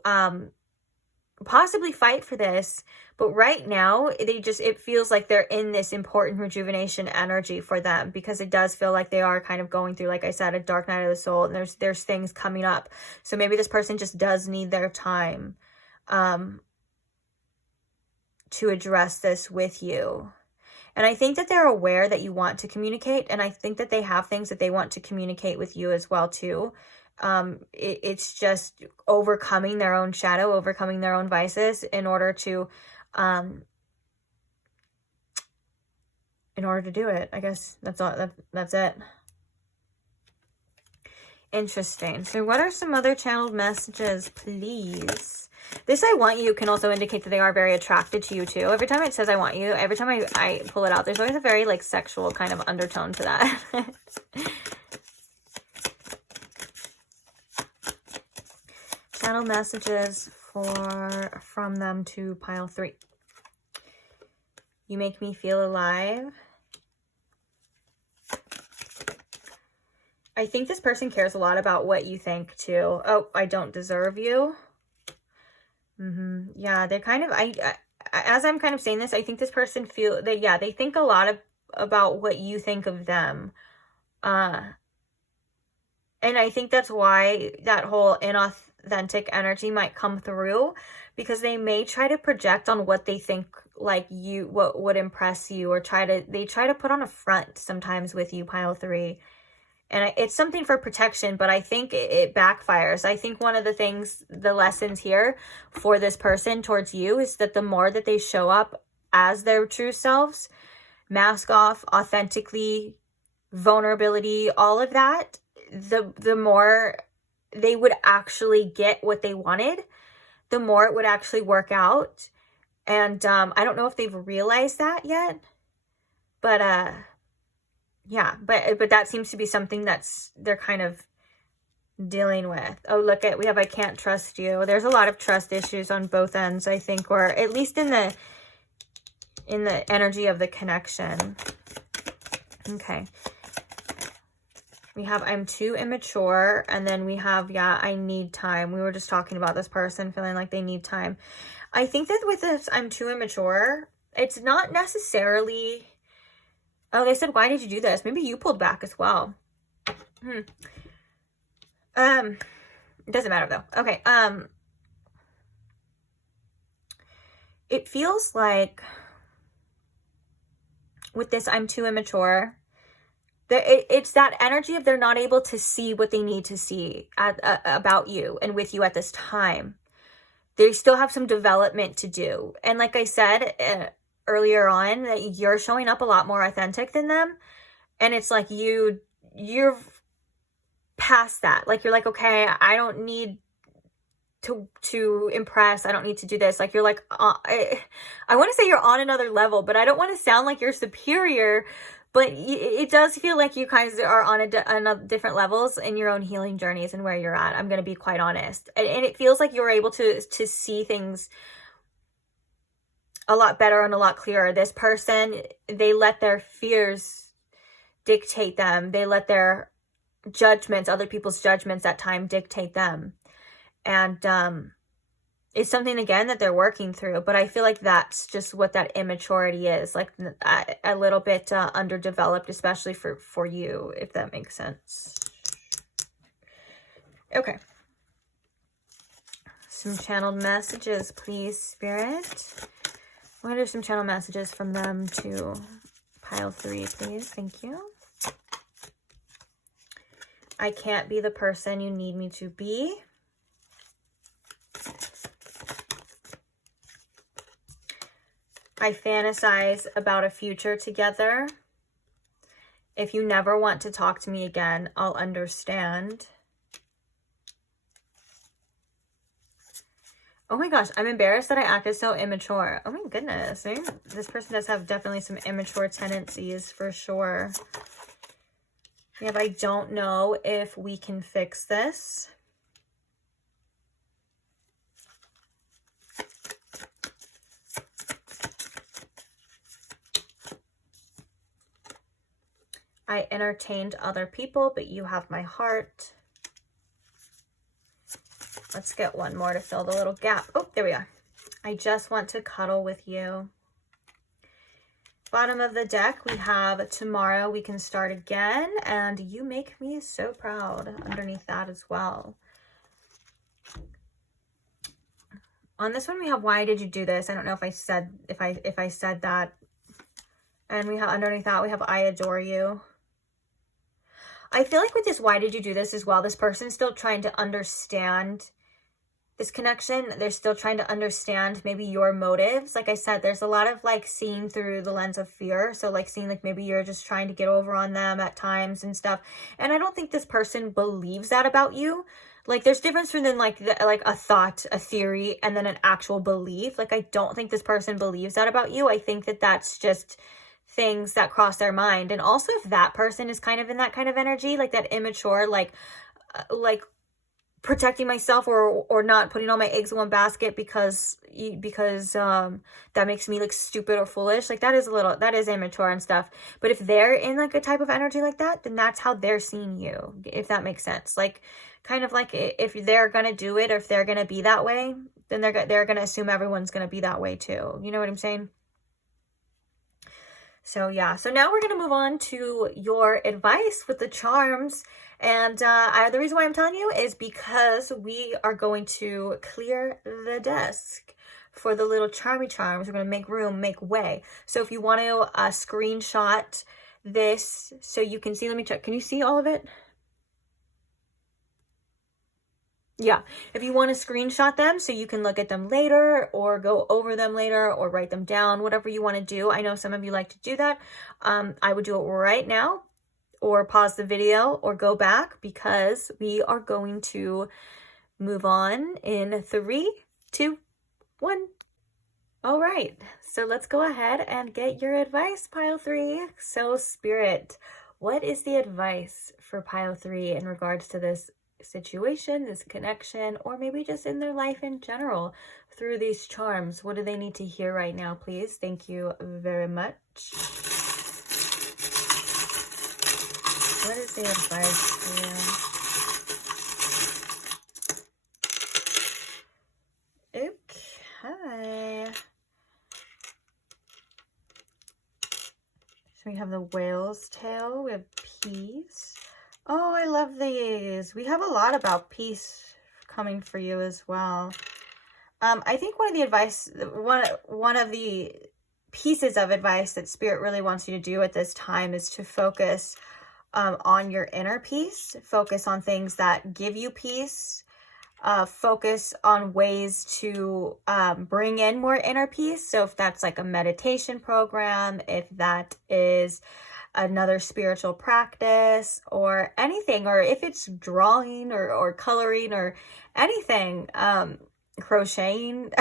possibly fight for this, but right now it feels like they're in this important rejuvenation energy for them, because it does feel like they are kind of going through, like I said, a dark night of the soul, and there's things coming up. So maybe this person just does need their time to address this with you. And I think that they're aware that you want to communicate, and I think that they have things that they want to communicate with you as well too. It's just overcoming their own shadow, overcoming their own vices in order to do it. I guess that's all. That's it. Interesting. So what are some other channeled messages, please? This I want you can also indicate that they are very attracted to you too. Every time it says I want you, every time I pull it out, there's always a very like sexual kind of undertone to that. Channel messages from them to pile 3. You make me feel alive. I think this person cares a lot about what you think too. Oh, I don't deserve you. Yeah, they're kind of, as I'm kind of saying this, I think this person feel that, yeah, they think a lot about what you think of them. And I think that's why that whole inauthentic energy might come through, because they may try to project on what they think like you, what would impress you, or they try to put on a front sometimes with you, pile 3. And it's something for protection, but I think it backfires. I think one of the lessons here for this person towards you is that the more that they show up as their true selves, mask off, authentically, vulnerability, all of that, the more they would actually get what they wanted, the more it would actually work out. And I don't know if they've realized that yet, but yeah, but that seems to be something they're kind of dealing with. Oh, look at, we have I can't trust you. There's a lot of trust issues on both ends, I think, or at least in the energy of the connection. Okay. We have I'm too immature, and then we have, yeah, I need time. We were just talking about this person feeling like they need time. I think that with this I'm too immature, it's not necessarily... Oh, they said, why did you do this? Maybe you pulled back as well. It doesn't matter though. Okay. It feels like with this I'm too immature, it's that energy of they're not able to see what they need to see about you and with you at this time. They still have some development to do. And like I said earlier on, that you're showing up a lot more authentic than them. And it's like you're past that. Like you're like, okay, I don't need to impress. I don't need to do this. Like you're like, I want to say you're on another level, but I don't want to sound like you're superior. But it does feel like you guys are on different levels in your own healing journeys and where you're at. I'm going to be quite honest. And it feels like you're able to see things a lot better and a lot clearer. This person, they let their fears dictate them. They let their judgments, other people's judgments at time dictate them. And it's something, again, that they're working through. But I feel like that's just what that immaturity is, like a little bit underdeveloped, especially for you, if that makes sense. Okay. Some channeled messages, please, Spirit. What are some channel messages from them to pile 3, please? Thank you. I can't be the person you need me to be. I fantasize about a future together. If you never want to talk to me again, I'll understand. Oh my gosh, I'm embarrassed that I acted so immature. Oh my goodness. This person does have definitely some immature tendencies for sure. We have, I don't know if we can fix this. I entertained other people, but you have my heart. Let's get one more to fill the little gap. Oh, there we are. I just want to cuddle with you. Bottom of the deck, we have tomorrow we can start again, and you make me so proud underneath that as well. On this one, we have why did you do this? I don't know if I said that. And we have underneath that, we have I adore you. I feel like with this why did you do this as well, this person's still trying to understand this connection. They're still trying to understand maybe your motives. Like I said, there's a lot of like seeing through the lens of fear. So like seeing like maybe you're just trying to get over on them at times and stuff. And I don't think this person believes that about you. Like there's difference between like a thought, a theory, and then an actual belief. Like I don't think this person believes that about you. I think that that's just things that cross their mind. And also if that person is kind of in that kind of energy, like that immature, like protecting myself or not putting all my eggs in one basket because that makes me look stupid or foolish, like that is immature and stuff. But if they're in like a type of energy like that, then that's how they're seeing you, if that makes sense. Like kind of like if they're gonna do it, or if they're gonna be that way, then they're gonna assume everyone's gonna be that way too. You know what I'm saying? So yeah, so now we're going to move on to your advice with the charms. And the reason why I'm telling you is because we are going to clear the desk for the little charmy charms. We're going to make room, make way. So if you want to screenshot this so you can see, let me check. Can you see all of it? Yeah, if you want to screenshot them so you can look at them later or go over them later or write them down, whatever you want to do. I know some of you like to do that. I would do it right now, or pause the video or go back, because we are going to move on in 3, 2, 1. All right, so let's go ahead and get your advice, pile 3. So Spirit, what is the advice for pile 3 in regards to this situation, this connection, or maybe just in their life in general through these charms? What do they need to hear right now, please? Thank you very much. What is the advice for you? Okay. So we have the whale's tail, we have peace. Oh, I love these. We have a lot about peace coming for you as well. I think one of the advice, one of the pieces of advice that Spirit really wants you to do at this time is to focus on your inner peace. Focus on things that give you peace. Focus on ways to bring in more inner peace. So if that's like a meditation program, if that is another spiritual practice or anything, or if it's drawing or coloring or anything, crocheting,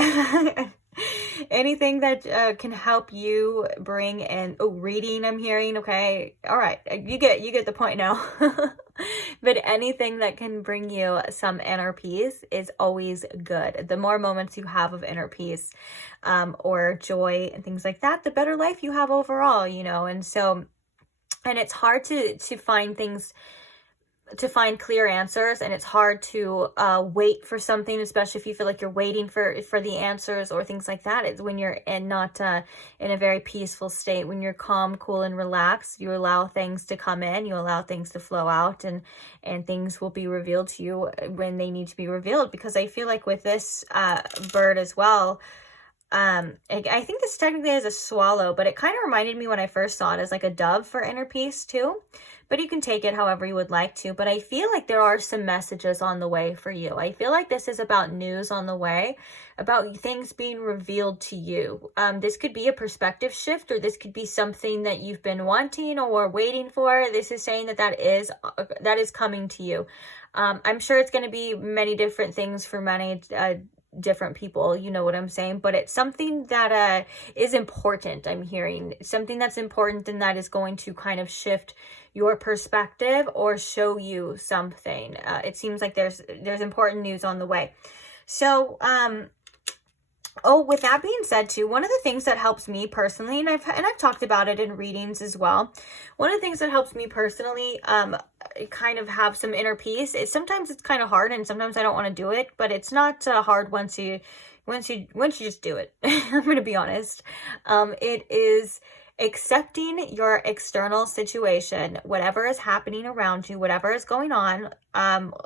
anything that can help you bring in, reading, I'm hearing. Okay, all right, you get the point now. But anything that can bring you some inner peace is always good. The more moments you have of inner peace or joy and things like that, the better life you have overall, you know. And so, and it's hard to find things, to find clear answers, and it's hard to wait for something, especially if you feel like you're waiting for the answers or things like that. It's when you're not in a very peaceful state, when you're calm, cool, and relaxed. You allow things to come in, you allow things to flow out, and things will be revealed to you when they need to be revealed. Because I feel like with this bird as well, I think this technically is a swallow, but it kind of reminded me when I first saw it as like a dove for inner peace too. But you can take it however you would like to. But I feel like there are some messages on the way for you. I feel like this is about news on the way, about things being revealed to you. This could be a perspective shift, or this could be something that you've been wanting or waiting for. This is saying that is coming to you. I'm sure it's going to be many different things for many different people, you know what I'm saying, but it's something that is important. I'm hearing something that's important, and that is going to kind of shift your perspective or show you something. It seems like there's important news on the way. So with that being said too, one of the things that helps me personally, and I've talked about it in readings as well, one of the things that helps me personally kind of have some inner peace is sometimes it's kind of hard, and sometimes I don't want to do it, but it's not hard once you just do it. I'm going to be honest. It is accepting your external situation, whatever is happening around you, whatever is going on,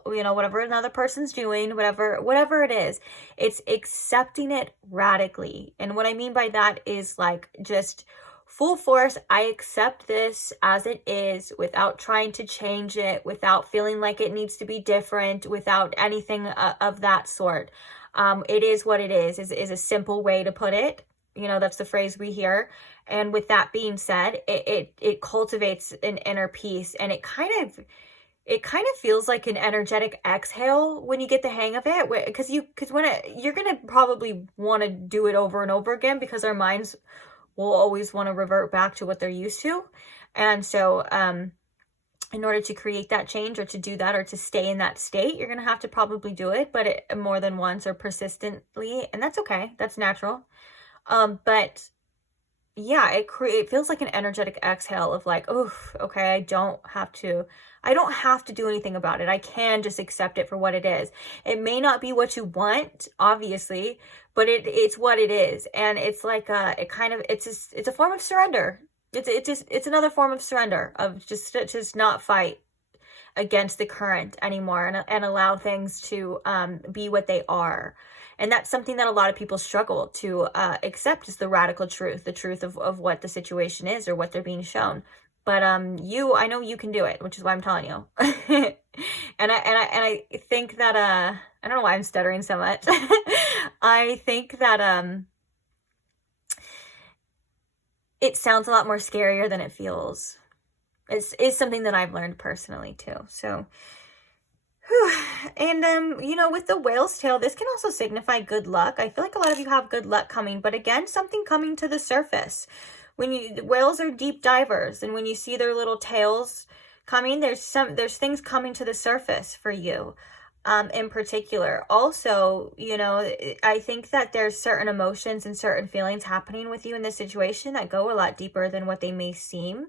whatever another person's doing, whatever it is, it's accepting it radically. And what I mean by that is like just full force. I accept this as it is, without trying to change it, without feeling like it needs to be different, without anything of that sort. It is what it is a simple way to put it. You know, that's the phrase we hear. And with that being said, it cultivates an inner peace, and it kind of feels like an energetic exhale when you get the hang of it, because you're going to probably want to do it over and over again, because our minds will always want to revert back to what they're used to. And so in order to create that change, or to do that, or to stay in that state, you're going to have to probably do it, but more than once or persistently, and that's okay. That's natural. But yeah, it feels like an energetic exhale of like, oh, okay, I don't have to do anything about it. I can just accept it for what it is. It may not be what you want, obviously, but it's what it is. And it's like it's a form of surrender. It's another form of surrender, of just not fight against the current anymore, and allow things to be what they are. And that's something that a lot of people struggle to accept, is the radical truth, the truth of what the situation is or what they're being shown. But I know you can do it, which is why I'm telling you. and I think that I don't know why I'm stuttering so much. I think that it sounds a lot more scarier than it feels. It's something that I've learned personally too. So, whew. And you know, with the whale's tail, this can also signify good luck. I feel like a lot of you have good luck coming, but again, something coming to the surface. Whales are deep divers, and when you see their little tails coming, there's things coming to the surface for you. In particular. Also, you know, I think that there's certain emotions and certain feelings happening with you in this situation that go a lot deeper than what they may seem.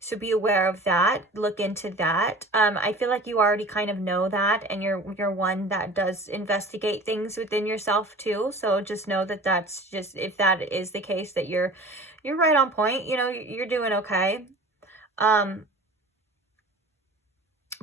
So be aware of that. Look into that. I feel like you already kind of know that, and you're one that does investigate things within yourself too. So just know that that's just, if that is the case, that you're right on point. You know, you're doing okay.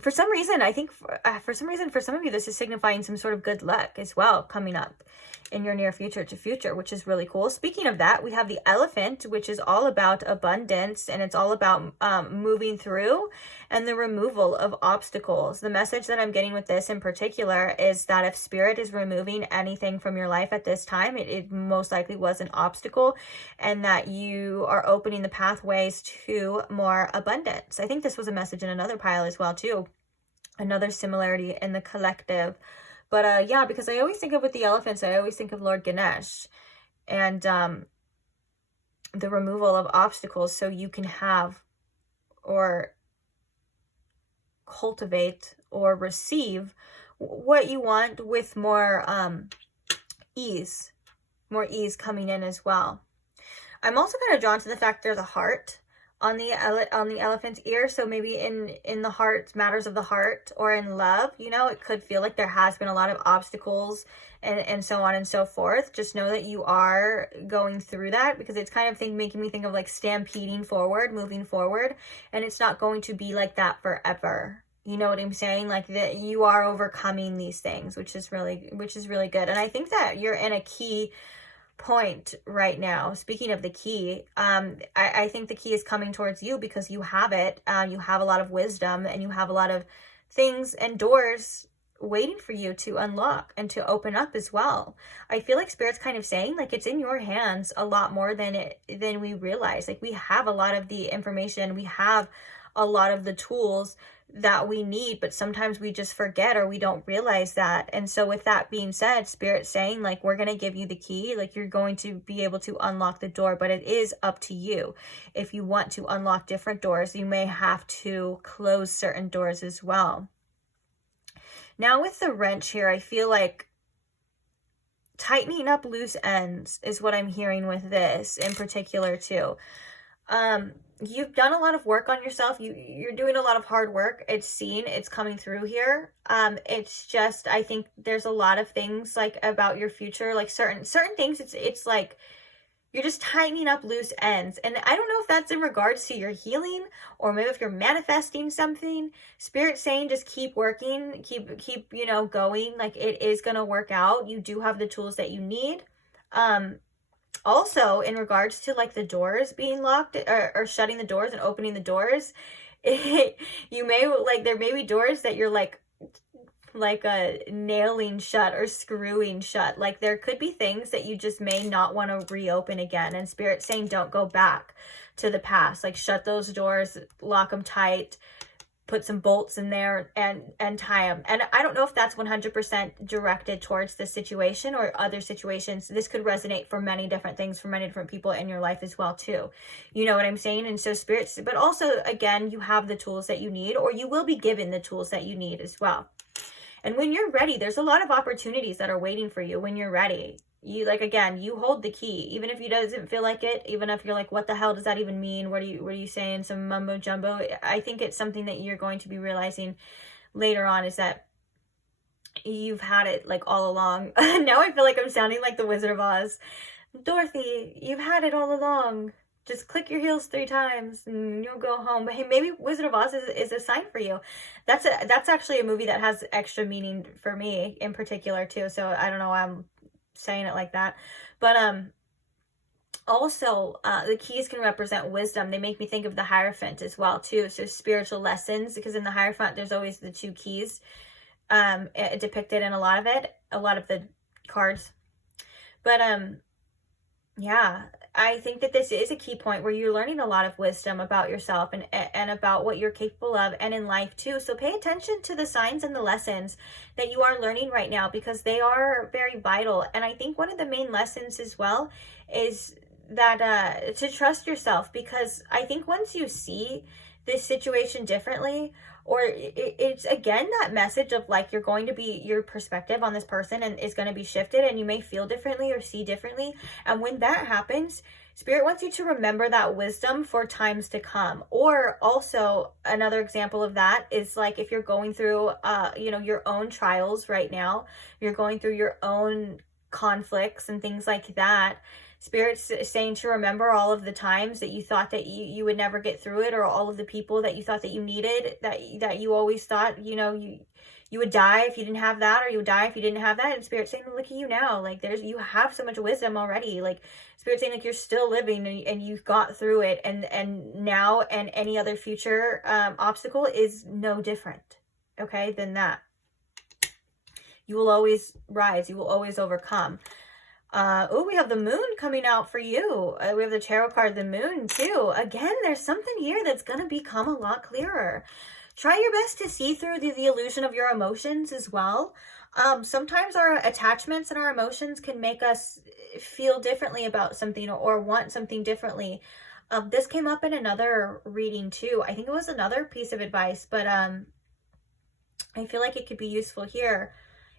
For some reason, I think for some of you, this is signifying some sort of good luck as well coming up in your near future, which is really cool. Speaking of that, we have the elephant, which is all about abundance, and it's all about moving through and the removal of obstacles. The message that I'm getting with this in particular is that if spirit is removing anything from your life at this time, it most likely was an obstacle, and that you are opening the pathways to more abundance. I think this was a message in another pile as well too. Another similarity in the collective. But yeah, because I always think of, with the elephants, I always think of Lord Ganesh and the removal of obstacles so you can have or cultivate or receive what you want with more ease coming in as well. I'm also kind of drawn to the fact there's a heart on the elephant's ear, so maybe in the heart, matters of the heart, or in love, you know, it could feel like there has been a lot of obstacles and so on and so forth. Just know that you are going through that, because it's kind of making me think of like stampeding forward, moving forward, and it's not going to be like that forever. You know what I'm saying? Like that you are overcoming these things, which is really good. And I think that you're in a key point right now. Speaking of the key, I think the key is coming towards you because you have it. You have a lot of wisdom, and you have a lot of things and doors waiting for you to unlock and to open up as well. I feel like Spirit's kind of saying like it's in your hands a lot more than we realize. Like we have a lot of the information, we have a lot of the tools that we need, but sometimes we just forget or we don't realize that. And so with that being said, Spirit's saying like we're going to give you the key, like you're going to be able to unlock the door, but it is up to you. If you want to unlock different doors, you may have to close certain doors as well. Now with the wrench here, I feel like tightening up loose ends is what I'm hearing with this in particular too. You've done a lot of work on yourself. You're doing a lot of hard work. It's seen, it's coming through here. It's just, I think there's a lot of things like about your future, like certain things. It's like you're just tightening up loose ends. And I don't know if that's in regards to your healing, or maybe if you're manifesting something. Spirit's saying just keep working, keep you know, going. Like it is going to work out. You do have the tools that you need. Also, in regards to like the doors being locked or shutting the doors and opening the doors, you may like, there may be doors that you're like nailing shut or screwing shut. Like there could be things that you just may not want to reopen again. And Spirit's saying don't go back to the past. Like shut those doors, lock them tight, put some bolts in there and tie them. And I don't know if that's 100% directed towards this situation or other situations. This could resonate for many different things for many different people in your life as well too. You know what I'm saying? And so Spirits, but also again, you have the tools that you need, or you will be given the tools that you need as well. And when you're ready, there's a lot of opportunities that are waiting for you when you're ready. You like, again, you hold the key, even if you doesn't feel like it, even if you're like, what the hell does that even mean? What are you saying? Some mumbo jumbo. I think it's something that you're going to be realizing later on, is that you've had it like all along. Now I feel like I'm sounding like the Wizard of Oz. Dorothy, you've had it all along. Just click your heels 3 times and you'll go home. But hey, maybe Wizard of Oz is a sign for you. That's actually a movie that has extra meaning for me in particular too. So I don't know why I'm saying it like that. But also, the keys can represent wisdom. They make me think of the Hierophant as well too. So spiritual lessons, because in the Hierophant there's always the 2 keys depicted in a lot of the cards. But yeah, I think that this is a key point where you're learning a lot of wisdom about yourself and about what you're capable of, and in life too. So pay attention to the signs and the lessons that you are learning right now, because they are very vital. And I think one of the main lessons as well is that to trust yourself, because I think once you see this situation differently, or it's again that message of like you're going to be, your perspective on this person and is going to be shifted, and you may feel differently or see differently. And when that happens, Spirit wants you to remember that wisdom for times to come. Or also another example of that is like if you're going through your own trials right now, you're going through your own conflicts and things like that, Spirit's saying to remember all of the times that you thought that you would never get through it, or all of the people that you thought that you needed, that you always thought, you would die if you didn't have that, or you would die if you didn't have that. And Spirit's saying, look at you now. Like you have so much wisdom already. Like Spirit's saying, like you're still living and you've got through it. And now and any other future obstacle is no different, okay, than that. You will always rise. You will always overcome. Oh, we have the moon coming out for you. We have the tarot card, the moon too. Again, there's something here that's going to become a lot clearer. Try your best to see through the illusion of your emotions as well. Sometimes our attachments and our emotions can make us feel differently about something, or want something differently. This came up in another reading too. I think it was another piece of advice, but I feel like it could be useful here.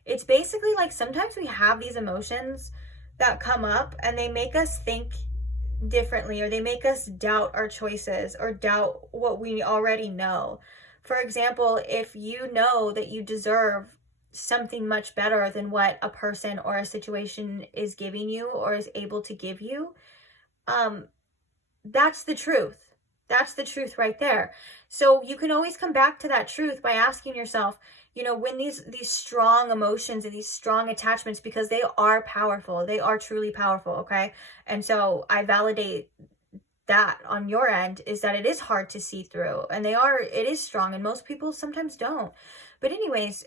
It's basically like sometimes we have these emotions that come up and they make us think differently, or they make us doubt our choices or doubt what we already know. For example, if you know that you deserve something much better than what a person or a situation is giving you or is able to give you, that's the truth. That's the truth right there. So you can always come back to that truth by asking yourself, when these strong emotions and these strong attachments, because they are powerful, they are truly powerful, okay? And so I validate that on your end, is that it is hard to see through, and it is strong, and most people sometimes don't. But anyways,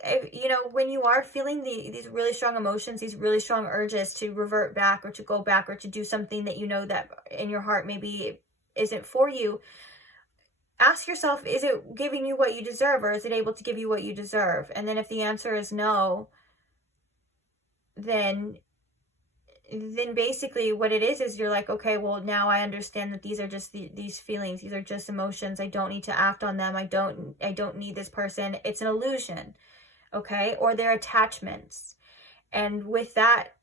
when you are feeling these really strong emotions, these really strong urges to revert back or to go back or to do something that that in your heart maybe isn't for you, ask yourself, is it giving you what you deserve, or is it able to give you what you deserve? And then if the answer is no, then basically what it is you're like, okay, well, now I understand that these are just these feelings. These are just emotions. I don't need to act on them. I don't need this person. It's an illusion, okay? Or they're attachments. And with that,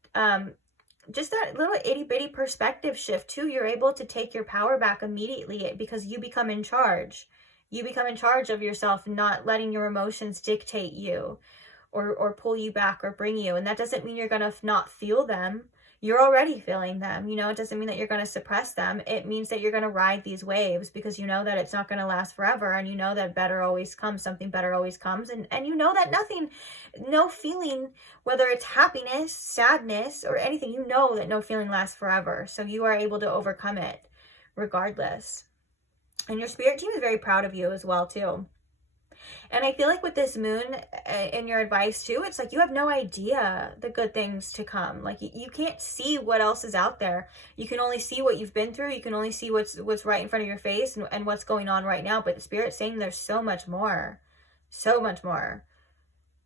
just that little itty-bitty perspective shift too, you're able to take your power back immediately, because you become in charge. You become in charge of yourself, not letting your emotions dictate you or pull you back or bring you. And that doesn't mean you're going to not feel them. You're already feeling them. It doesn't mean that you're going to suppress them. It means that you're going to ride these waves, because you know that it's not going to last forever, and you know that better always comes. Something better always comes. And you know that no feeling, whether it's happiness, sadness, or anything, you know that no feeling lasts forever. So you are able to overcome it regardless. And your spirit team is very proud of you as well too. And I feel like with this moon in your advice too, it's like you have no idea the good things to come. Like you can't see what else is out there. You can only see what you've been through. You can only see what's right in front of your face and what's going on right now. But the Spirit's saying there's so much more. So much more.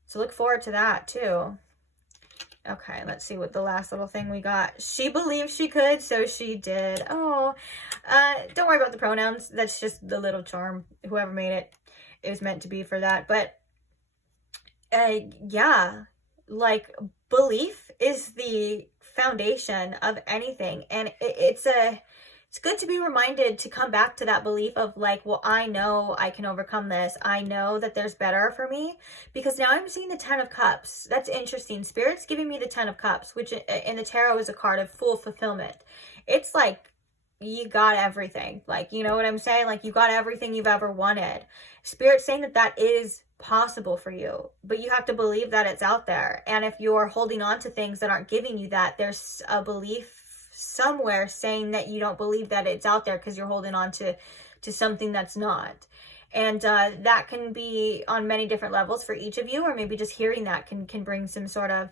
So look forward to that too. Okay, let's see what the last little thing we got. She believed she could, so she did. Oh, don't worry about the pronouns. That's just the little charm. Whoever made it. It was meant to be for that. But yeah, like belief is the foundation of anything, and it's good to be reminded to come back to that belief of like, well, I know I can overcome this. I know that there's better for me, because now I'm seeing the 10 of Cups. That's interesting. Spirit's giving me the 10 of Cups, which in the tarot is a card of full fulfillment. It's like you got everything. Like, you know what I'm saying? Like, you got everything you've ever wanted. Spirit's saying that that is possible for you, but you have to believe that it's out there. And if you're holding on to things that aren't giving you that, there's a belief somewhere saying that you don't believe that it's out there because you're holding on to something that's not. And that can be on many different levels for each of you, or maybe just hearing that can bring some sort of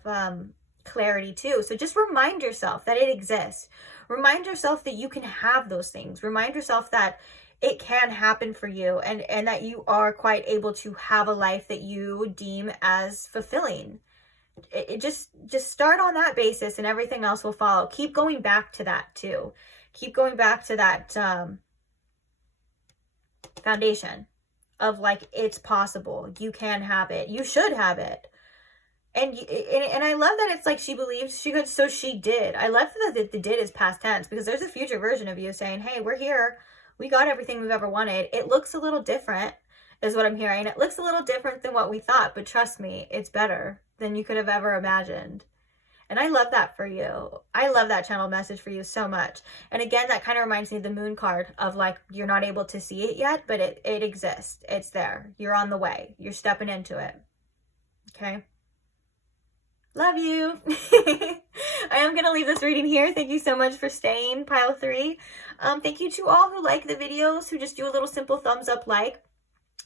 clarity too. So just remind yourself that it exists. Remind yourself that you can have those things. Remind yourself that it can happen for you, and that you are quite able to have a life that you deem as fulfilling. It just start on that basis and everything else will follow. Keep going back to that too. Keep going back to that foundation of like, it's possible. You can have it. You should have it. And I love that it's like she believes she could, so she did. I love that the did is past tense, because there's a future version of you saying, hey, we're here. We got everything we've ever wanted. It looks a little different, is what I'm hearing. It looks a little different than what we thought, but trust me, it's better than you could have ever imagined. And I love that for you. I love that channel message for you so much. And again, that kind of reminds me of the moon card of like, you're not able to see it yet, but it exists. It's there. You're on the way. You're stepping into it. Okay. Love you. I am going to leave this reading here. Thank you so much for staying, pile 3. Thank you to all who like the videos, who just do a little simple thumbs up like.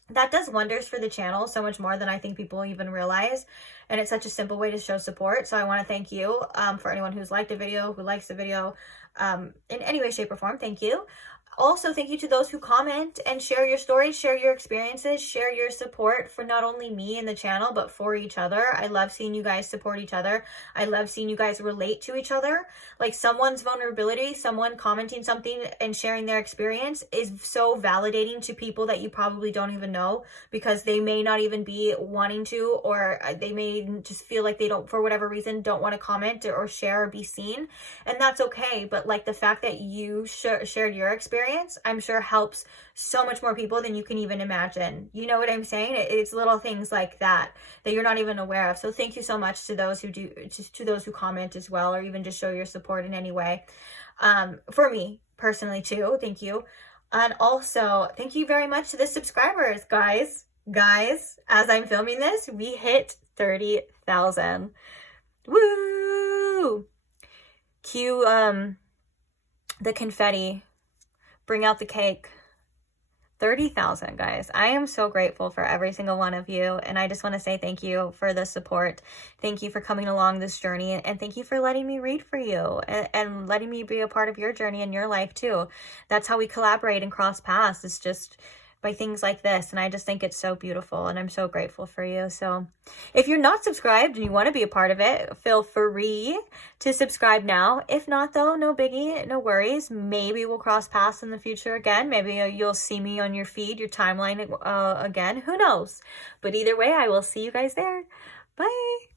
That does wonders for the channel, so much more than I think people even realize. And it's such a simple way to show support. So I want to thank you for anyone who's liked a video, who likes the video in any way, shape, or form. Thank you. Also, thank you to those who comment and share your stories, share your experiences, share your support for not only me and the channel, but for each other. I love seeing you guys support each other. I love seeing you guys relate to each other. Like, someone's vulnerability, someone commenting something and sharing their experience is so validating to people that you probably don't even know, because they may not even be wanting to, or they may just feel like they don't, for whatever reason, don't want to comment or share or be seen. And that's okay. But like, the fact that you shared your experience, I'm sure helps so much more people than you can even imagine. You know what I'm saying? It's little things like that you're not even aware of. So thank you so much to those who do, to those who comment as well, or even just show your support in any way. For me personally too, thank you. And also thank you very much to the subscribers, guys, as I'm filming this, we hit 30,000. Woo! Cue the confetti. Bring out the cake. 30,000, guys. I am so grateful for every single one of you. And I just want to say thank you for the support. Thank you for coming along this journey. And thank you for letting me read for you and letting me be a part of your journey in your life too. That's how we collaborate and cross paths. It's just by things like this. And I just think it's so beautiful, and I'm so grateful for you. So if you're not subscribed and you want to be a part of it, feel free to subscribe now. If not though, no biggie, no worries. Maybe we'll cross paths in the future again. Maybe you'll see me on your feed, your timeline again. Who knows? But either way, I will see you guys there. Bye.